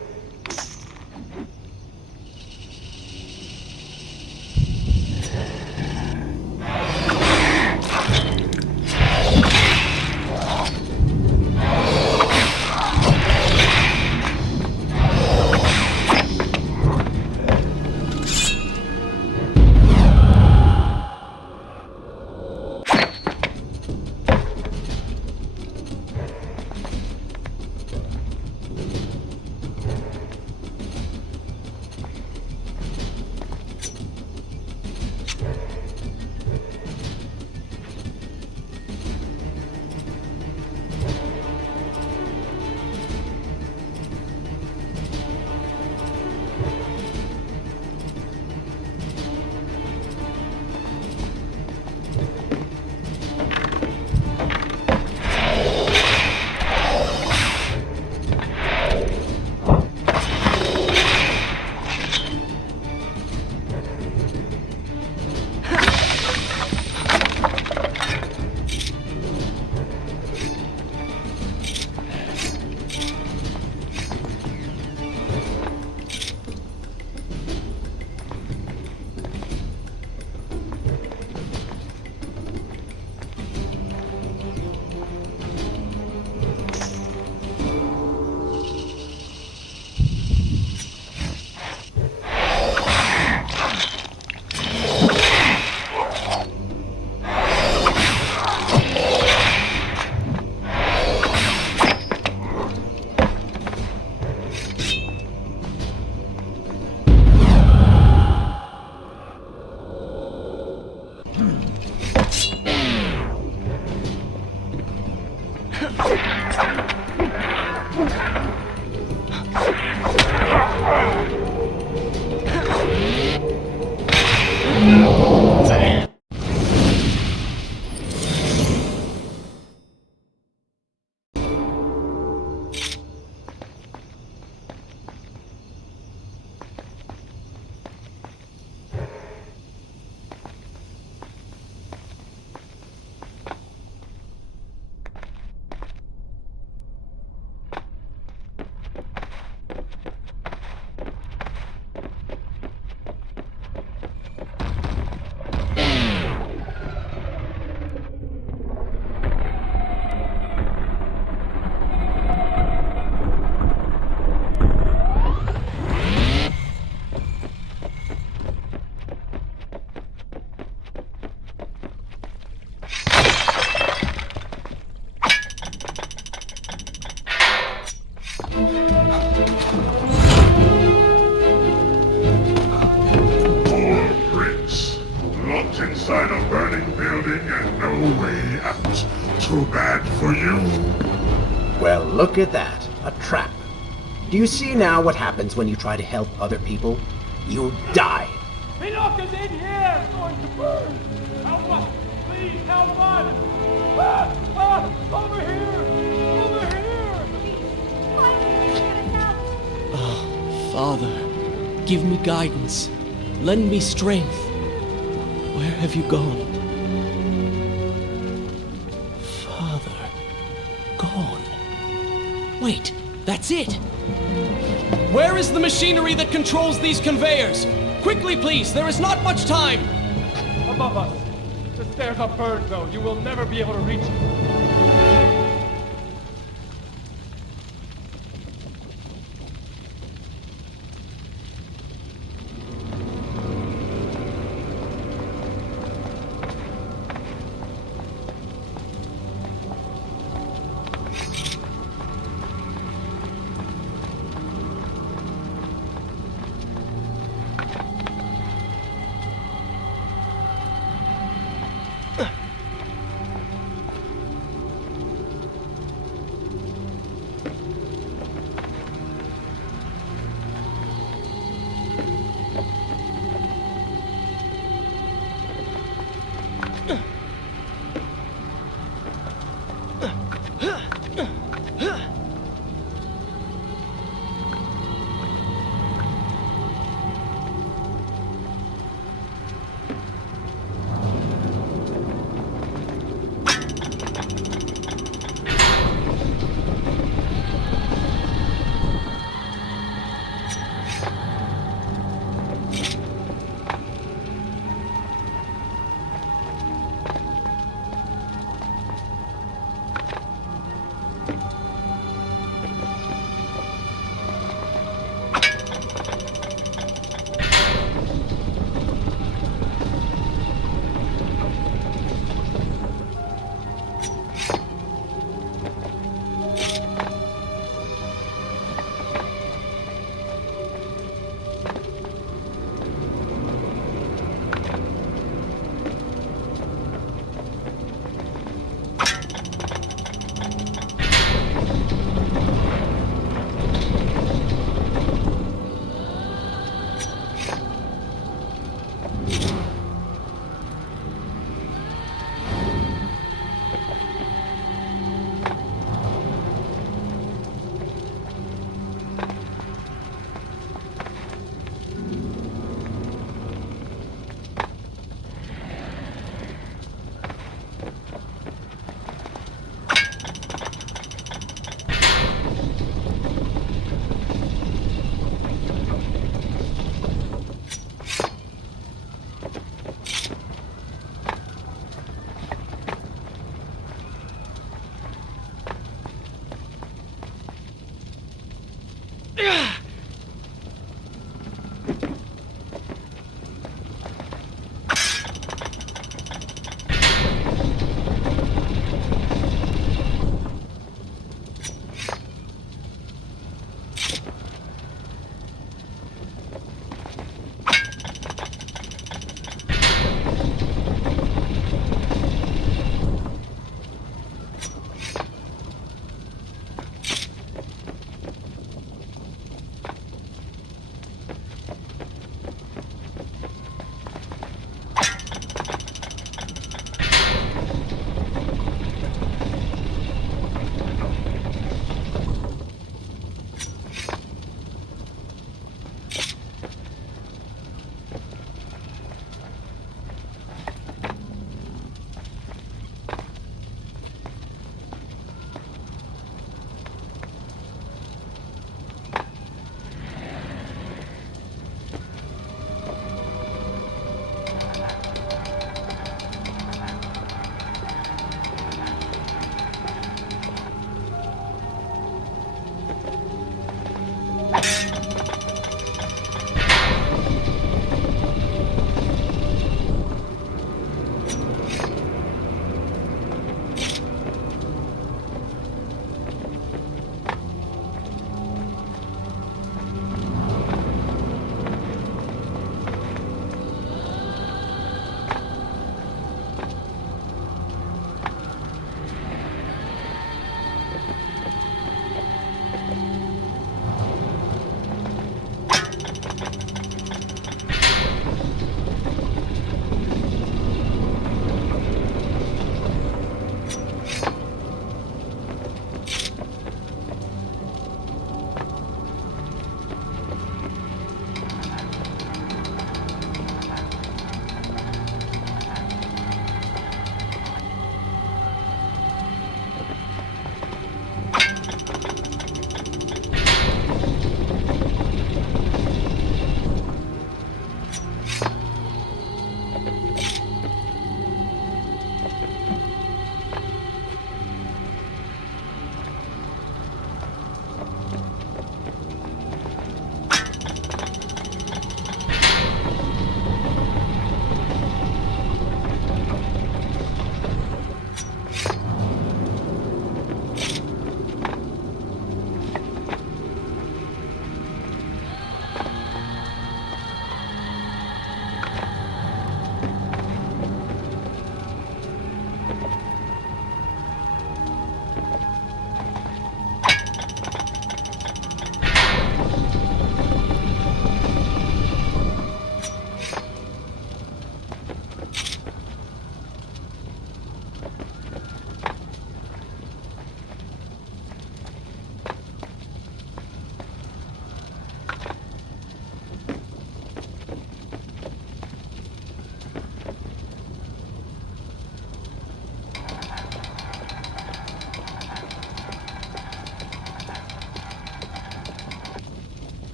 inside a burning building and no way out. Too bad for you. Well, look at that. A trap. Do you see now what happens when you try to help other people? You die. Enoch is in here! It's going to burn! Help us! Please, help us! Over here! Over here! Oh, Father, give me guidance. Lend me strength. Where have you gone? Father, gone. Wait, that's it! Where is the machinery that controls these conveyors? Quickly, please, there is not much time! Above us. The stairs are burned, though. You will never be able to reach it.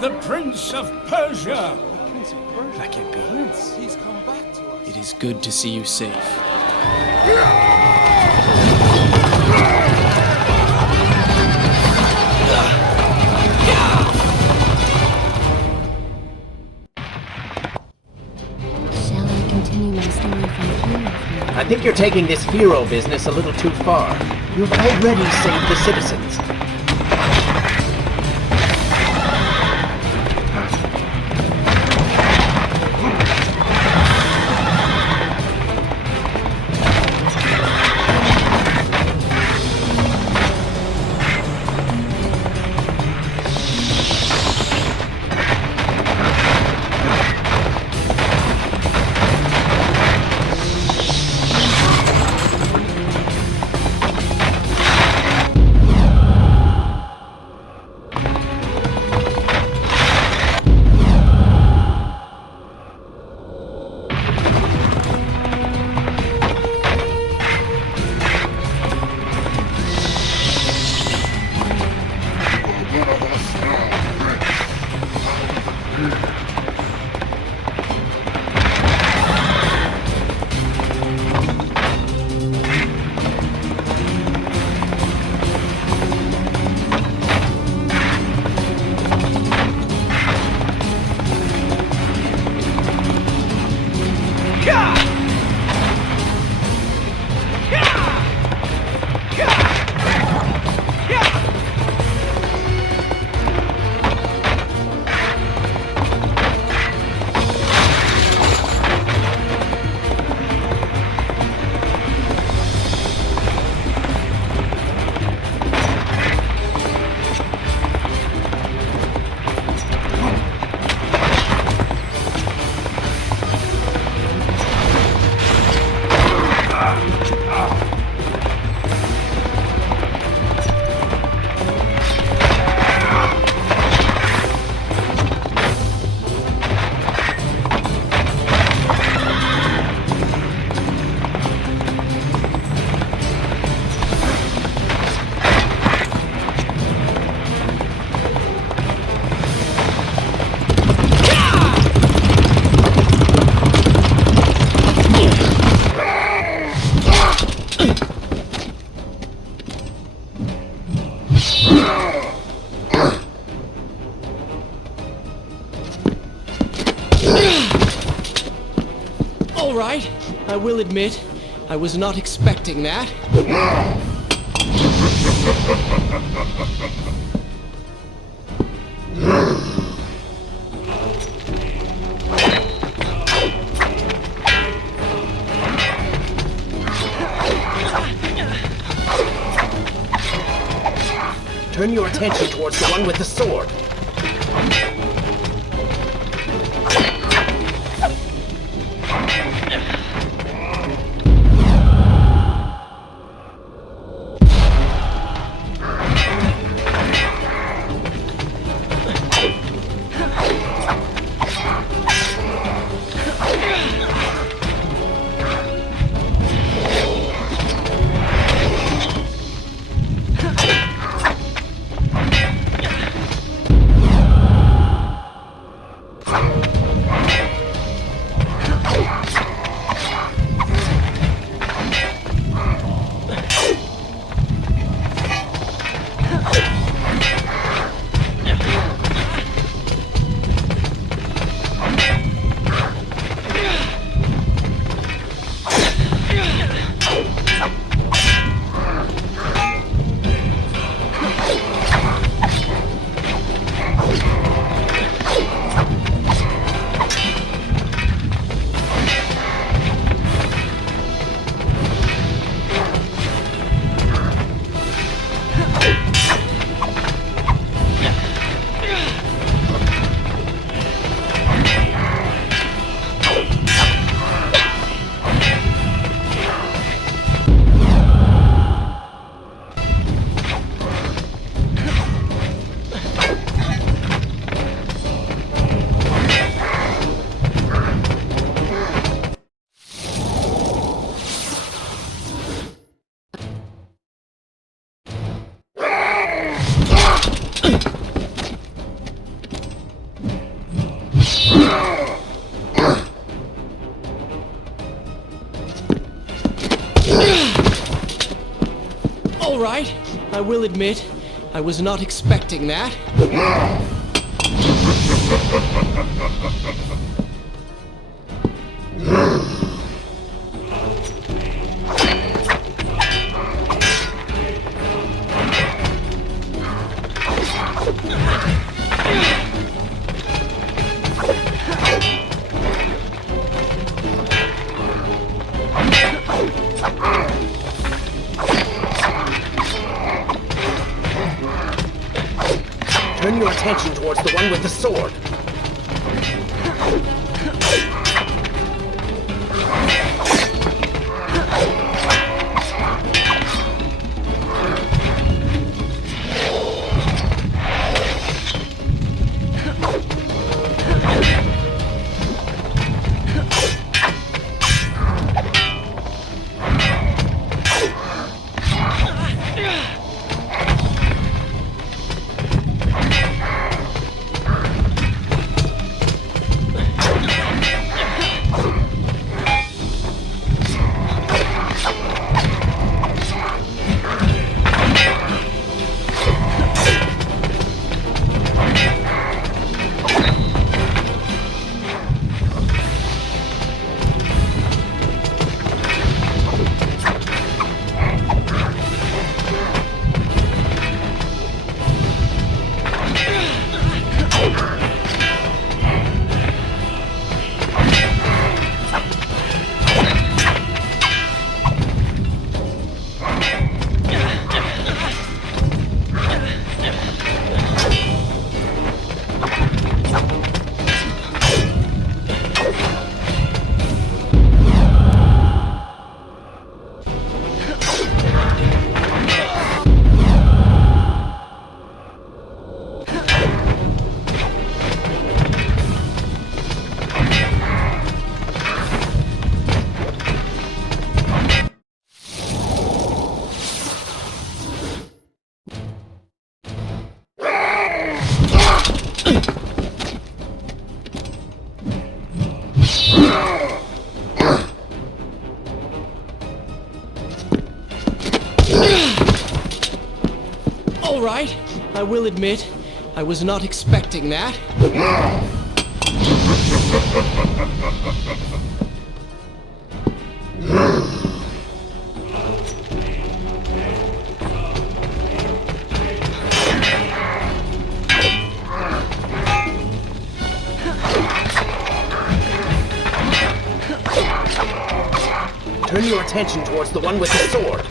The Prince of Persia! That can't be. Prince, he's come back to us. It is good to see you safe. Shall I continue my story from here? I think you're taking this hero business a little too far. You've already saved the citizens. All right, I will admit, I was not expecting that. Turn your attention towards the one with the sword. All right, I will admit, I was not expecting that. Turn your attention towards the one with the sword. All right, I will admit, I was not expecting that. Turn your attention towards the one with the sword.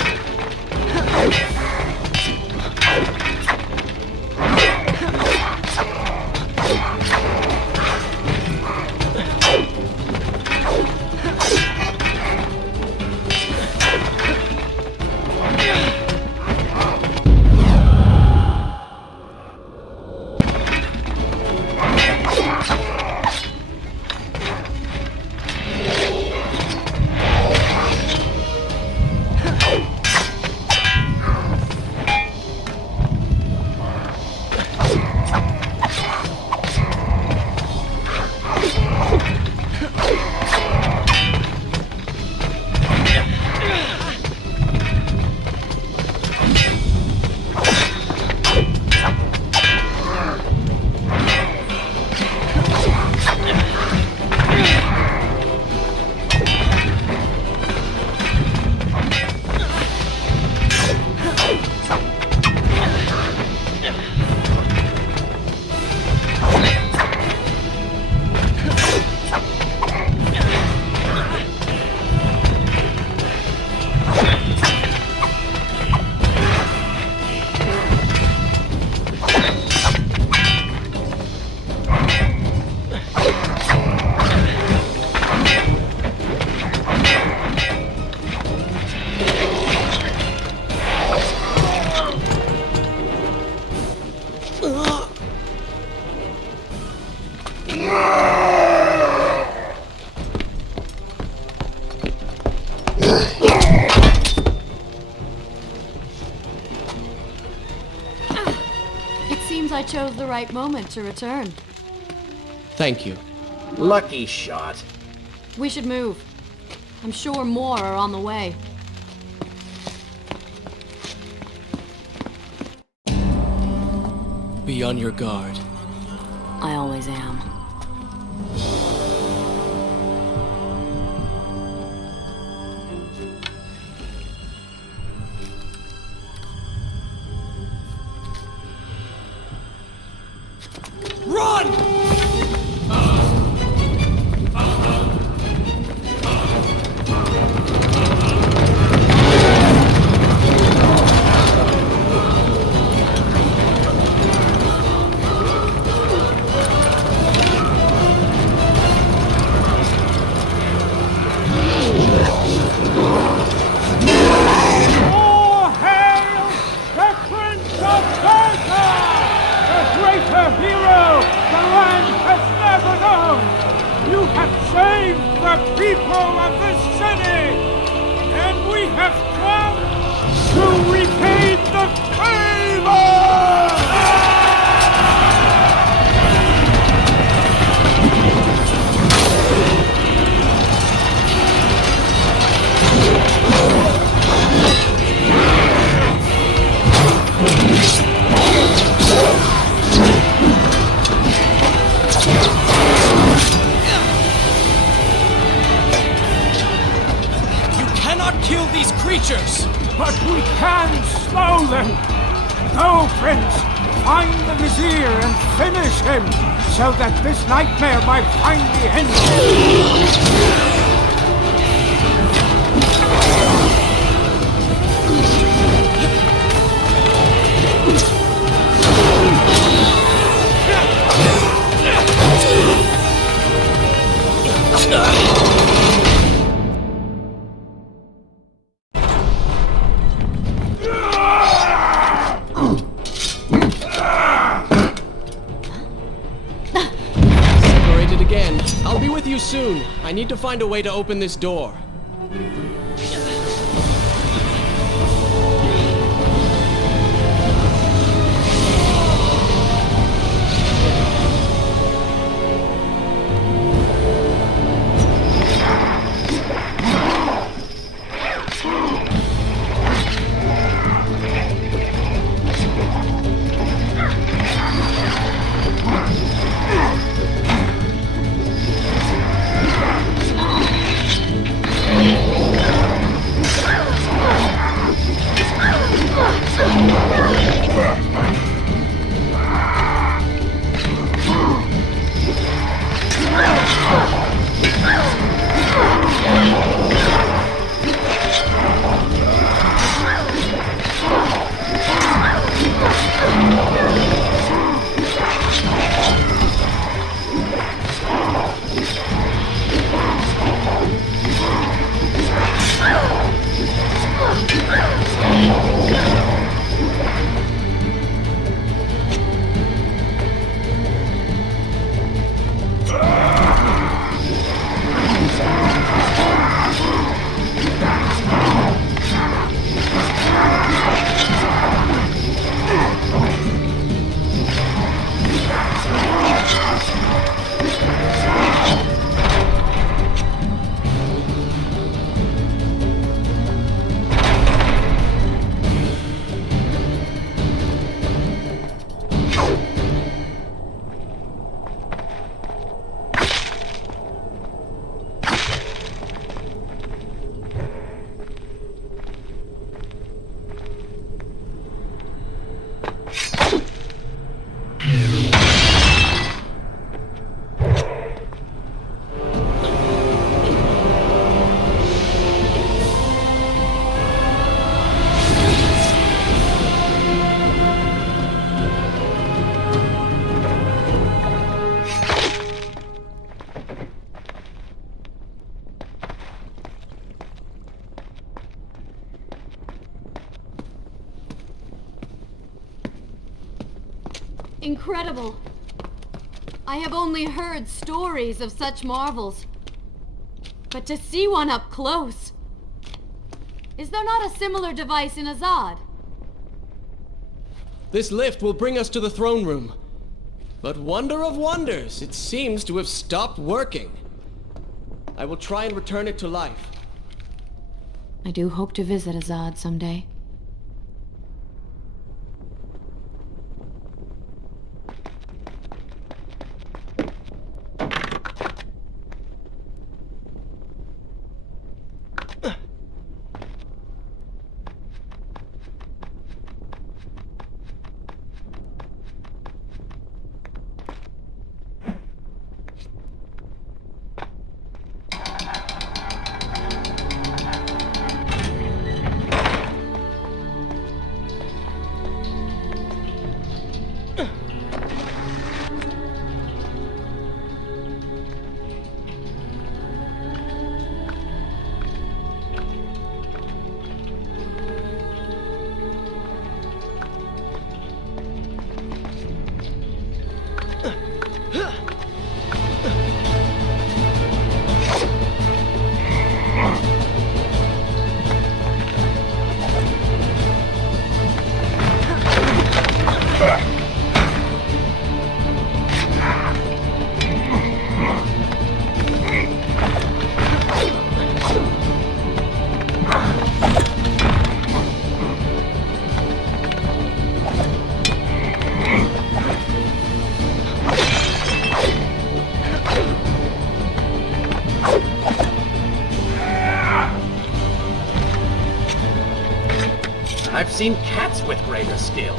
I chose the right moment to return. Thank you. Lucky shot. We should move. I'm sure more are on the way. Be on your guard. I always am. Run! All hail the Prince of Persia! A greater hero the land has never known! You have saved the people of this city! And we have come to repay the favor! Kill these creatures! But we can slow them! Go, Prince! Find the Vizier and finish him, so that this nightmare might finally end! Separated again. I'll be with you soon. I need to find a way to open this door. Incredible. I have only heard stories of such marvels. But to see one up close... Is there not a similar device in Azad? This lift will bring us to the throne room. But wonder of wonders, it seems to have stopped working. I will try and return it to life. I do hope to visit Azad someday. I've seen cats with greater skill.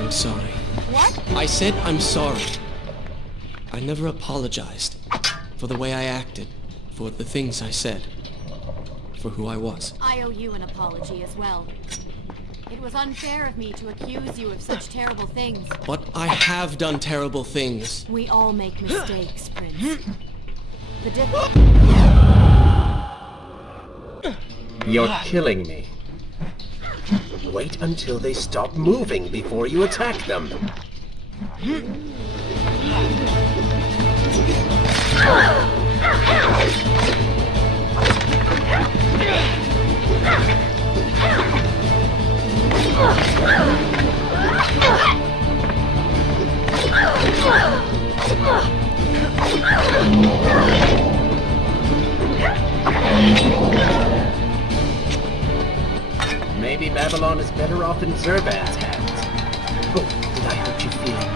I'm sorry. What? I said I'm sorry. I never apologized for the way I acted, for the things I said, for who I was. I owe you an apology as well. It was unfair of me to accuse you of such terrible things. But I have done terrible things. We all make mistakes, Prince. The difference... You're killing me. Wait until they stop moving before you attack them. Maybe Babylon is better off in Zerban's hands. Oh, did I hurt your feelings?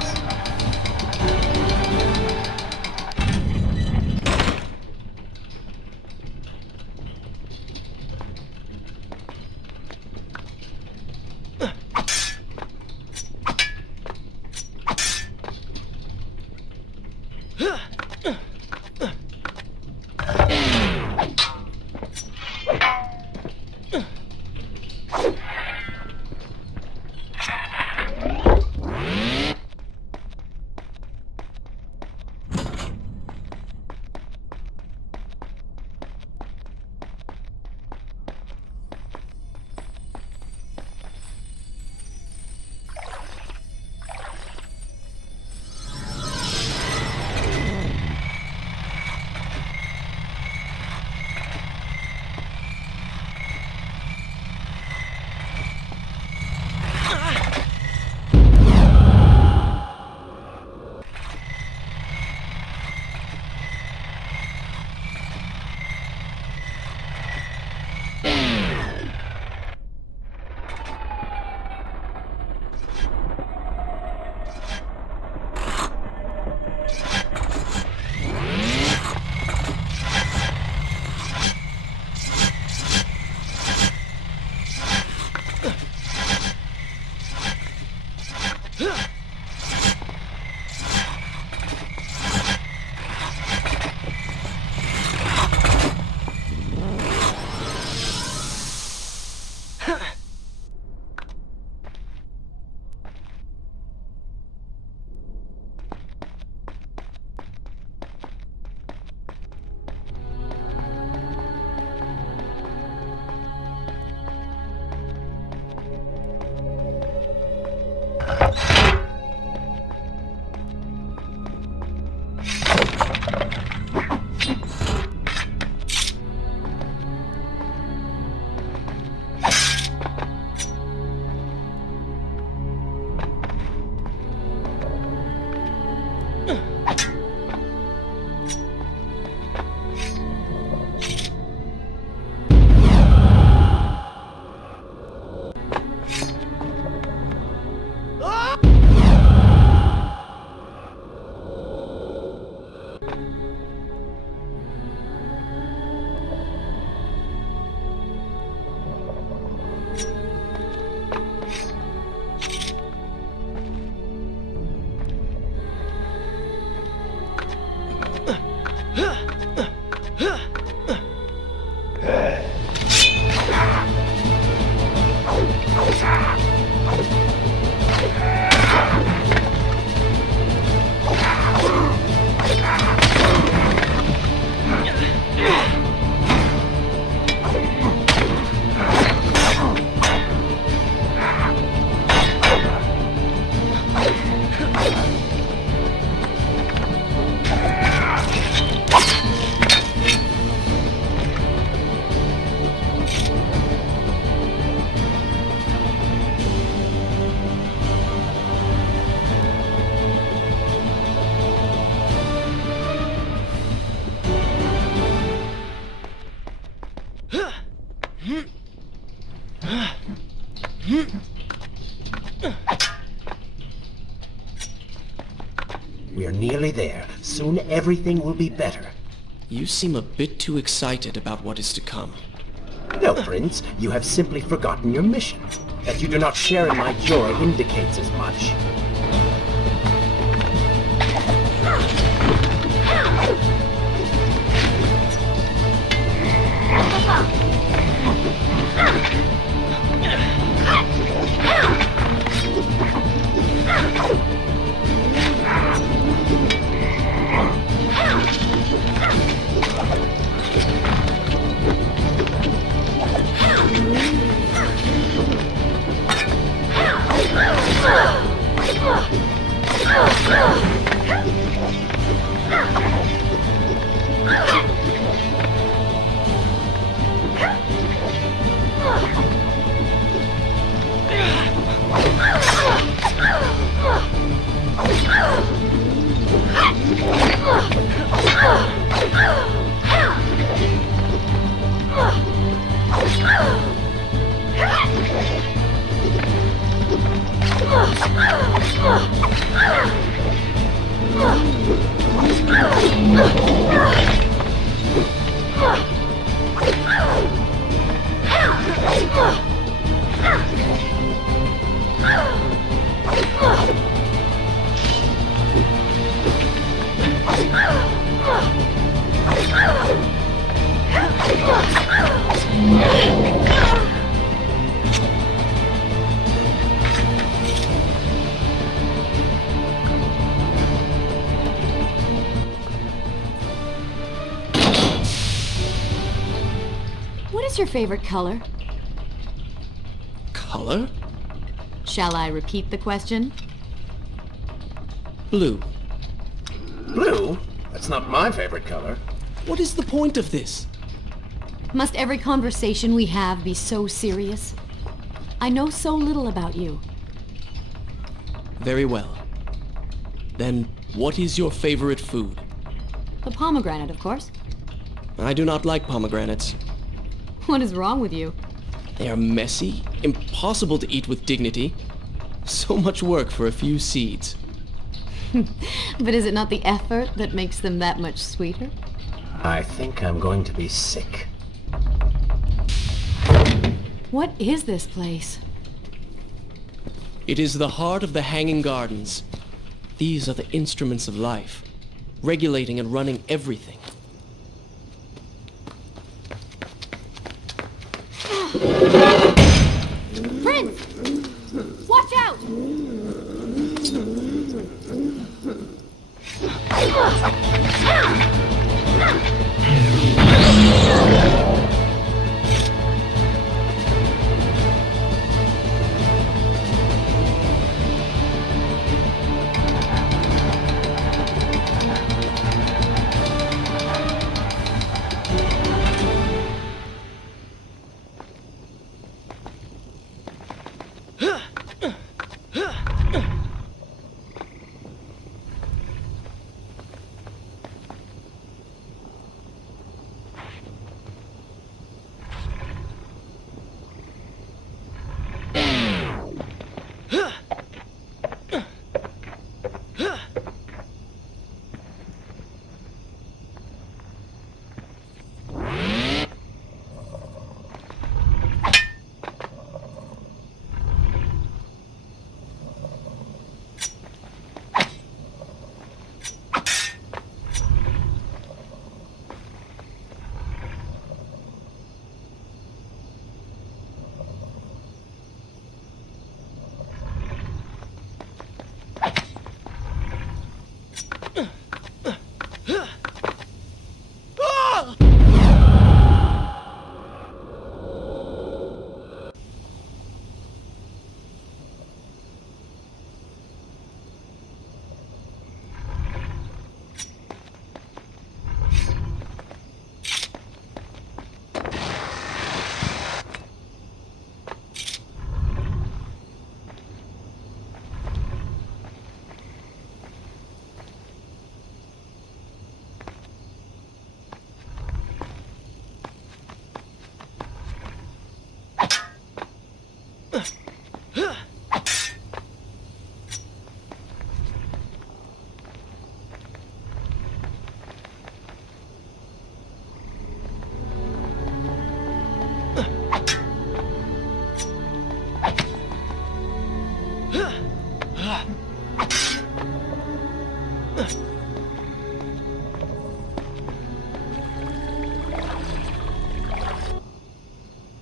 We're nearly there. Soon everything will be better. You seem a bit too excited about what is to come. No, Prince, you have simply forgotten your mission. That you do not share in my joy indicates as much. What is your favorite color? Color? Shall I repeat the question? Blue. Blue? That's not my favorite color. What is the point of this? Must every conversation we have be so serious? I know so little about you. Very well. Then, what is your favorite food? The pomegranate, of course. I do not like pomegranates. What is wrong with you? They are messy, impossible to eat with dignity. So much work for a few seeds. But is it not the effort that makes them that much sweeter? I think I'm going to be sick. What is this place? It is the heart of the Hanging Gardens. These are the instruments of life, regulating and running everything. Prince! Watch out!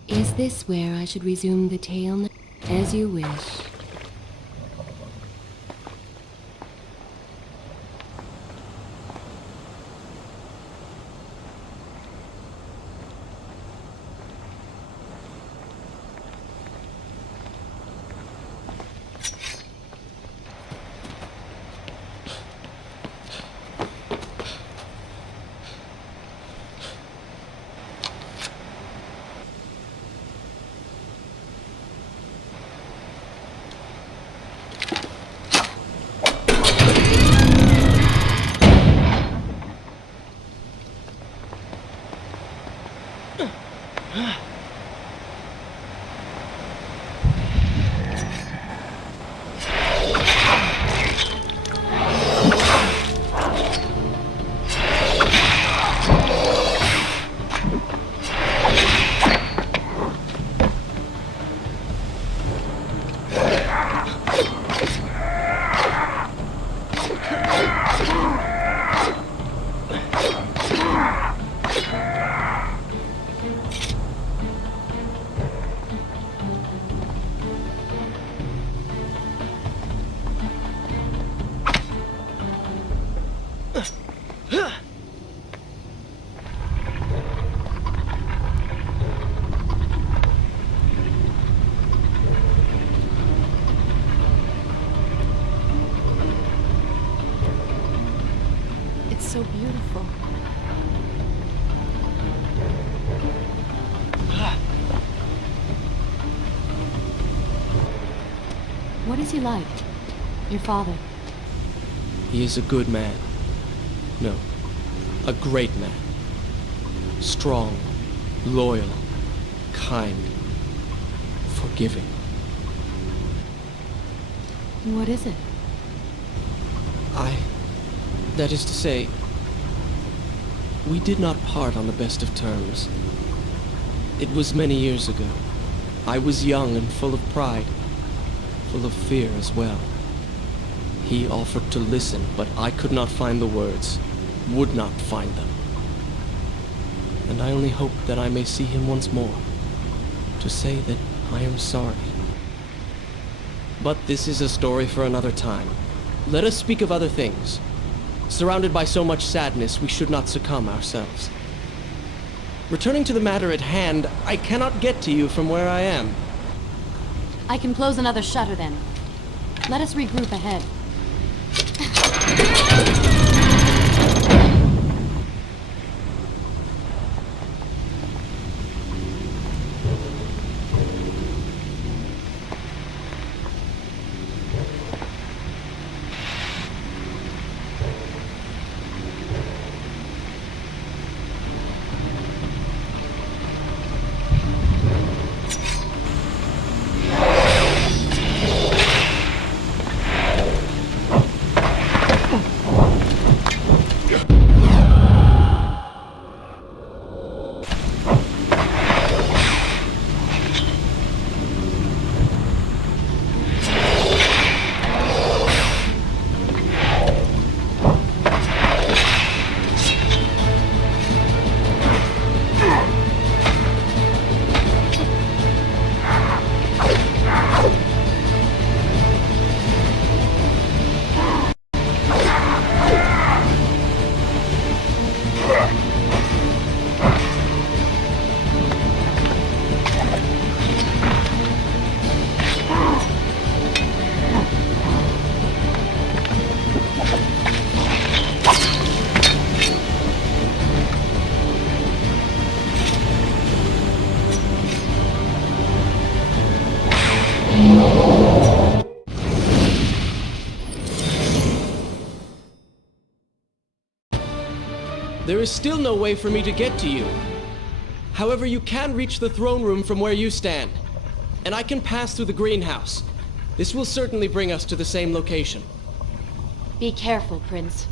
Is this where I should resume the tale? As you wish. It's so beautiful. What is he like? Your father? He is a good man. No, a great man. Strong, loyal, kind, forgiving. What is it? That is to say, we did not part on the best of terms. It was many years ago. I was young and full of pride, full of fear as well. He offered to listen, but I could not find the words, would not find them. And I only hope that I may see him once more, to say that I am sorry. But this is a story for another time. Let us speak of other things. Surrounded by so much sadness, we should not succumb ourselves. Returning to the matter at hand, I cannot get to you from where I am. I can close another shutter then. Let us regroup ahead. There is still no way for me to get to you. However, you can reach the throne room from where you stand, and I can pass through the greenhouse. This will certainly bring us to the same location. Be careful, Prince.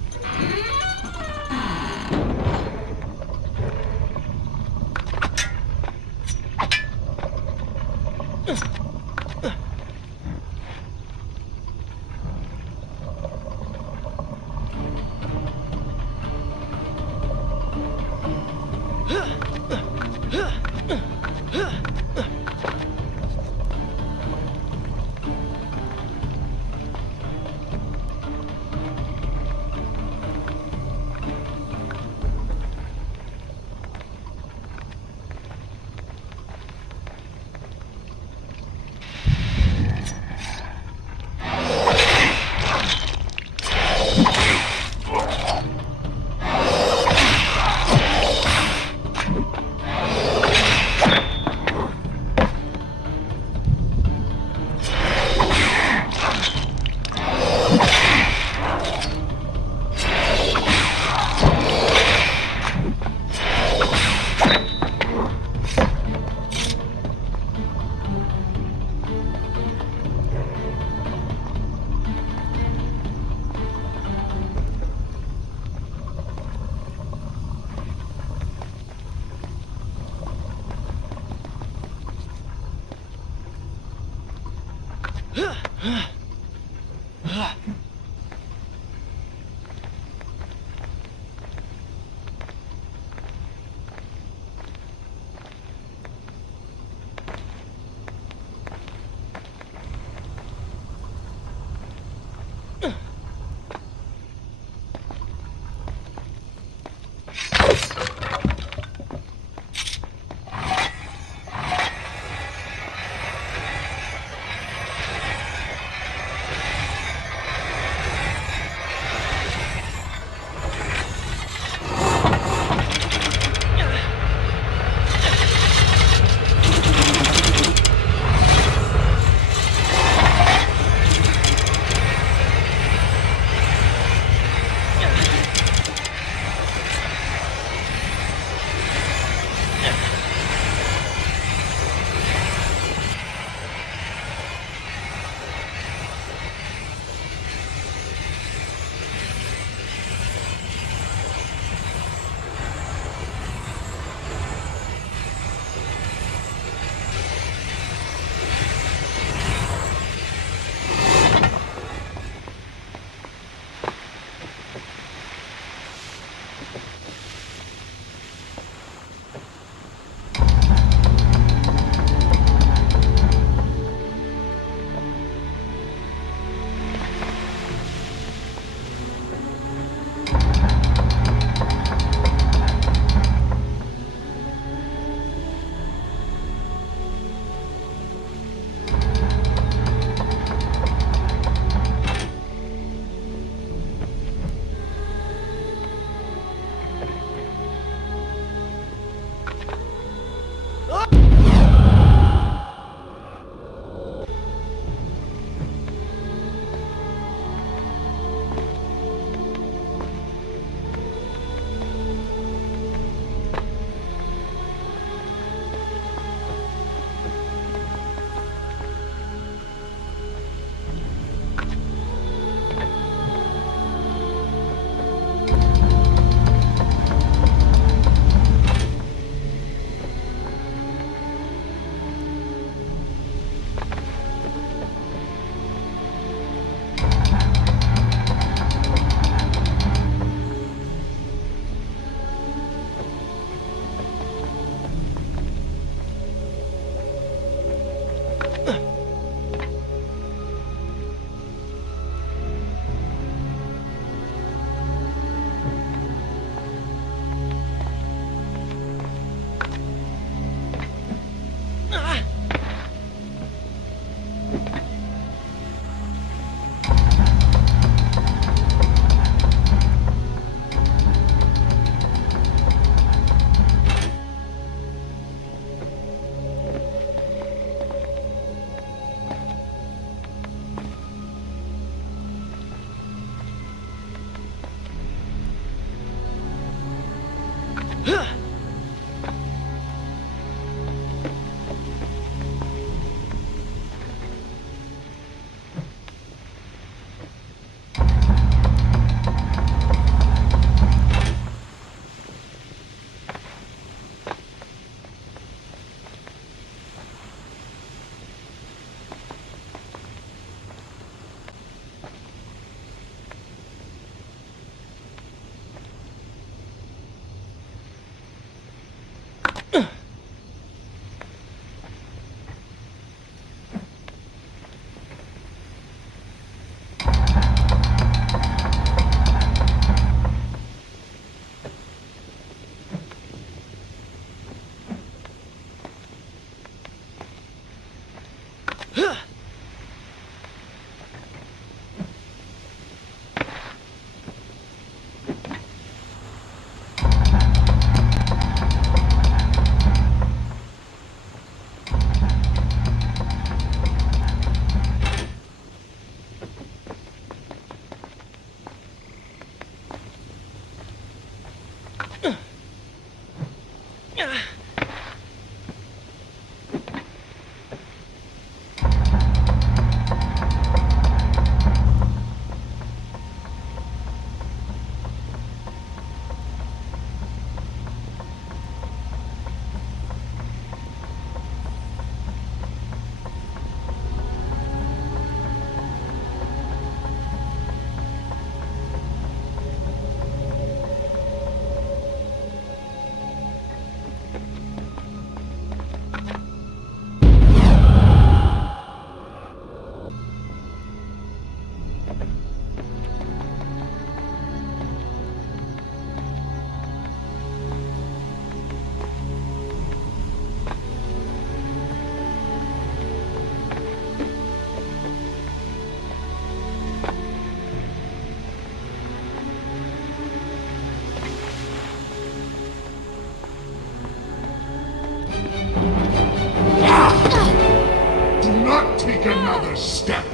step.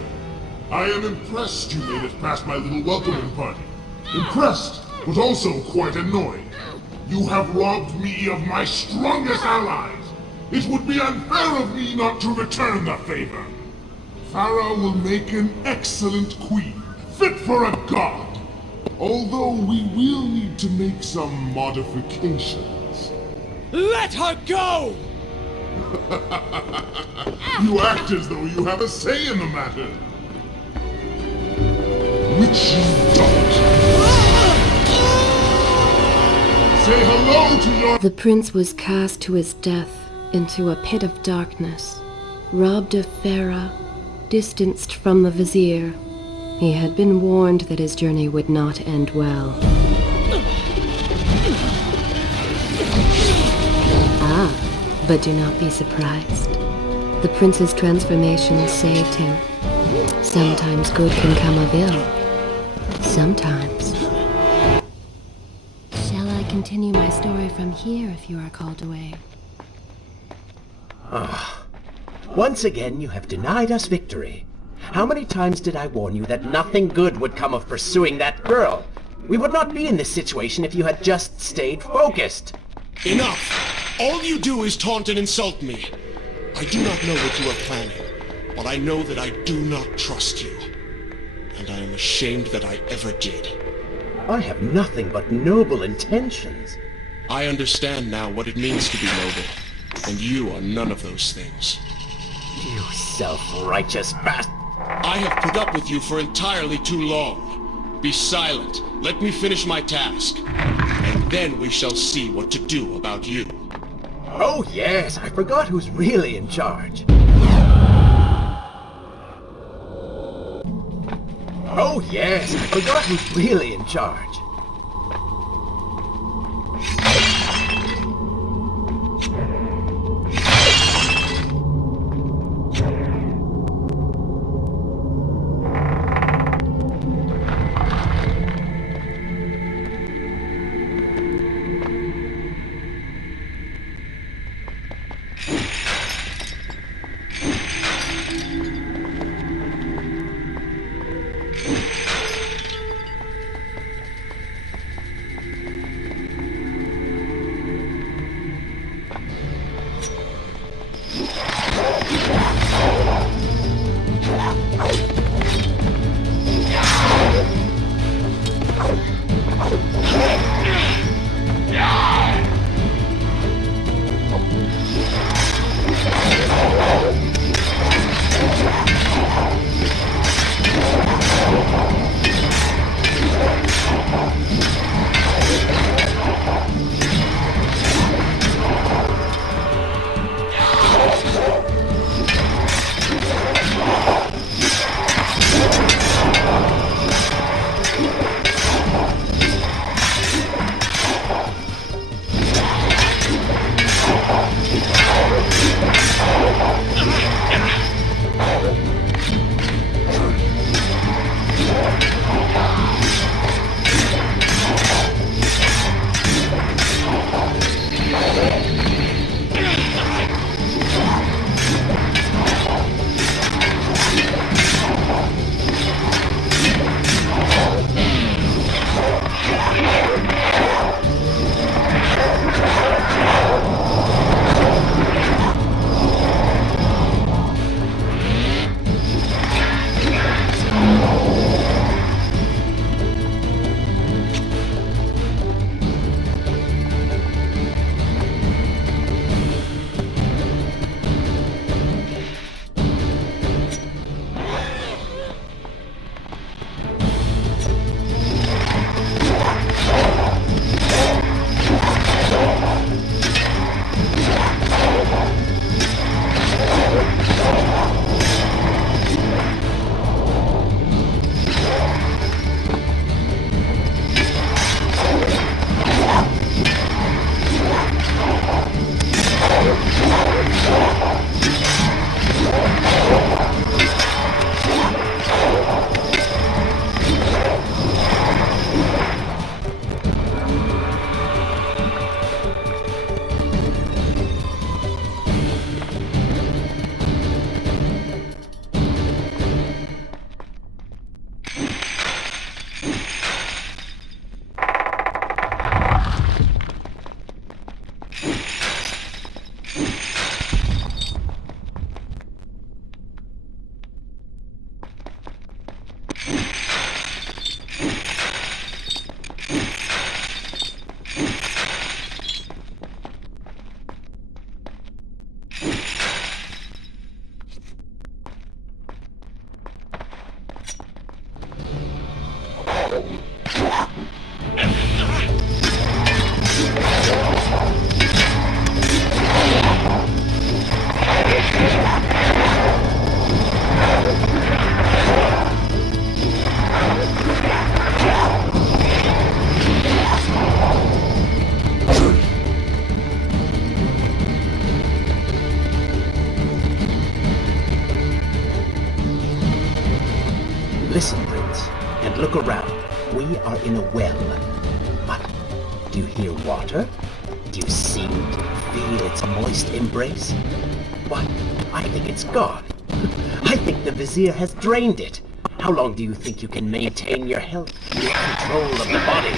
I am impressed you made it past my little welcoming party. Impressed, but also quite annoyed. You have robbed me of my strongest allies. It would be unfair of me not to return the favor. Farah will make an excellent queen, fit for a god. Although we will need to make some modifications. Let her go! You act as though you have a say in the matter. Which you don't. Say hello to your... The prince was cast to his death into a pit of darkness, robbed of Farah, distanced from the vizier. He had been warned that his journey would not end well. Ah, but do not be surprised. The prince's transformation saved him. Sometimes good can come of ill. Sometimes. Shall I continue my story from here if you are called away? Once again, you have denied us victory. How many times did I warn you that nothing good would come of pursuing that girl? We would not be in this situation if you had just stayed focused. Enough! All you do is taunt and insult me. I do not know what you are planning, but I know that I do not trust you. And I am ashamed that I ever did. I have nothing but noble intentions. I understand now what it means to be noble, and you are none of those things. You self-righteous bastard! I have put up with you for entirely too long. Be silent. Let me finish my task. And then we shall see what to do about you. Oh yes, I forgot who's really in charge. Oh yes, I forgot who's really in charge. Look around. We are in a well. But do you hear water? Do you see it? Feel its moist embrace? Why, I think it's gone. I think the Vizier has drained it. How long do you think you can maintain your health, your control of the body?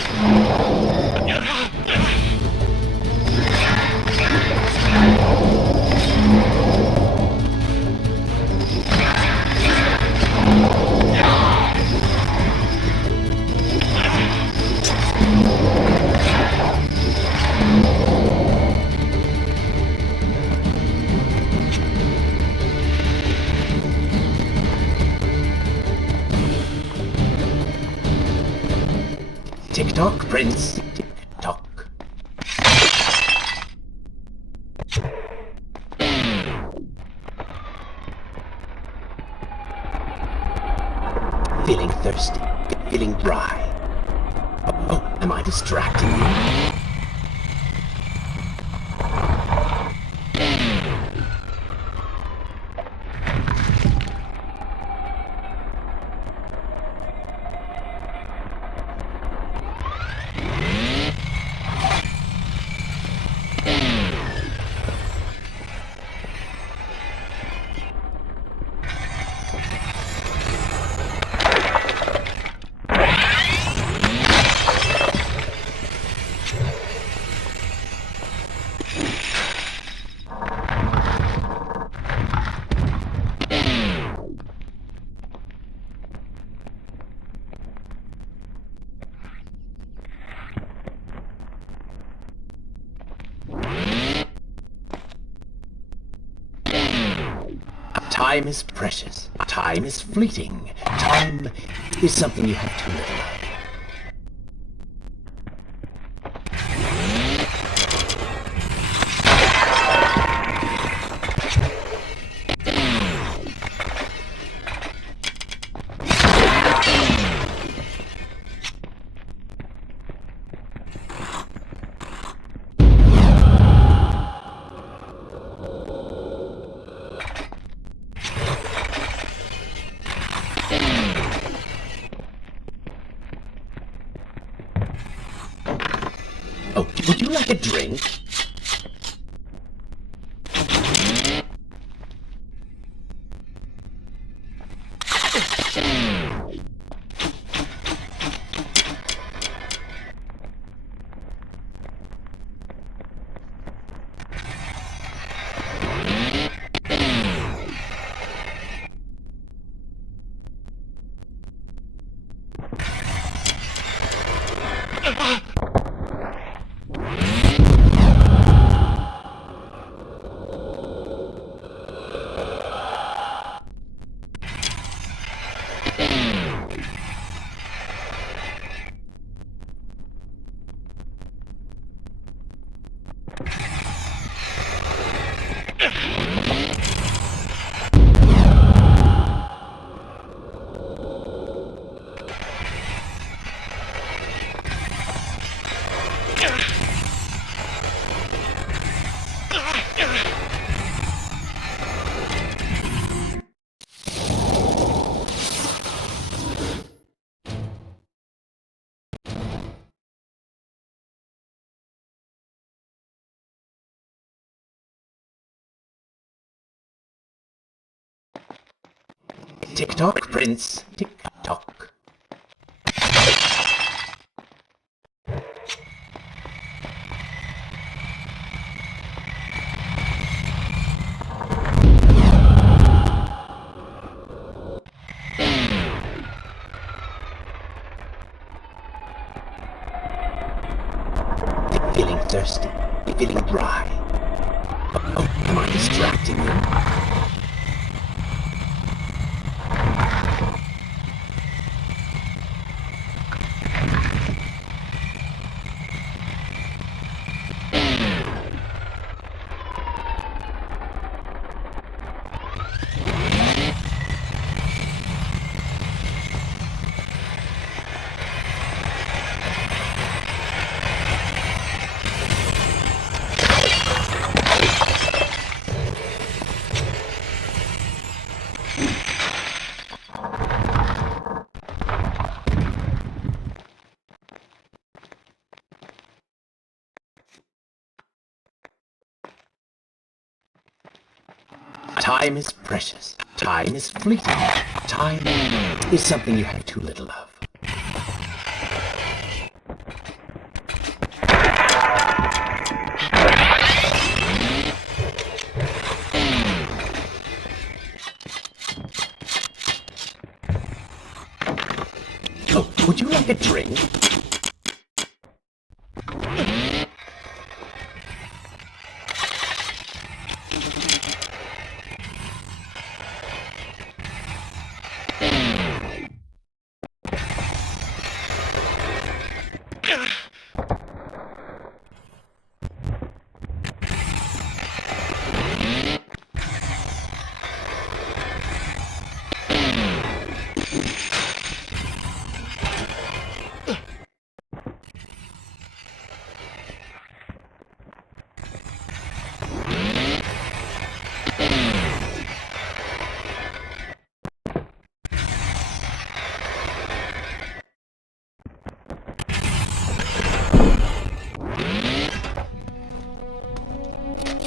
Tick-tock, Prince. Tick-tock. Feeling thirsty. Feeling dry. Oh, am I distracting you? Time is precious. Time is fleeting. Time is something you have too little of. Oh, would you like a drink? Tick-tock, Prince. Tick-tock. Feeling thirsty. Feeling dry. Oh, am I distracting you? Time is precious. Time is fleeting. Time is something you have too little of. Oh, would you like a drink?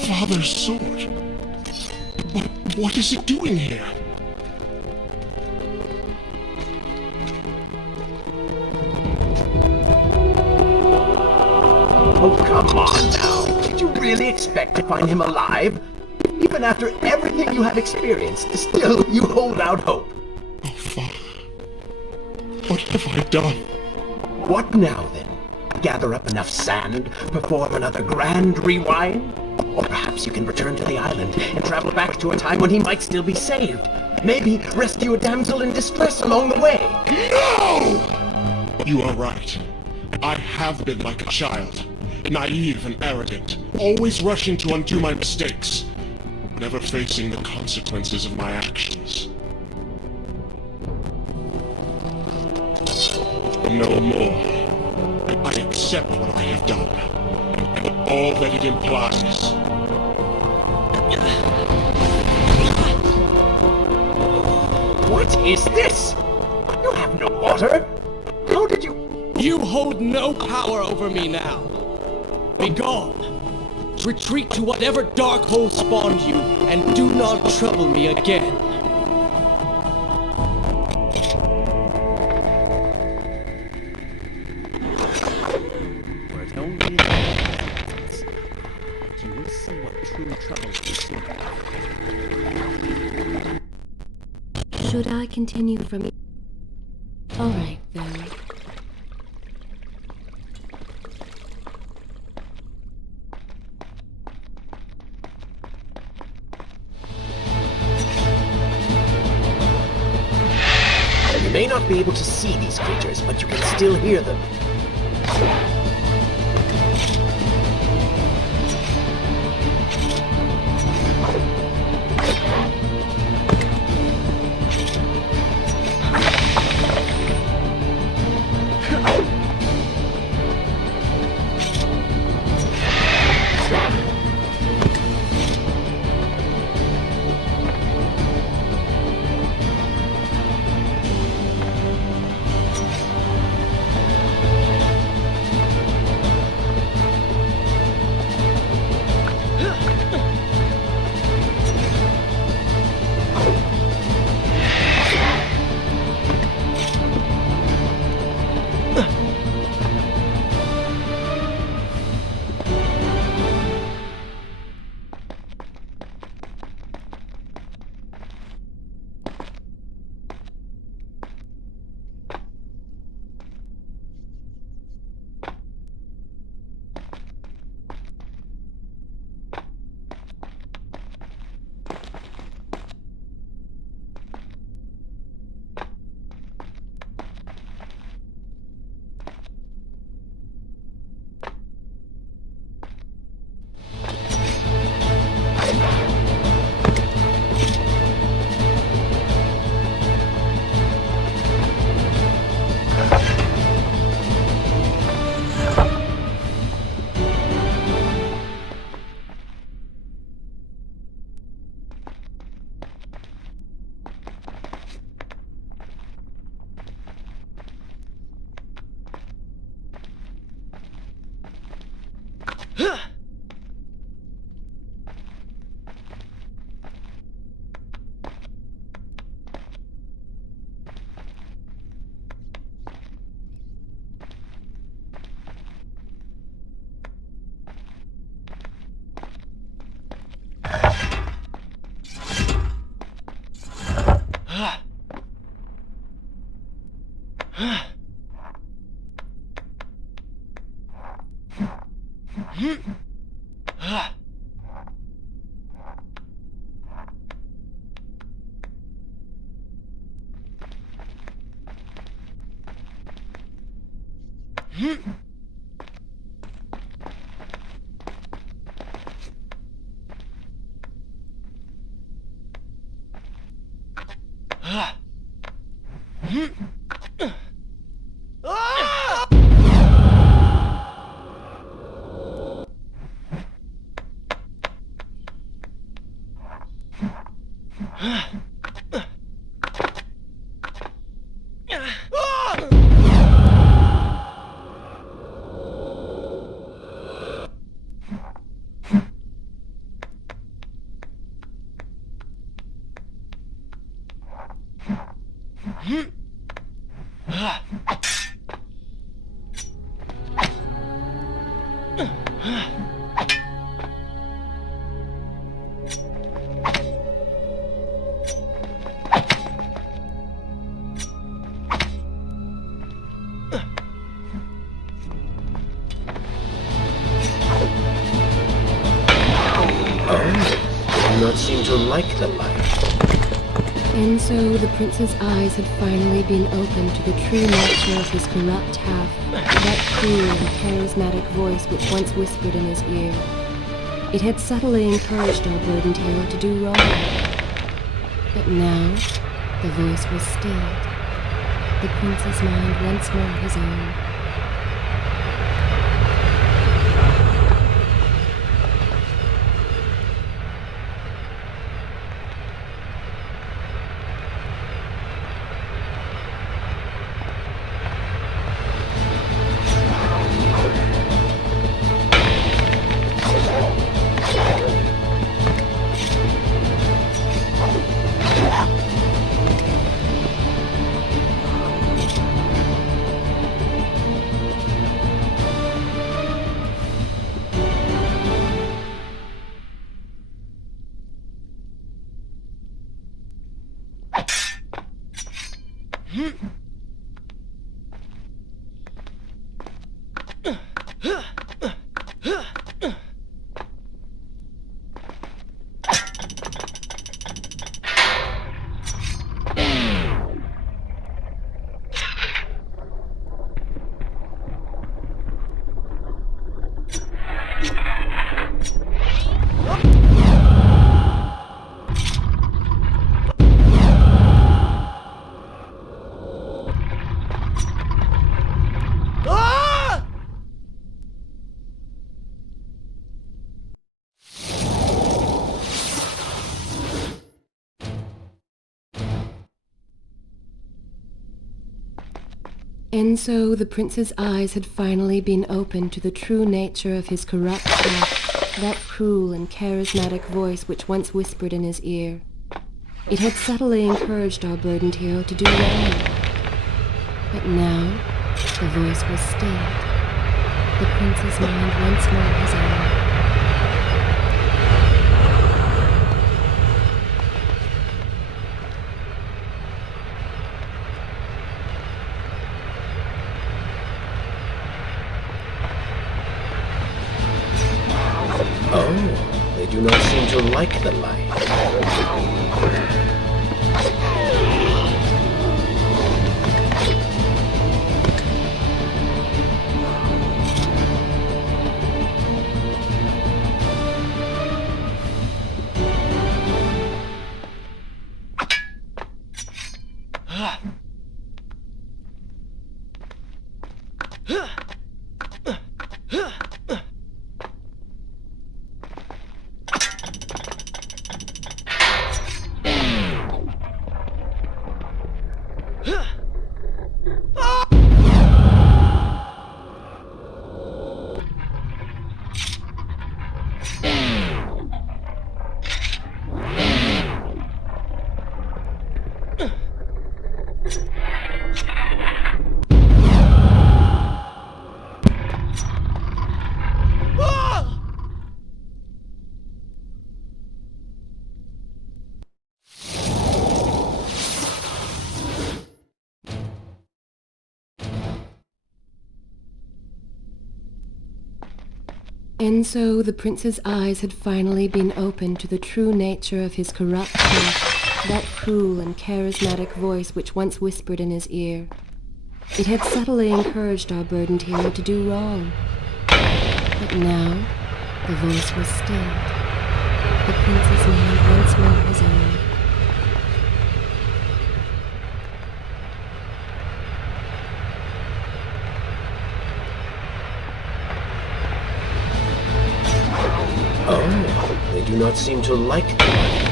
Father's sword. What is it doing here? Oh, come on now. Did you really expect to find him alive? Even after everything you have experienced, still you hold out hope. Oh, Father. What have I done? What now, then? Gather up enough sand, perform another grand rewind? Or perhaps you can return to the island and travel back to a time when he might still be saved. Maybe rescue a damsel in distress along the way. No! You are right. I have been like a child. Naive and arrogant. Always rushing to undo my mistakes. Never facing the consequences of my actions. No more. I accept what I have done. And all that it implies. What is this? You have no water? How did you... You hold no power over me now. Be gone. Retreat to whatever dark hole spawned you, and do not trouble me again. Were it only in you will see what true trouble is. Should I continue from... All right, then. You may not be able to see these creatures, but you can still hear them. Do not seem to like the light. And so the prince's eyes had finally been opened to the true nature of his corrupt half, that cruel and charismatic voice which once whispered in his ear. It had subtly encouraged our burdened hero to do wrong. But now, the voice was stilled. The prince's mind once more his own. And so the prince's eyes had finally been opened to the true nature of his corrupt half, that cruel and charismatic voice which once whispered in his ear. It had subtly encouraged our burdened hero to do wrong. But now, the voice was stilled. The prince's mind once more his own. Oh, they do not seem to like the light. And so the prince's eyes had finally been opened to the true nature of his corrupt prince, that cool and charismatic voice which once whispered in his ear. It had subtly encouraged our burdened hero to do wrong. But now, the voice was stilled. The prince's mind once more his own. Oh, they do not seem to like the light.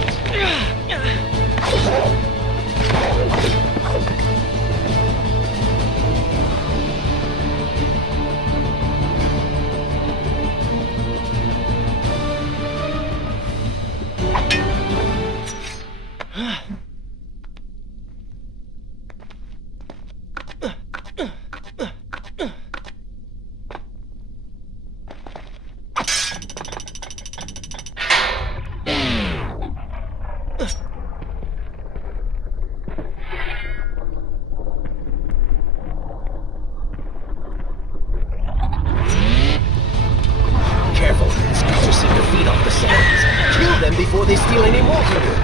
Careful, these creatures seem to feed off the sands. Kill them before they steal any more from you.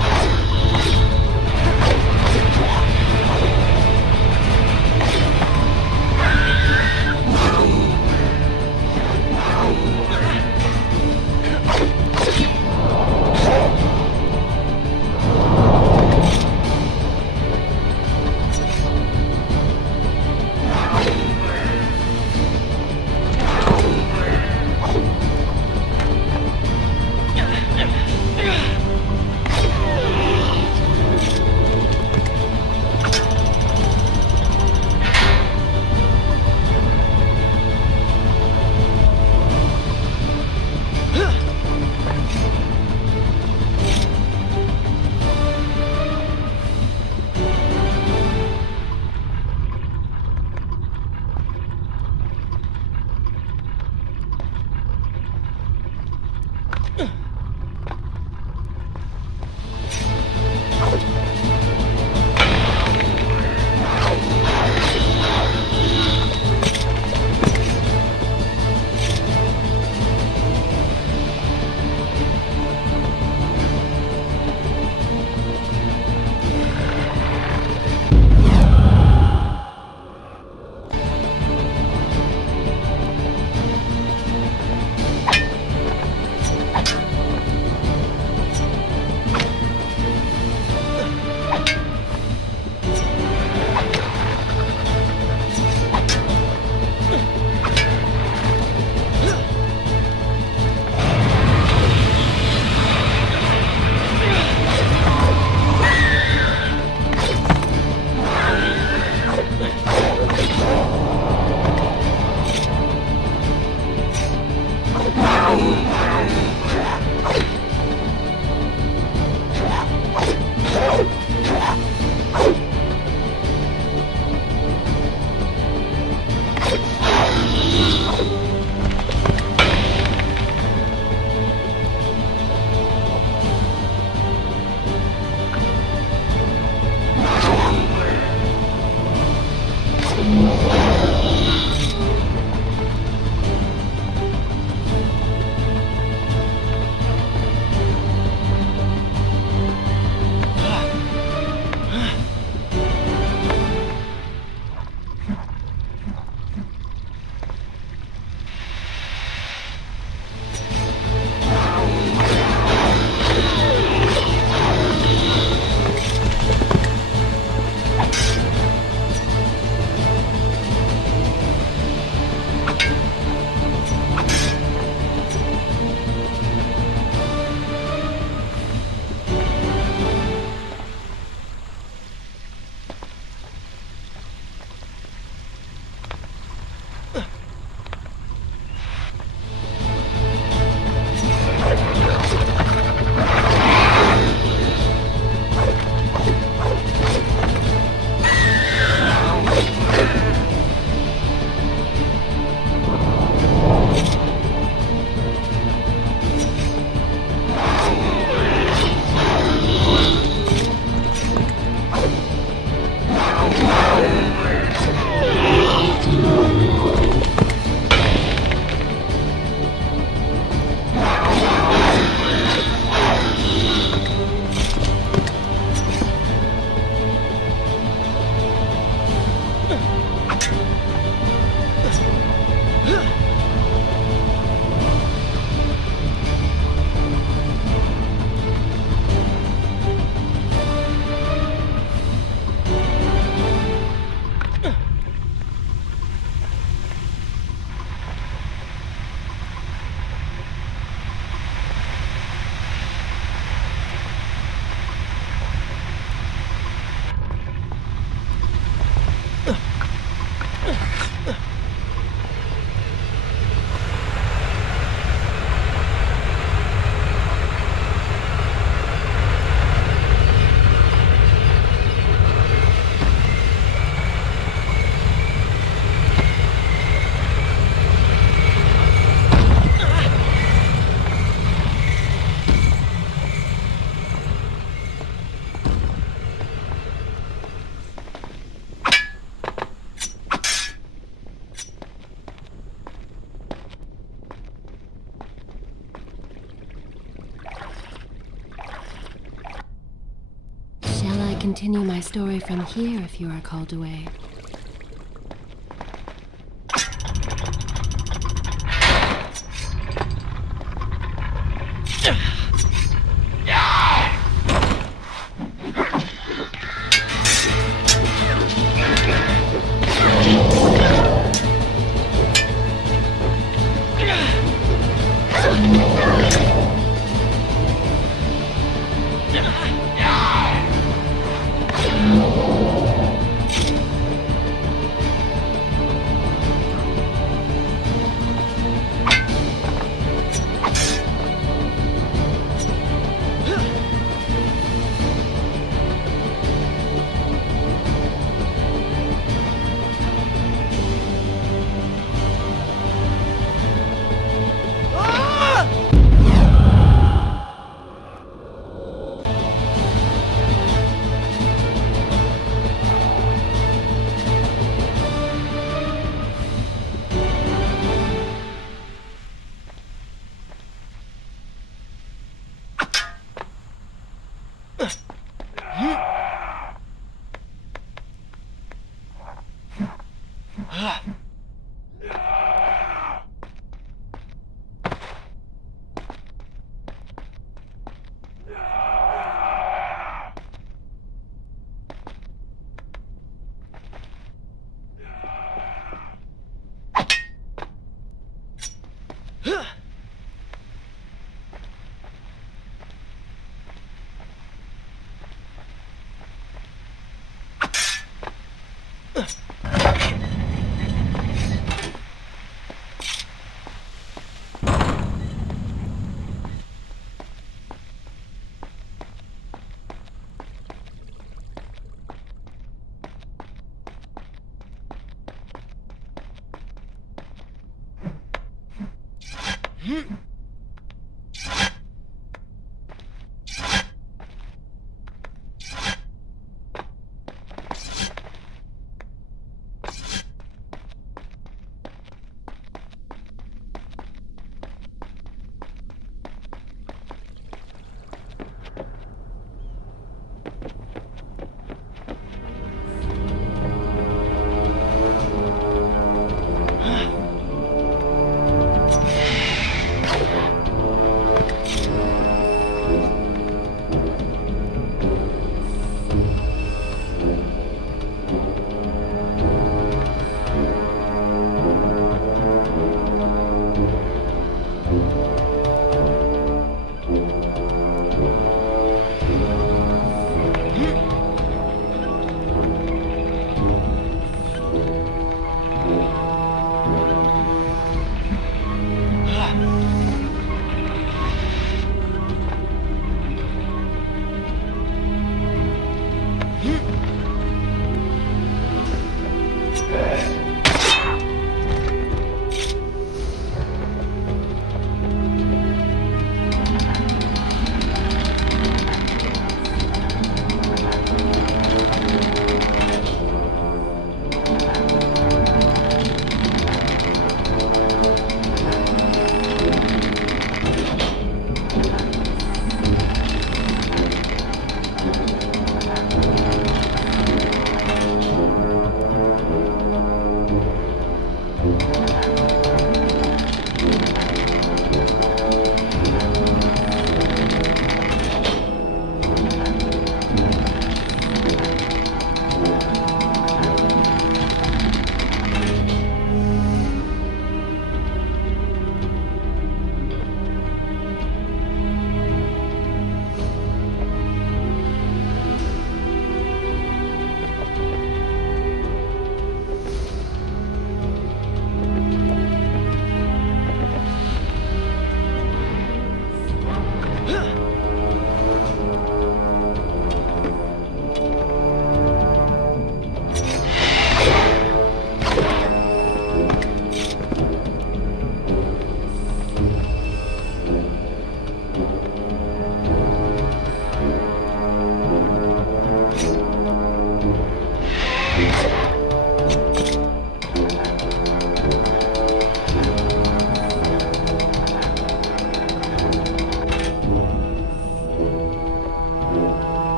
continue my story from here if you are called away.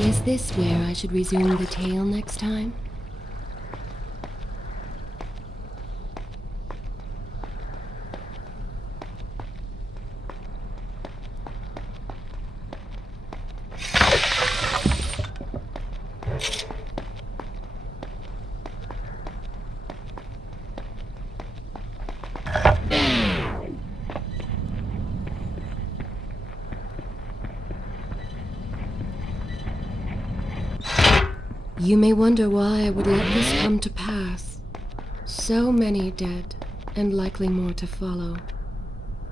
Is this where I should resume the tale next time? You may wonder why I would let this come to pass. So many dead, and likely more to follow.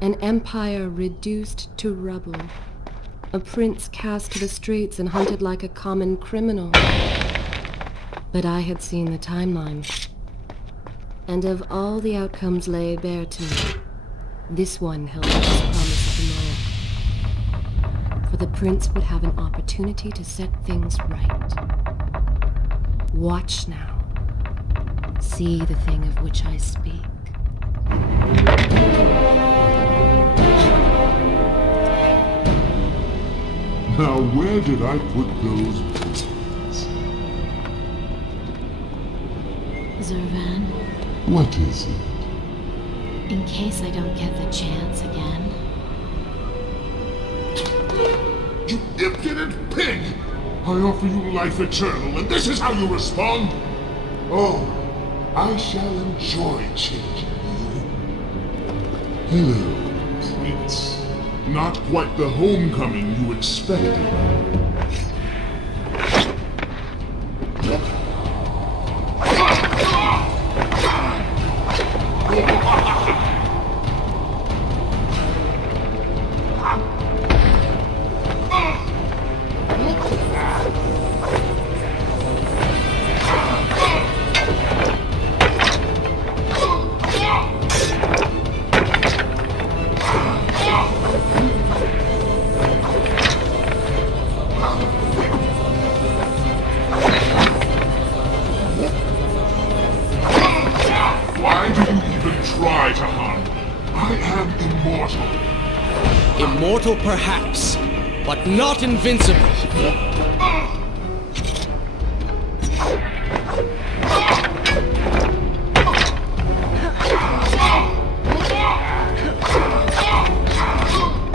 An empire reduced to rubble. A prince cast to the streets and hunted like a common criminal. But I had seen the timeline. And of all the outcomes laid bare to me, this one held the best promise of them all. For the prince would have an opportunity to set things right. Watch now. See the thing of which I speak. Now, where did I put those buttons? Zurvan, What is it? in case I don't get the chance again. You impudent pig! I offer you life eternal, and this is how you respond? Oh, I shall enjoy changing you. Hello, Prince. Not quite the homecoming you expected. Why do you even try to harm me? I am immortal. Immortal perhaps, but not invincible.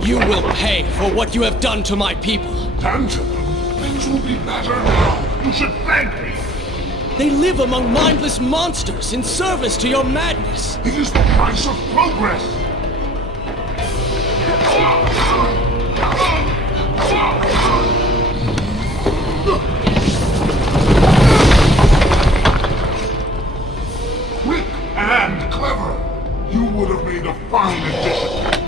You will pay for what you have done to my people. Done to them? Things will be better now. You should thank me. They live among mindless monsters in service to your madness. It is the price of progress. Quick and clever. You would have made a fine addition.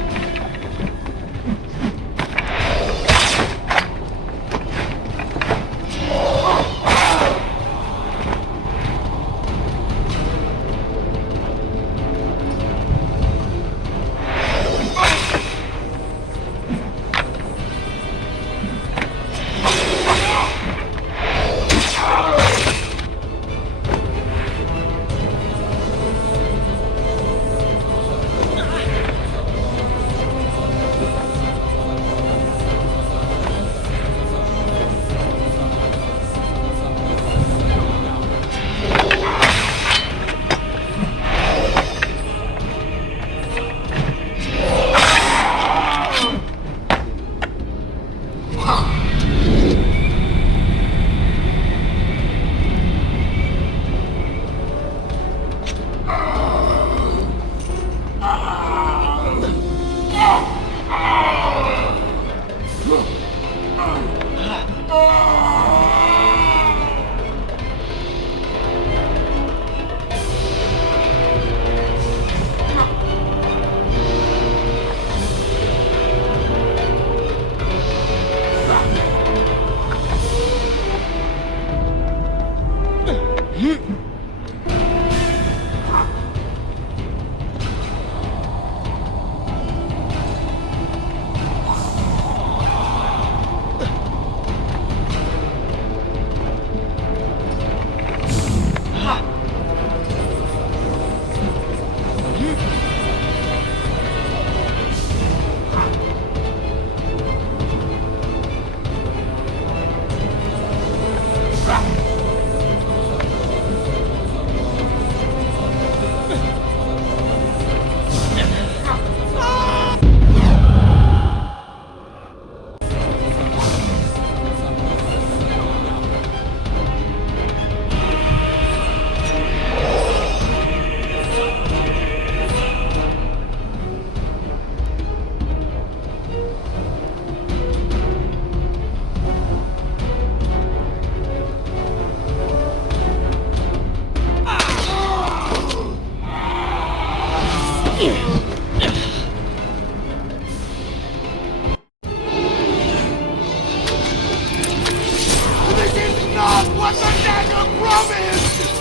what the dagger promised!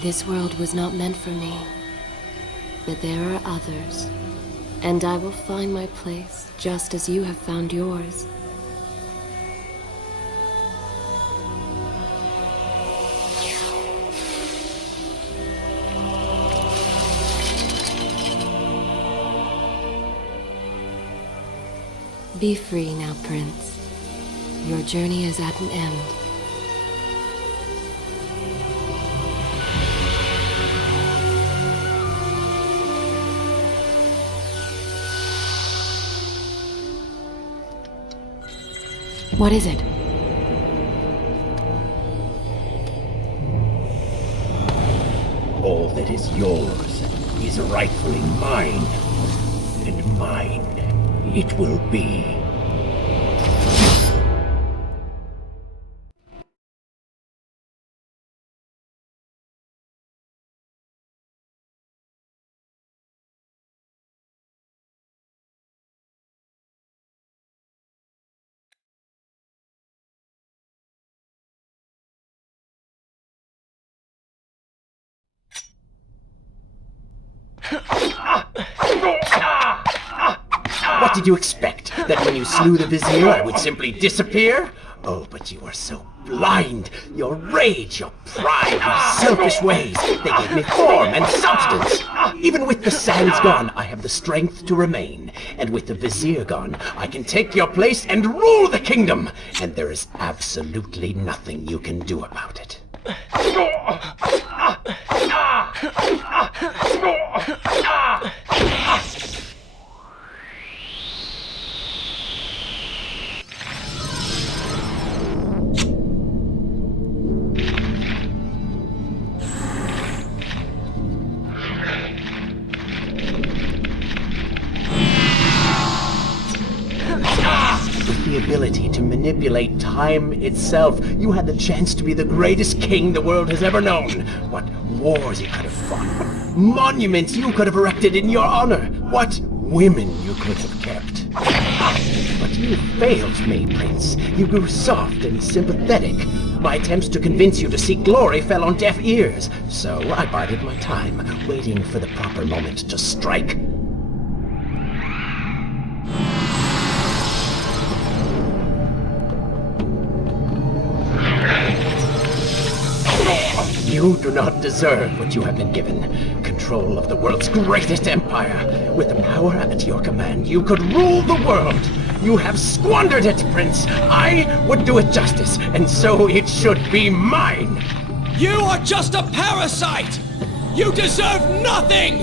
This world was not meant for me, but there are others, and I will find my place just as you have found yours. Be free now, Prince. Your journey is at an end. What is it? All that is yours is rightfully mine, and mine it will be. What did you expect? That when you slew the Vizier, I would simply disappear? Oh, but you are so blind. Your rage, your pride, your selfish ways, they gave me form and substance. Even with the sands gone, I have the strength to remain. And with the Vizier gone, I can take your place and rule the kingdom. And there is absolutely nothing you can do about it. The ability to manipulate time itself. You had the chance to be the greatest king the world has ever known. What wars you could have fought. What monuments you could have erected in your honor. What women you could have kept. But you failed me, Prince. You grew soft and sympathetic. My attempts to convince you to seek glory fell on deaf ears. So I bided my time, waiting for the proper moment to strike. You do not deserve what you have been given. Control of the world's greatest empire. With the power at your command, you could rule the world. You have squandered it, Prince. I would do it justice, and so it should be mine. You are just a parasite! You deserve nothing!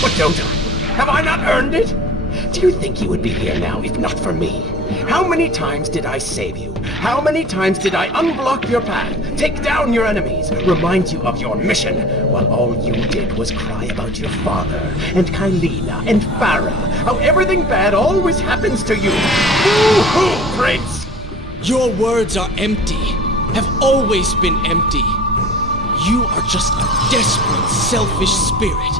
What don't I? Have I not earned it? Do you think you would be here now if not for me? How many times did I save you? How many times did I unblock your path, take down your enemies, remind you of your mission, while all you did was cry about your father, and Kylina, and Farah, how everything bad always happens to you? Boo-hoo, Prince! Your words are empty, have always been empty. You are just a desperate, selfish spirit.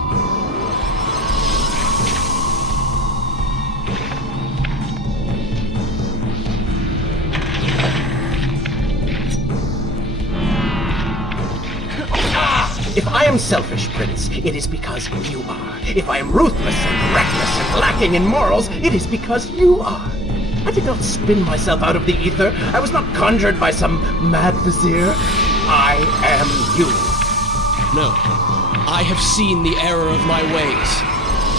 If I am selfish, Prince, it is because you are. If I am ruthless and reckless and lacking in morals, it is because you are. I did not spin myself out of the ether. I was not conjured by some mad vizier. I am you. No, I have seen the error of my ways,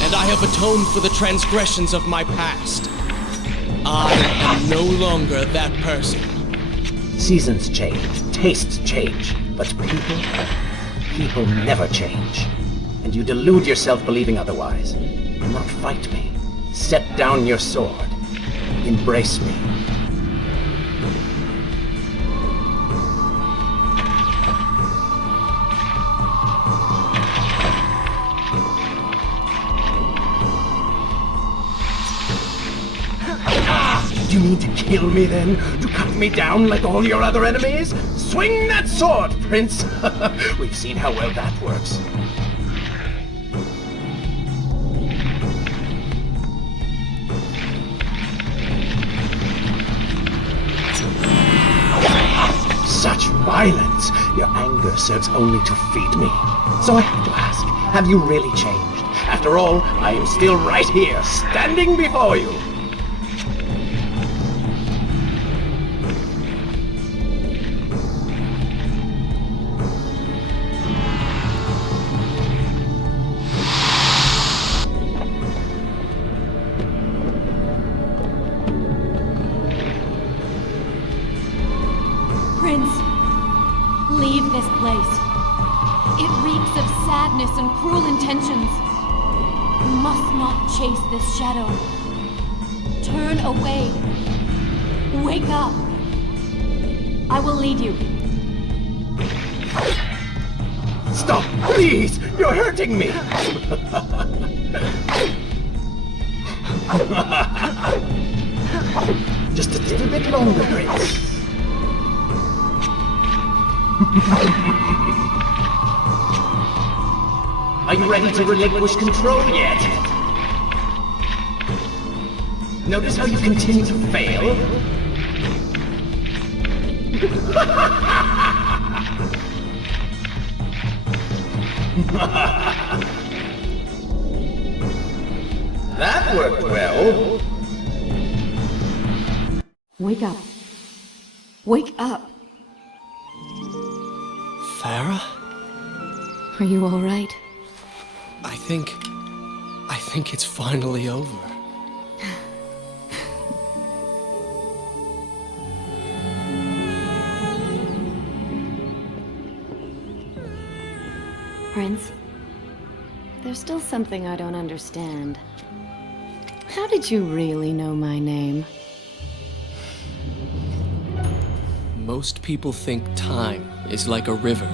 and I have atoned for the transgressions of my past. I am no longer that person. Seasons change, tastes change, but people never change. And you delude yourself believing otherwise. Do not fight me. Set down your sword. Embrace me. Do you mean to kill me then? To cut me down like all your other enemies? Swing that sword, Prince! We've seen how well that works. Such violence! Your anger serves only to feed me. So I have to ask, have you really changed? After all, I am still right here, standing before you. Prince, leave this place. It reeks of sadness and cruel intentions. You must not chase this shadow. Turn away. Wake up. I will lead you. Stop, please! You're hurting me! Just a little bit longer, Prince. Are you ready to relinquish control yet? Notice how you continue to fail? That worked well. Wake up. Wake up. Farah? Are you all right? I think it's finally over. Prince, there's still something I don't understand. How did you really know my name? Most people think time is like a river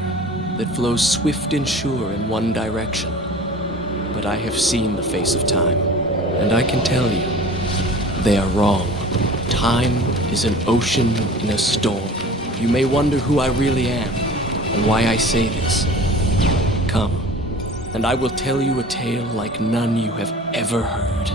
that flows swift and sure in one direction. But I have seen the face of time, and I can tell you, they are wrong. Time is an ocean in a storm. You may wonder who I really am, and why I say this. Come, and I will tell you a tale like none you have ever heard.